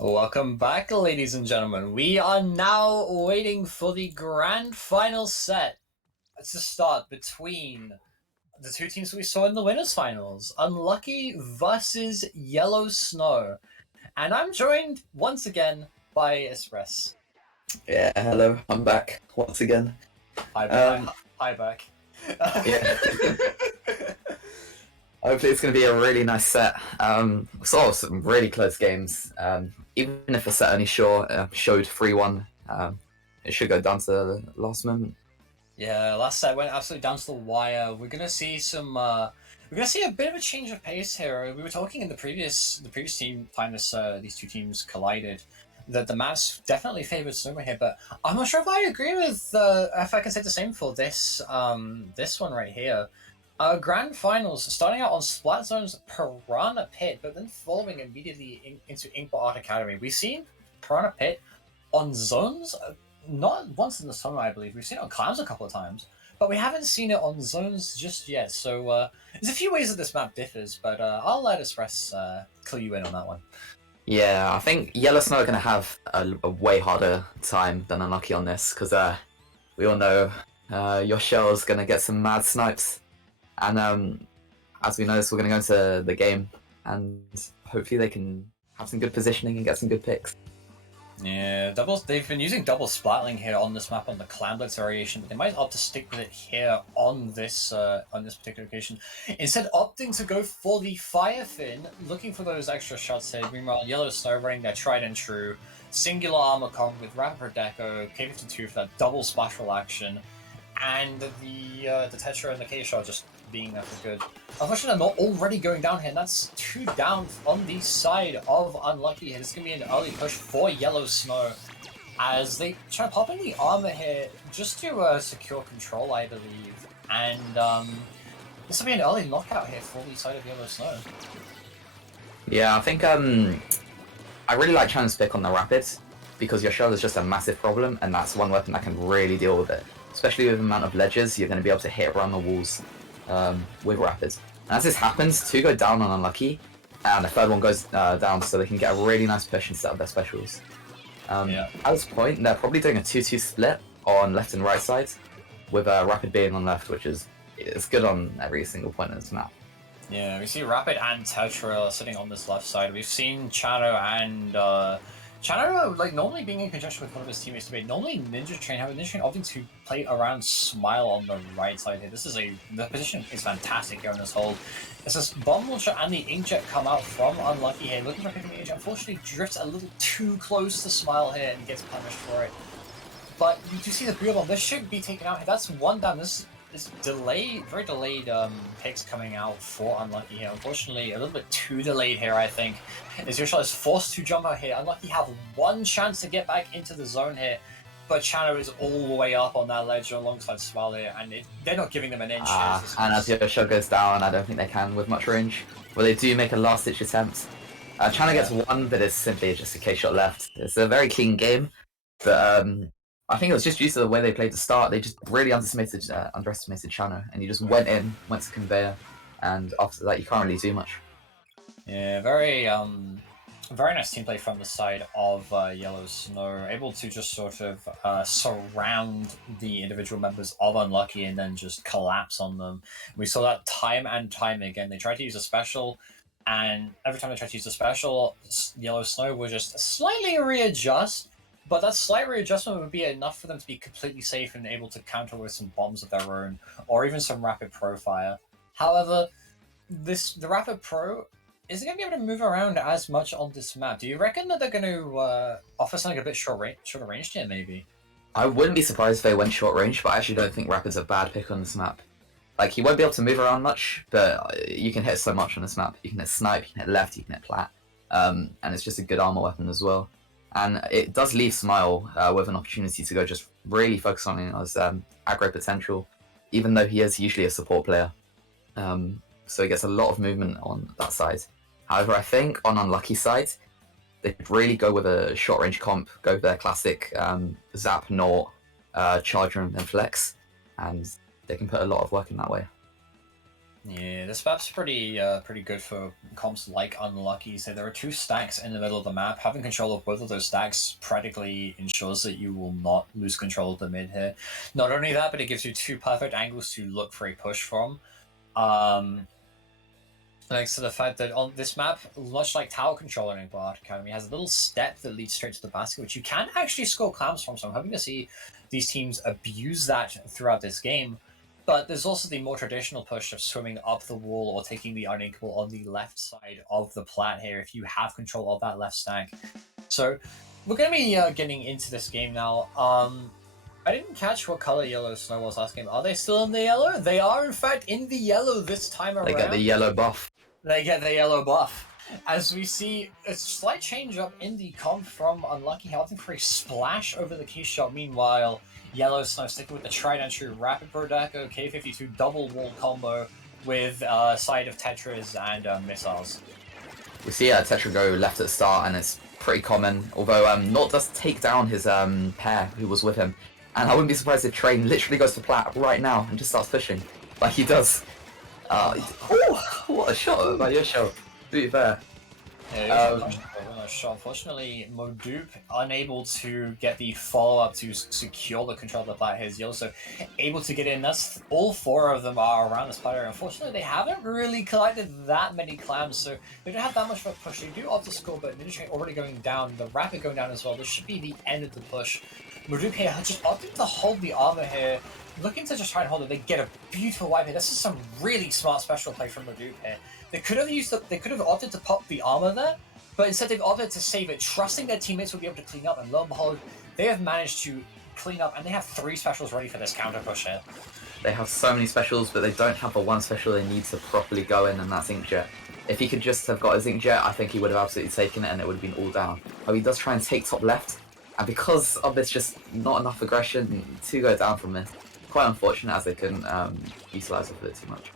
Welcome back, ladies and gentlemen. We are now waiting for the grand final set to start between the two teams we saw in the winners' finals, Unlucky versus Yellow Snow. And I'm joined once again by Espress. Yeah, hello, I'm back once again. Hi back. Yeah. Hopefully it's going to be a really nice set. We saw some really close games. Even if the set only showed 3-1, it should go down to the last moment. Yeah, last set went absolutely down to the wire. We're gonna see some. We're gonna see a bit of a change of pace here. We were talking in the previous team time these two teams collided that the maps definitely favored Snow here, but I'm not sure if I agree with if I can say the same for this this one right here. Grand finals starting out on Splat Zone's Piranha Pit, but then following immediately into Inkbot Art Academy. We've seen Piranha Pit on zones. Not once in the summer, I believe. We've seen it on Clams a couple of times, but we haven't seen it on zones just yet. So there's a few ways that this map differs, but I'll let Espress clue you in on that one. Yeah, I think Yellow Snow are going to have a way harder time than Unlucky on this, because we all know your shell's going to get some mad snipes. And as we know, we're going to go into the game, and hopefully they can have some good positioning and get some good picks. Yeah, they've been using double splatling here on this map on the Clamblitz variation, but they might opt to stick with it here on this particular occasion. Instead, opting to go for the Fire Fin, looking for those extra shots here. Meanwhile, Yellow Snow running their tried and true singular armor comp with Rapid Deco, K52 for that double spatial action, and the Tetra and the K-Shot just being there for good. Unfortunately, they're not already going down here, and that's 2 down on the side of Unlucky here. This is going to be an early push for Yellow Snow as they try to pop in the armor here just to secure control, I believe. And this will be an early knockout here for the side of Yellow Snow. Yeah, I think I really like Channel's pick on the Rapid, because your shell is just a massive problem, and that's one weapon that can really deal with it. Especially with the amount of ledges, you're going to be able to hit around the walls with Rapids. And as this happens, 2 go down on Unlucky, and the third one goes down, so they can get a really nice push and set up their specials. At this point, they're probably doing a 2-2 split on left and right side, with Rapid being on left, which is good on every single point of this map. Yeah, we see Rapid and Tetra sitting on this left side. We've seen Chano and Chano, like, normally being in conjunction with one of his teammates to normally Ninja Train, having Ninja Train opting to play around Smile on the right side here. The position is fantastic here on this hold. It's this Bomb Launcher and the Inkjet come out from Unlucky here, looking for picking the Inkjet. Unfortunately, drifts a little too close to Smile here and gets punished for it. But you do see the Build Bomb. This should be taken out here. That's 1 down. This delayed, very delayed picks coming out for Unlucky here. Unfortunately, a little bit too delayed here, I think. As Yoshua is forced to jump out here. Unlucky have 1 chance to get back into the zone here, but Chano is all the way up on that ledge alongside Swell here, and they're not giving them an inch. And as Yoshua goes down, I don't think they can with much range. Well, they do make a last-ditch attempt. Chano gets 1, but it's simply just a K-shot left. It's a very clean game, but I think it was just due to the way they played to start. They just really underestimated Chano, and he just went to conveyor, and after that you can't really do much. Yeah, very nice team play from the side of Yellow Snow, able to just sort of surround the individual members of Unlucky and then just collapse on them. We saw that time and time again. They tried to use a special, and every time they tried to use a special, Yellow Snow would just slightly readjust. But that slight readjustment would be enough for them to be completely safe and able to counter with some bombs of their own, or even some Rapid Pro fire. However, the Rapid Pro isn't going to be able to move around as much on this map. Do you reckon that they're going to offer something a bit shorter range here, maybe? I wouldn't be surprised if they went short range, but I actually don't think Rapid's a bad pick on this map. Like, he won't be able to move around much, but you can hit so much on this map. You can hit snipe, you can hit left, you can hit plat, and it's just a good armor weapon as well. And it does leave Smile with an opportunity to go just really focus on his aggro potential, even though he is usually a support player. So he gets a lot of movement on that side. However, I think on Unlucky side, they could really go with a short range comp, go with their classic Zap, Nort, Charge Room, and Flex, and they can put a lot of work in that way. Yeah, this map's pretty good for comps like Unlucky. So there are 2 stacks in the middle of the map. Having control of both of those stacks practically ensures that you will not lose control of the mid here. Not only that, but it gives you 2 perfect angles to look for a push from. Thanks to the fact that on this map, much like Tower Control in Bard Academy, has a little step that leads straight to the basket, which you can actually score clams from. So I'm hoping to see these teams abuse that throughout this game. But there's also the more traditional push of swimming up the wall or taking the uninkable on the left side of the plat here if you have control of that left stack. So we're going to be getting into this game now. I didn't catch what color Yellow Snow was last game. Are they still in the yellow? They are, in fact, in the yellow this time around. They get the yellow buff. They get the yellow buff. As we see a slight change up in the comp from Unlucky, opting for a splash over the key shot. Meanwhile, Yellow Snow sticking with the tried and true Rapid Brodeco K52 double wall combo with side of Tetras and missiles. We see Tetra go left at the start, and it's pretty common. Although Nort does take down his pair who was with him, and I wouldn't be surprised if Train literally goes to plat right now and just starts pushing like he does. Oh, what a shot by Yosho. To be fair. Yeah, unfortunately, Modupe unable to get the follow-up to secure the control of the plat. He's also able to get in. That's all 4 of them are around this plat area. Unfortunately, they haven't really collected that many clams, so they don't have that much of a push. They do opt to score, but Ninja Train already going down. The Rapid going down as well. This should be the end of the push. Modupe here just opting to hold the armor here. Looking to just try and hold it. They get a beautiful wipe here. This is some really smart special play from Modupe here. They could have opted to pop the armor there, but instead they've opted to save it, trusting their teammates will be able to clean up, and lo and behold, they have managed to clean up, and they have 3 specials ready for this counter push here. They have so many specials, but they don't have the one special they need to properly go in, and that's Inkjet. If he could just have got his Inkjet, I think he would have absolutely taken it, and it would have been all down. But he does try and take top left, and because of this just not enough aggression to go down from this, quite unfortunate as they couldn't utilise it a bit too much.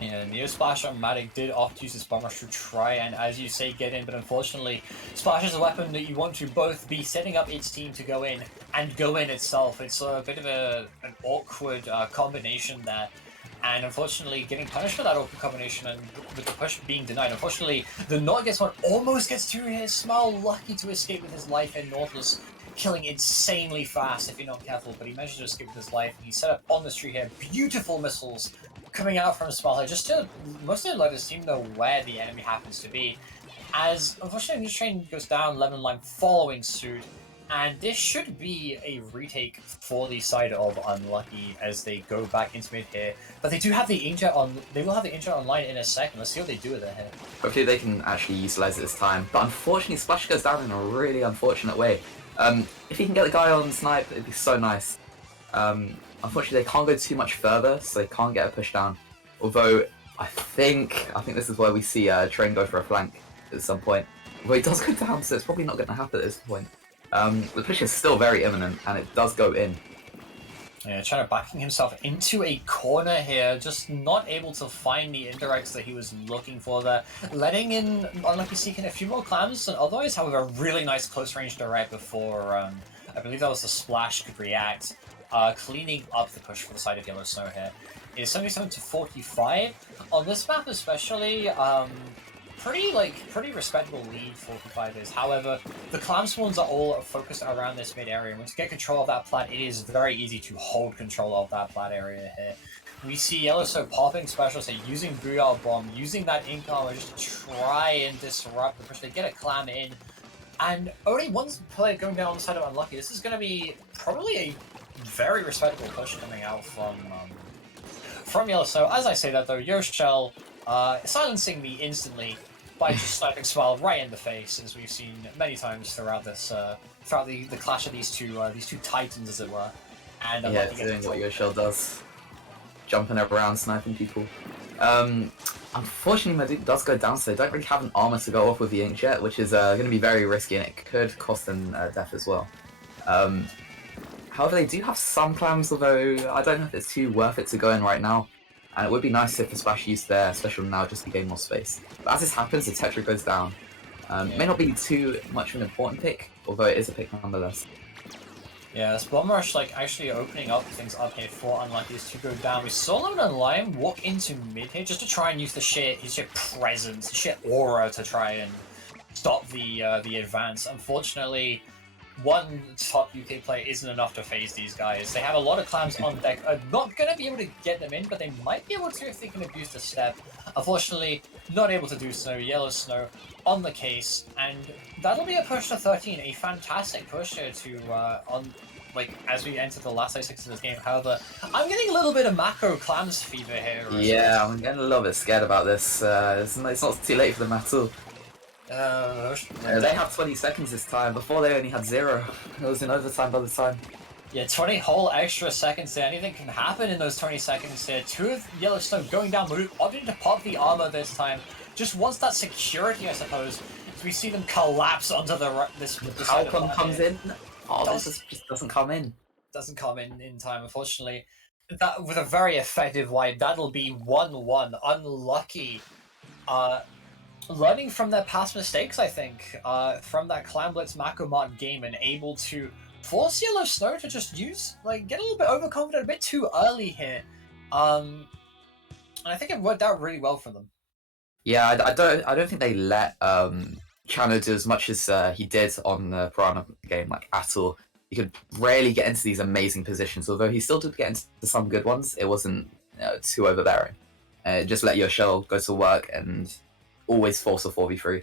Yeah, Neo Splash on Matic did opt to use his bomb rush to try and, as you say, get in, but unfortunately, Splash is a weapon that you want to both be setting up its team to go in and go in itself. It's a bit of an awkward combination there, and unfortunately, getting punished for that awkward combination and with the push being denied. Unfortunately, the Not gets one, almost gets to his smile, lucky to escape with his life, and Nautilus killing insanely fast if you're not careful, but he managed to escape with his life. He's set up on this tree here, beautiful missiles coming out from Splat just to mostly let his team know where the enemy happens to be. As unfortunately Ninja Train goes down, Lemon Lime following suit, and this should be a retake for the side of Unlucky as they go back into mid here. But they do have the Inkjet on. They will have the Inkjet online in a second. Let's see what they do with it here. Hopefully they can actually utilise it this time. But unfortunately, Splash goes down in a really unfortunate way. If he can get the guy on snipe, it'd be so nice. Unfortunately, they can't go too much further, so they can't get a push down. Although I think this is where we see Train go for a flank at some point. Well, he does go down, so it's probably not going to happen at this point. The push is still very imminent, and it does go in. Yeah, trying to backing himself into a corner here, just not able to find the indirects that he was looking for there. Letting in Unlucky seeking a few more clams, and otherwise, however, a really nice close range direct before, I believe that was the Splash could react. Cleaning up the push for the side of Yellow Snow here. It is 77 to 45. On this map especially, pretty respectable lead 45 is. However, the clam spawns are all focused around this mid area. Once you get control of that plat, it is very easy to hold control of that plat area here. We see Yellow Snow popping specials and using Booyah Bomb, using that ink armor just to try and disrupt the push. They get a clam in, and only one player going down on the side of Unlucky. This is going to be probably a very respectable push coming out from Yellow Snow. As I say that though, Yoshell silencing me instantly by just sniping Smile right in the face, as we've seen many times throughout this throughout the clash of these two titans, as it were. And yeah, doing what Yoshell does, jumping around, sniping people. Unfortunately, Maduke does go down, so they don't really have an armor to go off with the Inkjet, which is going to be very risky, and it could cost them death as well. However, they do have some clams, although I don't know if it's too worth it to go in right now. And it would be nice if the Splash used their special now just to gain more space. But as this happens, the Tetra goes down. May not be too much of an important pick, although it is a pick nonetheless. Yeah, this Bomb Rush, like, actually opening up things up here for Unlucky's to go down. We saw Lemon and Lime walk into mid here just to try and use his sheer presence, sheer aura to try and stop the advance. Unfortunately, one top UK player isn't enough to phase these guys. They have a lot of clams on deck. Not going to be able to get them in, but they might be able to if they can abuse the step. Unfortunately, not able to do so. Yellow Snow on the case, and that'll be a push to 13. A fantastic push here to as we enter the last 6 of this game. However, I'm getting a little bit of macro clams fever here. Yeah, I'm getting a little bit scared about this. It's not too late for them at all. They have 20 seconds this time. Before they only had 0. It was in overtime by the time. Yeah, 20 whole extra seconds there. Anything can happen in those 20 seconds there. 2 of Yellowstone going down, opting to pop the armor this time. Just wants that security, I suppose. As we see them collapse onto this Falcon comes in. Oh, this just doesn't come in. Doesn't come in time, unfortunately. That with a very effective wipe, that'll be 1-1. Unlucky. Learning from their past mistakes, I think, from that Clan Blitz Macomart game, and able to force Yellow Snow to just get a little bit overconfident, a bit too early here. And I think it worked out really well for them. Yeah, I don't think they let Chano do as much as he did on the Piranha game, at all. He could rarely get into these amazing positions, although he still did get into some good ones. It wasn't too overbearing. Just let your shell go to work and always force a 4v3.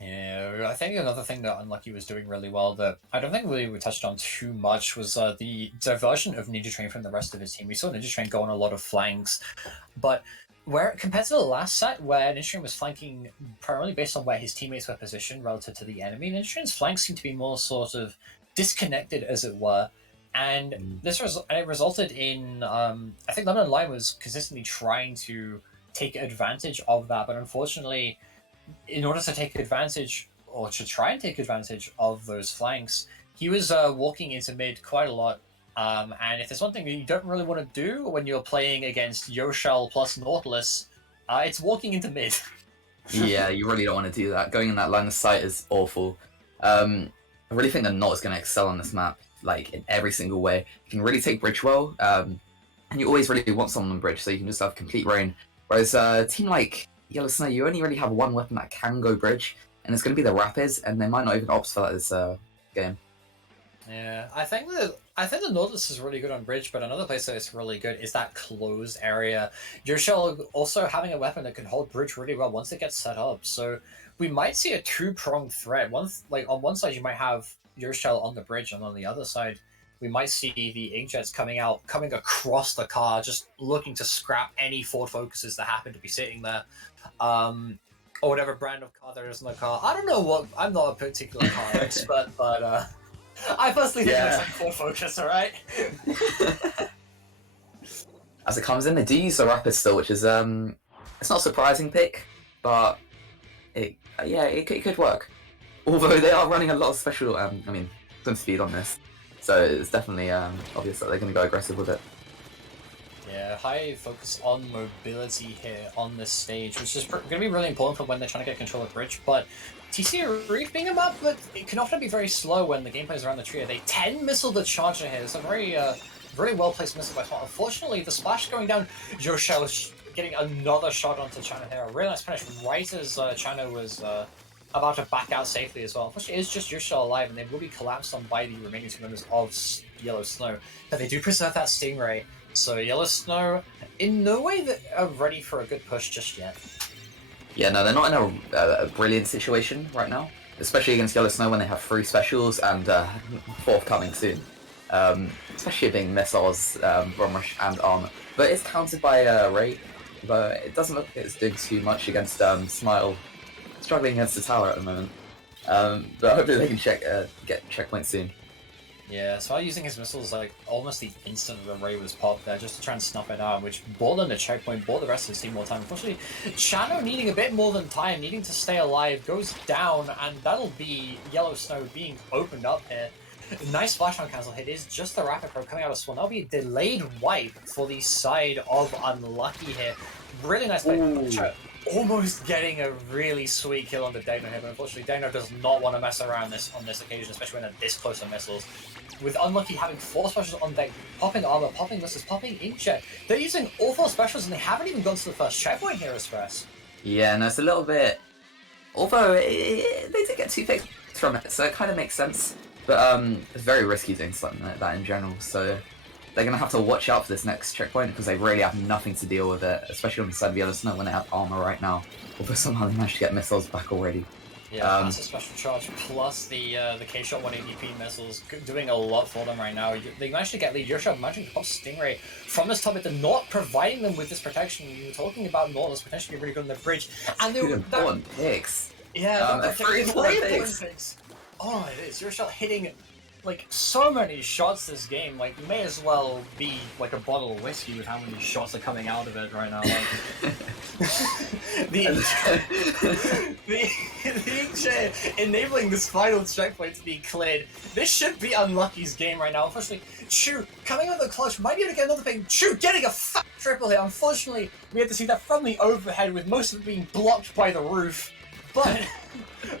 Yeah, I think another thing that Unlucky was doing really well that I don't think we touched on too much was the diversion of Ninja Train from the rest of his team. We saw Ninja Train go on a lot of flanks, but compared to the last set where Ninja Train was flanking primarily based on where his teammates were positioned relative to the enemy, Ninja Train's flanks seemed to be more sort of disconnected, as it were. And it resulted in, I think Lemon and Lime was consistently trying to take advantage of that, but unfortunately, in order to take advantage, or to try and take advantage of those flanks, he was walking into mid quite a lot. And if there's one thing that you don't really want to do when you're playing against Yoshell plus Nautilus, it's walking into mid. Yeah, you really don't want to do that. Going in that line of sight is awful. I really think that Not is going to excel on this map, in every single way. You can really take bridge well, and you always really want someone on bridge, so you can just have complete reign. Whereas a team like Yellow Snow, you only really have one weapon that can go bridge, and it's going to be the Rapids, and they might not even opt for that this game. Yeah, I think the Nautilus is really good on bridge, but another place that is really good is that closed area. Yoshell also having a weapon that can hold bridge really well once it gets set up, so we might see a two-pronged threat. On one side you might have Yoshell on the bridge, and on the other side we might see the Inkjets coming across the car, just looking to scrap any forward focuses that happen to be sitting there. Or whatever brand of car there is in the car. I don't know what, I'm not a particular car expert, but I personally think it's like forward focus, alright? As it comes in, they do use the Rapid still, which is, it's not a surprising pick, but it could work. Although they are running a lot of special, swim speed on this. So it's definitely obvious that they're going to go aggressive with it. Yeah, high focus on mobility here on this stage, which is going to be really important for when they're trying to get control of bridge. But TC Reef being a map, but it can often be very slow when the gameplay is around the trio. They 10 missile the charger here. It's a very well placed missile by Splat. Unfortunately, the splash going down, Yoshell getting another shot onto Chano here. A really nice finish right as Chano was about to back out safely as well. Unfortunately, it's just Yoshell alive, and they will be collapsed on by the remaining 2 members of Yellow Snow. But they do preserve that Stingray, so Yellow Snow in no way that are ready for a good push just yet. Yeah, no, they're not in a brilliant situation right now, especially against Yellow Snow when they have 3 specials and 4th coming soon. Especially being missiles, bomb rush, and armor. But it's countered by Ray, but it doesn't look like it's doing too much against Smile. Struggling against the tower at the moment, but hopefully they can get checkpoint soon. Yeah, so using his missiles almost the instant the Ray was popped there, just to try and snuff it out, which bought them the checkpoint, bought the rest of his team more time. Unfortunately, Chano needing a bit more than time, needing to stay alive, goes down, and that'll be Yellow Snow being opened up here. Nice splashdown cancel hit is just the Rapid Pro coming out of Swan. That'll be a delayed wipe for the side of Unlucky here. Really nice play. almost getting a really sweet kill on the Dano here, but unfortunately Dano does not want to mess around on this occasion, especially when they're this close to missiles. With Unlucky having 4 specials on deck, popping armor, popping missiles, popping inkjet. They're using all 4 specials and they haven't even gone to the first checkpoint here, Express. Yeah, no, it's a little bit... Although, they did get 2 picks from it, so it kind of makes sense. But it's very risky doing something like that in general, so... They're going to have to watch out for this next checkpoint because they really have nothing to deal with it, especially on the side of Yellow Snow when they have armor right now. Although somehow they managed to get missiles back already. Yeah, that's a special charge, plus the K-Shot 180p missiles doing a lot for them right now. They managed to get lead. Yoshua managing to pop Stingray from this top at the North, providing them with this protection. We were talking about Nautilus potentially really good on the bridge. And they were... important picks. Yeah, three important picks. Oh, it is. Yoshua hitting... like, so many shots this game, like, you may as well be, like, a bottle of whiskey with how many shots are coming out of it right now, like... the Inkjet enabling this final checkpoint to be cleared. This should be Unlucky's game right now. Unfortunately, Chu coming out of the clutch, might be able to get another thing. Chu getting a fat triple hit. Unfortunately, we had to see that from the overhead, with most of it being blocked by the roof. But...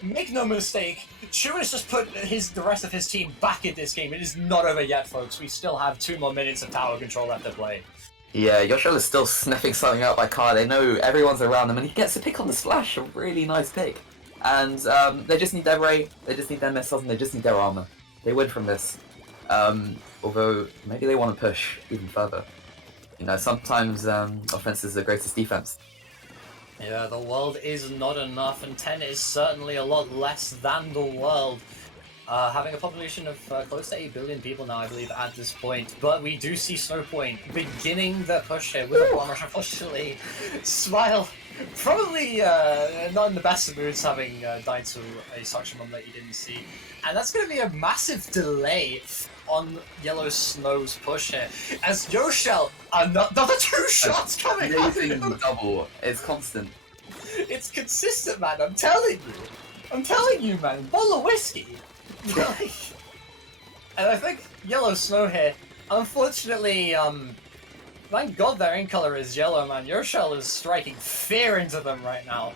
make no mistake, Chu has just put the rest of his team back in this game. It is not over yet, folks. We still have 2 more minutes of tower control left to play. Yeah, Yoshua is still sniffing something out by car. They know everyone's around them, and he gets a pick on the splash. A really nice pick. And they just need their ray, they just need their missiles, and they just need their armor. They win from this. Although, maybe they want to push even further. You know, sometimes offense is the greatest defense. Yeah, the world is not enough, and 10 is certainly a lot less than the world. Having a population of close to 8 billion people now, I believe, at this point. But we do see Snowpoint beginning the push here with a bomb rush. Unfortunately, Smile, probably not in the best of moods, having died to a suction bomb that he didn't see. And that's going to be a massive delay on Yellow Snow's push here, as Yoshel, another 2 shots coming out of him. Double, it's constant. It's consistent, man, I'm telling you, man, bottle of whiskey. And I think Yellow Snow here, unfortunately, thank God their ink color is yellow, man. Yoshel is striking fear into them right now.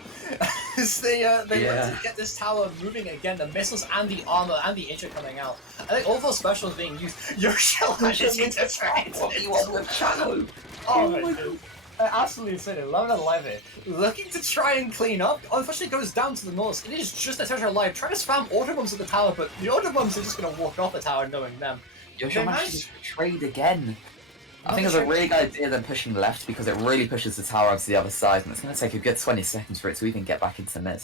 As they want to get this tower moving again, the missiles and the armor and the injury coming out. I think all those specials being used. Yoshel manages into channel. Oh my God. Absolutely insane. 11-11. Looking to try and clean up. Unfortunately, goes down to the north. It is just a Tetra alive. Trying to spam auto bombs at the tower, but the auto bombs are just going to walk off the tower, knowing them. Yoshel managed to trade again. I think it's a really good idea them pushing left, because it really pushes the tower onto the other side, and it's going to take a good 20 seconds for it to even get back into mid.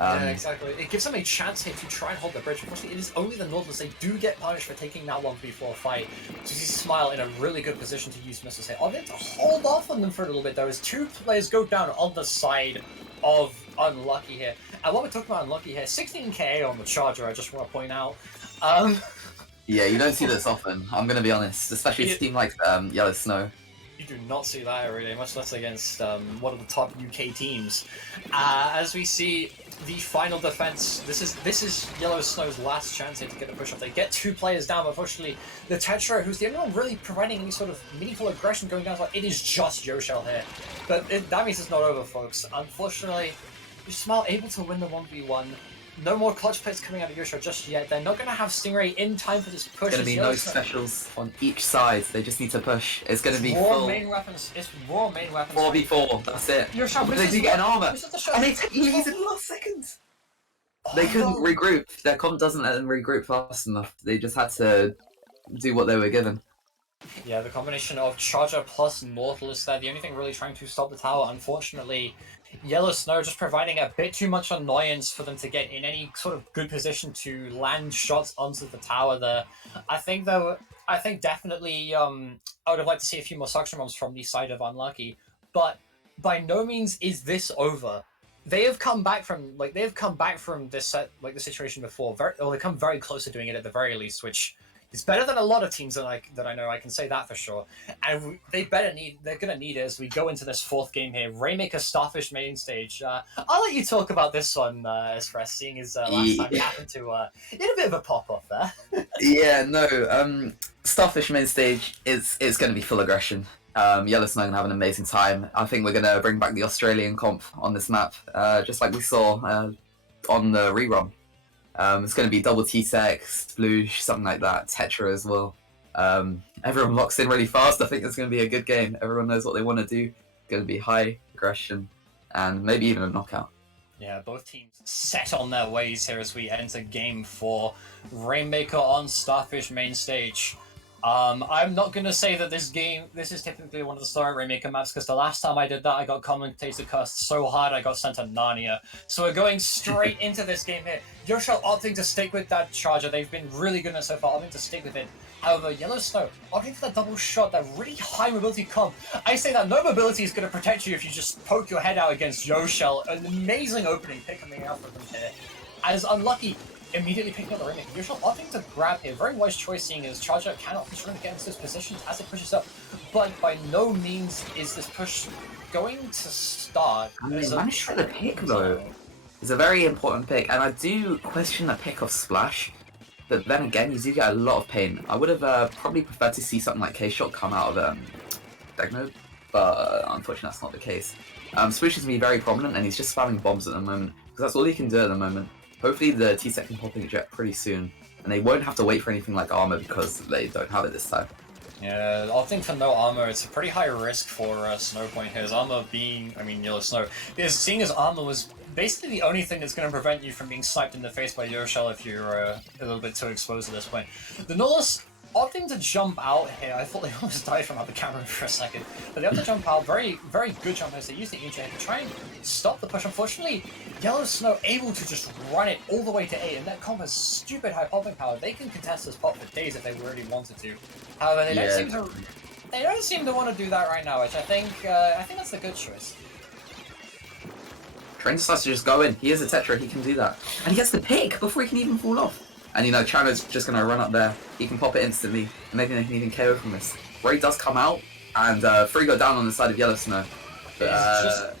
Yeah, exactly. It gives them a chance here to try and hold the bridge. Unfortunately, it is only the Nautilus. They do get punished for taking that 1v4 fight. So you see Smile in a really good position to use missiles here. I'll need to hold off on them for a little bit, though, as 2 players go down on the side of Unlucky here. And what we're talking about Unlucky here, 16k on the Charger, I just want to point out. Yeah, you don't see this often, I'm going to be honest, especially a team like Yellow Snow. You do not see that really, much less against one of the top UK teams. As we see the final defense, this is Yellow Snow's last chance here to get a push-up. They get 2 players down, but unfortunately, the Tetra, who's the only one really providing any sort of meaningful aggression going down, it is just Yoshel here. But that means it's not over, folks. Unfortunately, Smile able to win the 1v1. No more clutch plays coming out of Yoshua just yet. They're not going to have Stingray in time for this push. There's going to be no specials on each side. They just need to push. It's going to be full. Main weapons. It's raw main weapons. 4v4. That's it. Yoshua, they do get an armor. And they take leads in the last seconds. They couldn't regroup. Their comp doesn't let them regroup fast enough. They just had to do what they were given. Yeah, the combination of Charger plus Nautilus there. The only thing really trying to stop the tower, unfortunately, Yellow Snow just providing a bit too much annoyance for them to get in any sort of good position to land shots onto the tower there. I think definitely I would have liked to see a few more suction bombs from the side of Unlucky, but by no means is this over. They have come back from this the situation before. They've come very close to doing it at the very least, which is better than a lot of teams that I know. I can say that for sure. And they're gonna need it as we go into this 4th game here. Rainmaker Starfish main stage. I'll let you talk about this one, Espress, seeing as last time you happened to get a bit of a pop off there. Yeah, no. Starfish main stage is going to be full aggression. Yellow Snow gonna have an amazing time. I think we're gonna bring back the Australian comp on this map, just like we saw on the rerun. It's gonna be double T-Tech, Sploosh, something like that, Tetra as well. Everyone locks in really fast. I think it's gonna be a good game. Everyone knows what they want to do. It's gonna be high aggression and maybe even a knockout. Yeah, both teams set on their ways here as we enter Game 4. Rainmaker on Starfish main stage. I'm not going to say that this is typically one of the story Rainmaker maps, because the last time I did that, I got commentator cursed so hard I got sent to Narnia. So we're going straight into this game here. Yoshel opting to stick with that charger. They've been really good at it so far, opting to stick with it. However, Yellow Snow opting for that double shot, that really high mobility comp. I say that no mobility is going to protect you if you just poke your head out against Yoshel. An amazing opening pick coming out from them here. As Unlucky immediately picking up the Rainmaker. Yoshel opting to grab here. Very wise choice, seeing as Charger cannot push to get into those positions as it pushes up. But by no means is this push going to start. I mean, managed to get the pick though. It's a very important pick, and I do question the pick of Splash. But then again, you do get a lot of pain. I would have probably preferred to see something like K-Shot come out of Degnode, but unfortunately that's not the case. Sploosh is going to be very prominent, and he's just spamming bombs at the moment, because that's all he can do at the moment. Hopefully the T-Tech can pop in jet pretty soon, and they won't have to wait for anything like armor because they don't have it this time. Yeah, opting for no armor, it's a pretty high risk for Snowpoint here. His armor being, Yellow Snow, because seeing as armor was basically the only thing that's going to prevent you from being sniped in the face by Yoshel if you're a little bit too exposed at this point. The Nautilus opting to jump out here. I thought they almost died from out the camera for a second, but they have to jump out. Very, very good jump as they use the EJ to try and stop the push. Unfortunately, Yellow Snow able to just run it all the way to A, and that comp has stupid high popping power. They can contest this pop for days if they really wanted to. However, they don't seem to want to do that right now, which I think that's the good choice. Train decides to just go in. He is a Tetra, he can do that. And he gets the pick before he can even fall off. And China's just going to run up there. He can pop it instantly, and maybe they can even KO from this. Ray does come out, and Free go down on the side of Yellow Snow. But,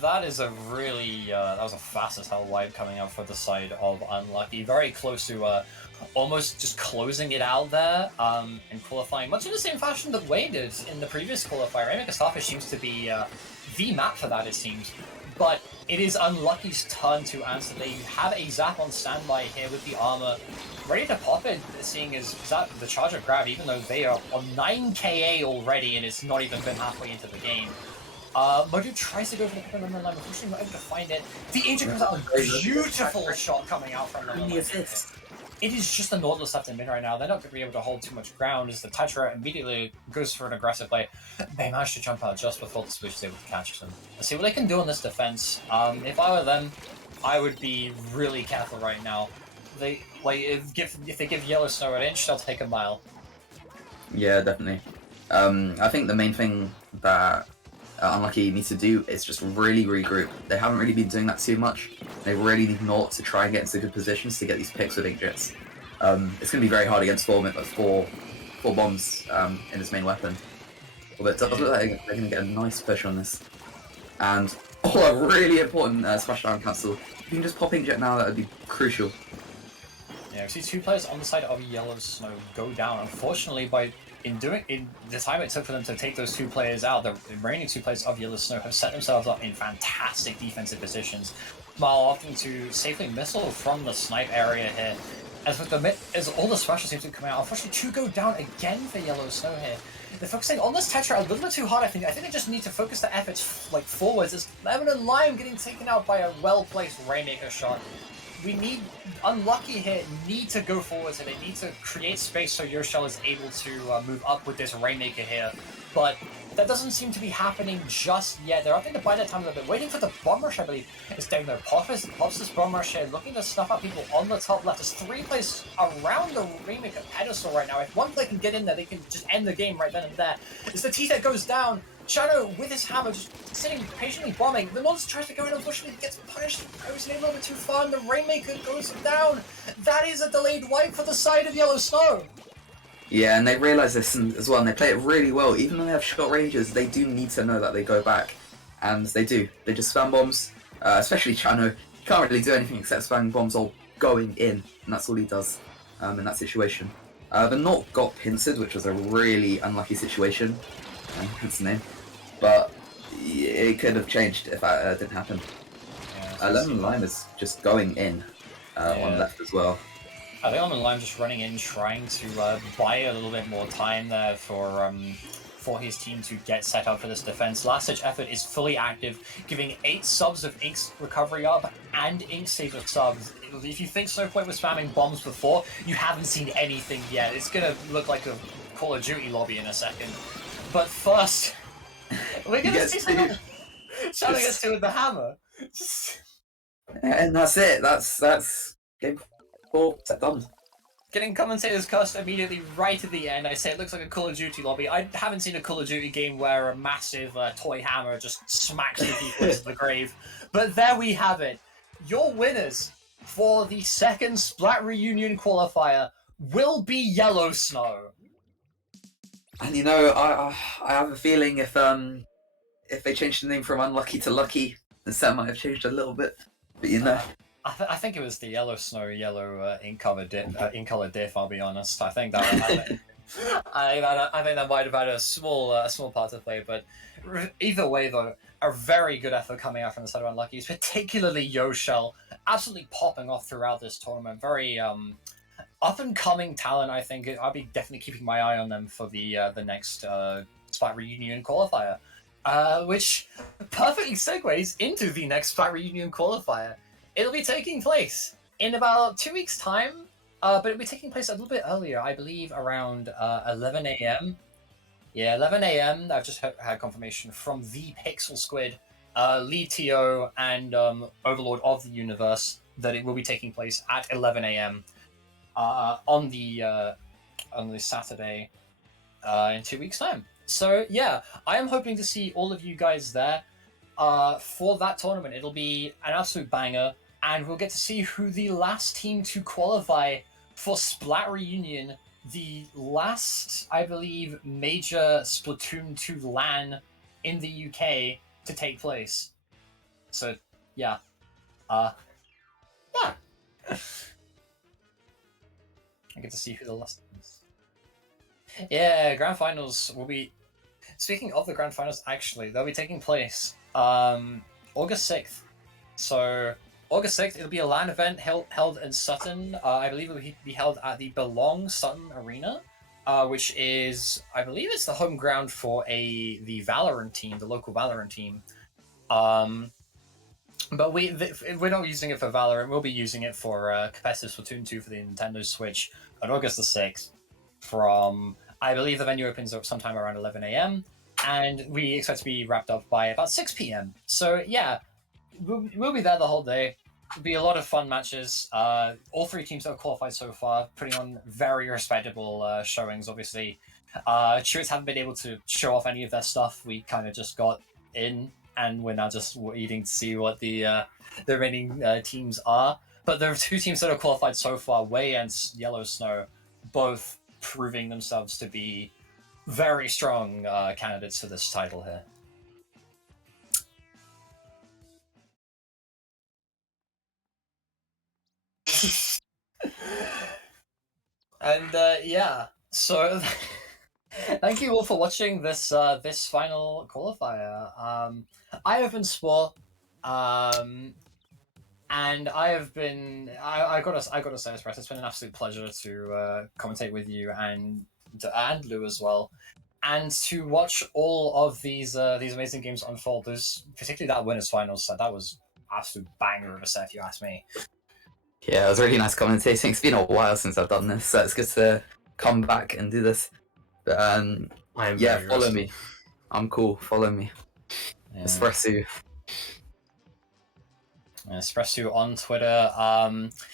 that is a really, that was a fast as hell wipe coming out for the side of Unlucky. Very close to almost just closing it out there and qualifying, much in the same fashion that Wade did in the previous qualifier. Rainmaker Starfish seems to be the map for that, it seems. But it is Unlucky's turn to answer. They have a Zap on standby here with the armor, ready to pop it, seeing as Zap, the Charger grab, even though they are on 9KA already and it's not even been halfway into the game. Modu tries to go for the pick on the line, unfortunately not able to find it. The Agent comes out with a beautiful shot coming out from the It is just the Nautilus left in mid right now. They're not going to be able to hold too much ground as the Tetra immediately goes for an aggressive play. They managed to jump out just before the Sploosh is able to catch them. Let's see what they can do on this defense. If I were them, I would be really careful right now. If they give Yellow Snow an inch, they'll take a mile. Yeah, definitely. I think the main thing that Unlucky needs to do is just really regroup. They haven't really been doing that too much. They really need not to try and get into good positions to get these picks with Inkjets. It's going to be very hard against four bombs in his main weapon. Although it does look like they're going to get a nice push on this. And, a really important splashdown cancel. If you can just pop Inkjet now, that would be crucial. Yeah, we see two players on the side of Yellow Snow go down. Unfortunately, in the time it took for them to take those two players out, the remaining two players of Yellow Snow have set themselves up in fantastic defensive positions, while opting to safely missile from the snipe area here. As all the specials seem to come out, unfortunately two go down again for Yellow Snow here. They're focusing on this Tetra a little bit too hard, I think. I think they just need to focus their efforts forwards, as Lemon and Lime getting taken out by a well-placed Rainmaker shot. We need, Unlucky here, need to go forwards, and they need to create space so Yoshel is able to move up with this Rainmaker here. But that doesn't seem to be happening just yet. They're opting to buy that time a little bit, waiting for the bomb rush, I believe. It's down there. Pops this bomb rush here, looking to snuff out people on the top left. There's three players around the Rainmaker pedestal right now. If one player can get in there, they can just end the game right then and there. As the T-Tech goes down, Shadow with his hammer just sitting patiently bombing. The monster tries to go in, unfortunately gets punished, goes in a little bit too far, and the Rainmaker goes down. That is a delayed wipe for the side of Yellow Snow. Yeah, and they realise this as well, and they play it really well. Even though they have short ranges, they do need to know that they go back. And they do. They just spam bombs, especially Chano. He can't really do anything except spamming bombs or going in, and that's all he does in that situation. The Naught got pincered, which was a really unlucky situation. Hence the name. But it could have changed if that didn't happen. Yeah, Lemon Lime is just going in on left as well. I think Lemon Lime just running in, trying to buy a little bit more time there for his team to get set up for this defense. Last Ditch Effort is fully active, giving 8 subs of Ink's recovery up and Ink Saver subs. If you think Snowpoint was spamming bombs before, you haven't seen anything yet. It's gonna look like a Call of Duty lobby in a second. But first, we're gonna see someone shouting us to with the hammer. And that's it. That's game 4 set done. Getting commentators cussed immediately right at the end. I say it looks like a Call of Duty lobby. I haven't seen a Call of Duty game where a massive toy hammer just smacks the people into the grave. But there we have it. Your winners for the second Splat Reunion qualifier will be Yellow Snow. And you know, I have a feeling if they changed the name from Unlucky to Lucky, the set might have changed a little bit. But you know. I think it was the Yellow Snow, yellow ink-colored diff. I'll be honest. I think that I think that might have had a small part to play. But either way, though, a very good effort coming out from the side of Unlucky's, particularly Yoshell, absolutely popping off throughout this tournament. Very up and coming talent. I think I'll be definitely keeping my eye on them for the next Splat Reunion qualifier, which perfectly segues into the next Splat Reunion qualifier. It'll be taking place in about 2 weeks' time, but it'll be taking place a little bit earlier, I believe around 11 a.m. Yeah, 11 a.m. I've just had confirmation from the Pixelsquid, lead TO and Overlord of the Universe that it will be taking place at 11 a.m. On the Saturday in 2 weeks' time. So yeah, I am hoping to see all of you guys there for that tournament. It'll be an absolute banger. And we'll get to see who the last team to qualify for Splat Reunion, the last, I believe, major Splatoon 2 LAN in the UK to take place. So, yeah. Yeah. I get to see who the last team is. Yeah, Grand Finals will be... Speaking of the Grand Finals, actually, they'll be taking place August 6th. So... August 6th, it'll be a LAN event held in Sutton. I believe it will be held at the Belong Sutton Arena, which is, I believe it's the home ground for the Valorant team, the local Valorant team. But we're not using it for Valorant. We'll be using it for competitive Splatoon 2 for the Nintendo Switch on August the 6th. From, I believe the venue opens up sometime around 11 a.m. and we expect to be wrapped up by about 6 p.m. So yeah. We'll be there the whole day. It'll be a lot of fun matches. All 3 teams that have qualified so far, putting on very respectable showings, obviously. Chewits haven't been able to show off any of their stuff. We kind of just got in, and we're now just waiting to see what the remaining teams are. But there are 2 teams that have qualified so far, Way and Yellow Snow, both proving themselves to be very strong candidates for this title here. And yeah, so thank you all for watching this this final qualifier. I have been Spore, and I have been. I gotta say, Espresso, it's been an absolute pleasure to commentate with you and Lou as well, and to watch all of these amazing games unfold. There's particularly that winners finals set. That was absolute banger of a set, if you ask me. Yeah, it was really nice commentating. It's been a while since I've done this, so it's good to come back and do this. But yeah, follow me. I'm cool. Follow me. Yeah. Espresso on Twitter.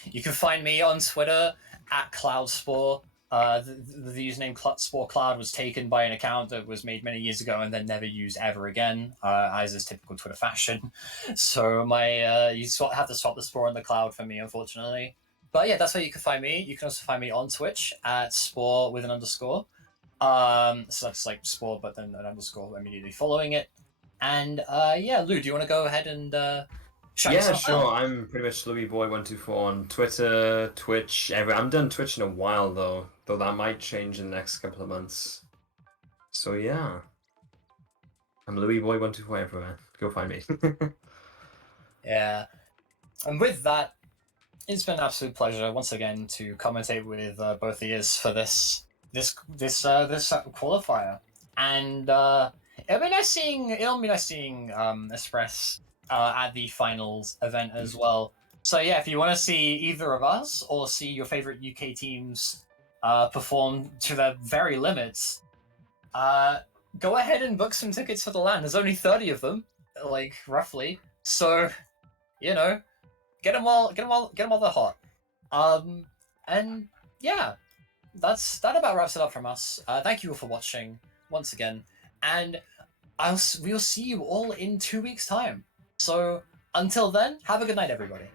You can find me on Twitter at CloudSpore. The username Spore Cloud was taken by an account that was made many years ago and then never used ever again, as is typical Twitter fashion. So you have to swap the Spore and the Cloud for me, unfortunately. But yeah, that's where you can find me. You can also find me on Twitch at Spore with an underscore. So that's like Spore, but then an underscore immediately following it. And yeah, Lou, do you want to go ahead and Yeah, sure. I'm pretty much LouisBoy124 on Twitter, Twitch, everywhere. I haven't done Twitch in a while though that might change in the next couple of months. So yeah, I'm LouisBoy124 everywhere. Go find me. Yeah. And with that, it's been an absolute pleasure once again to commentate with both of you for this qualifier, and it'll be nice seeing Express at the finals event as well. So yeah, if you want to see either of us or see your favorite UK teams perform to their very limits, go ahead and book some tickets for the LAN. There's only 30 of them, like roughly. So, get them while they're hot. And yeah, that about wraps it up from us. Thank you all for watching once again, and we'll see you all in 2 weeks' time. So until then, have a good night, everybody.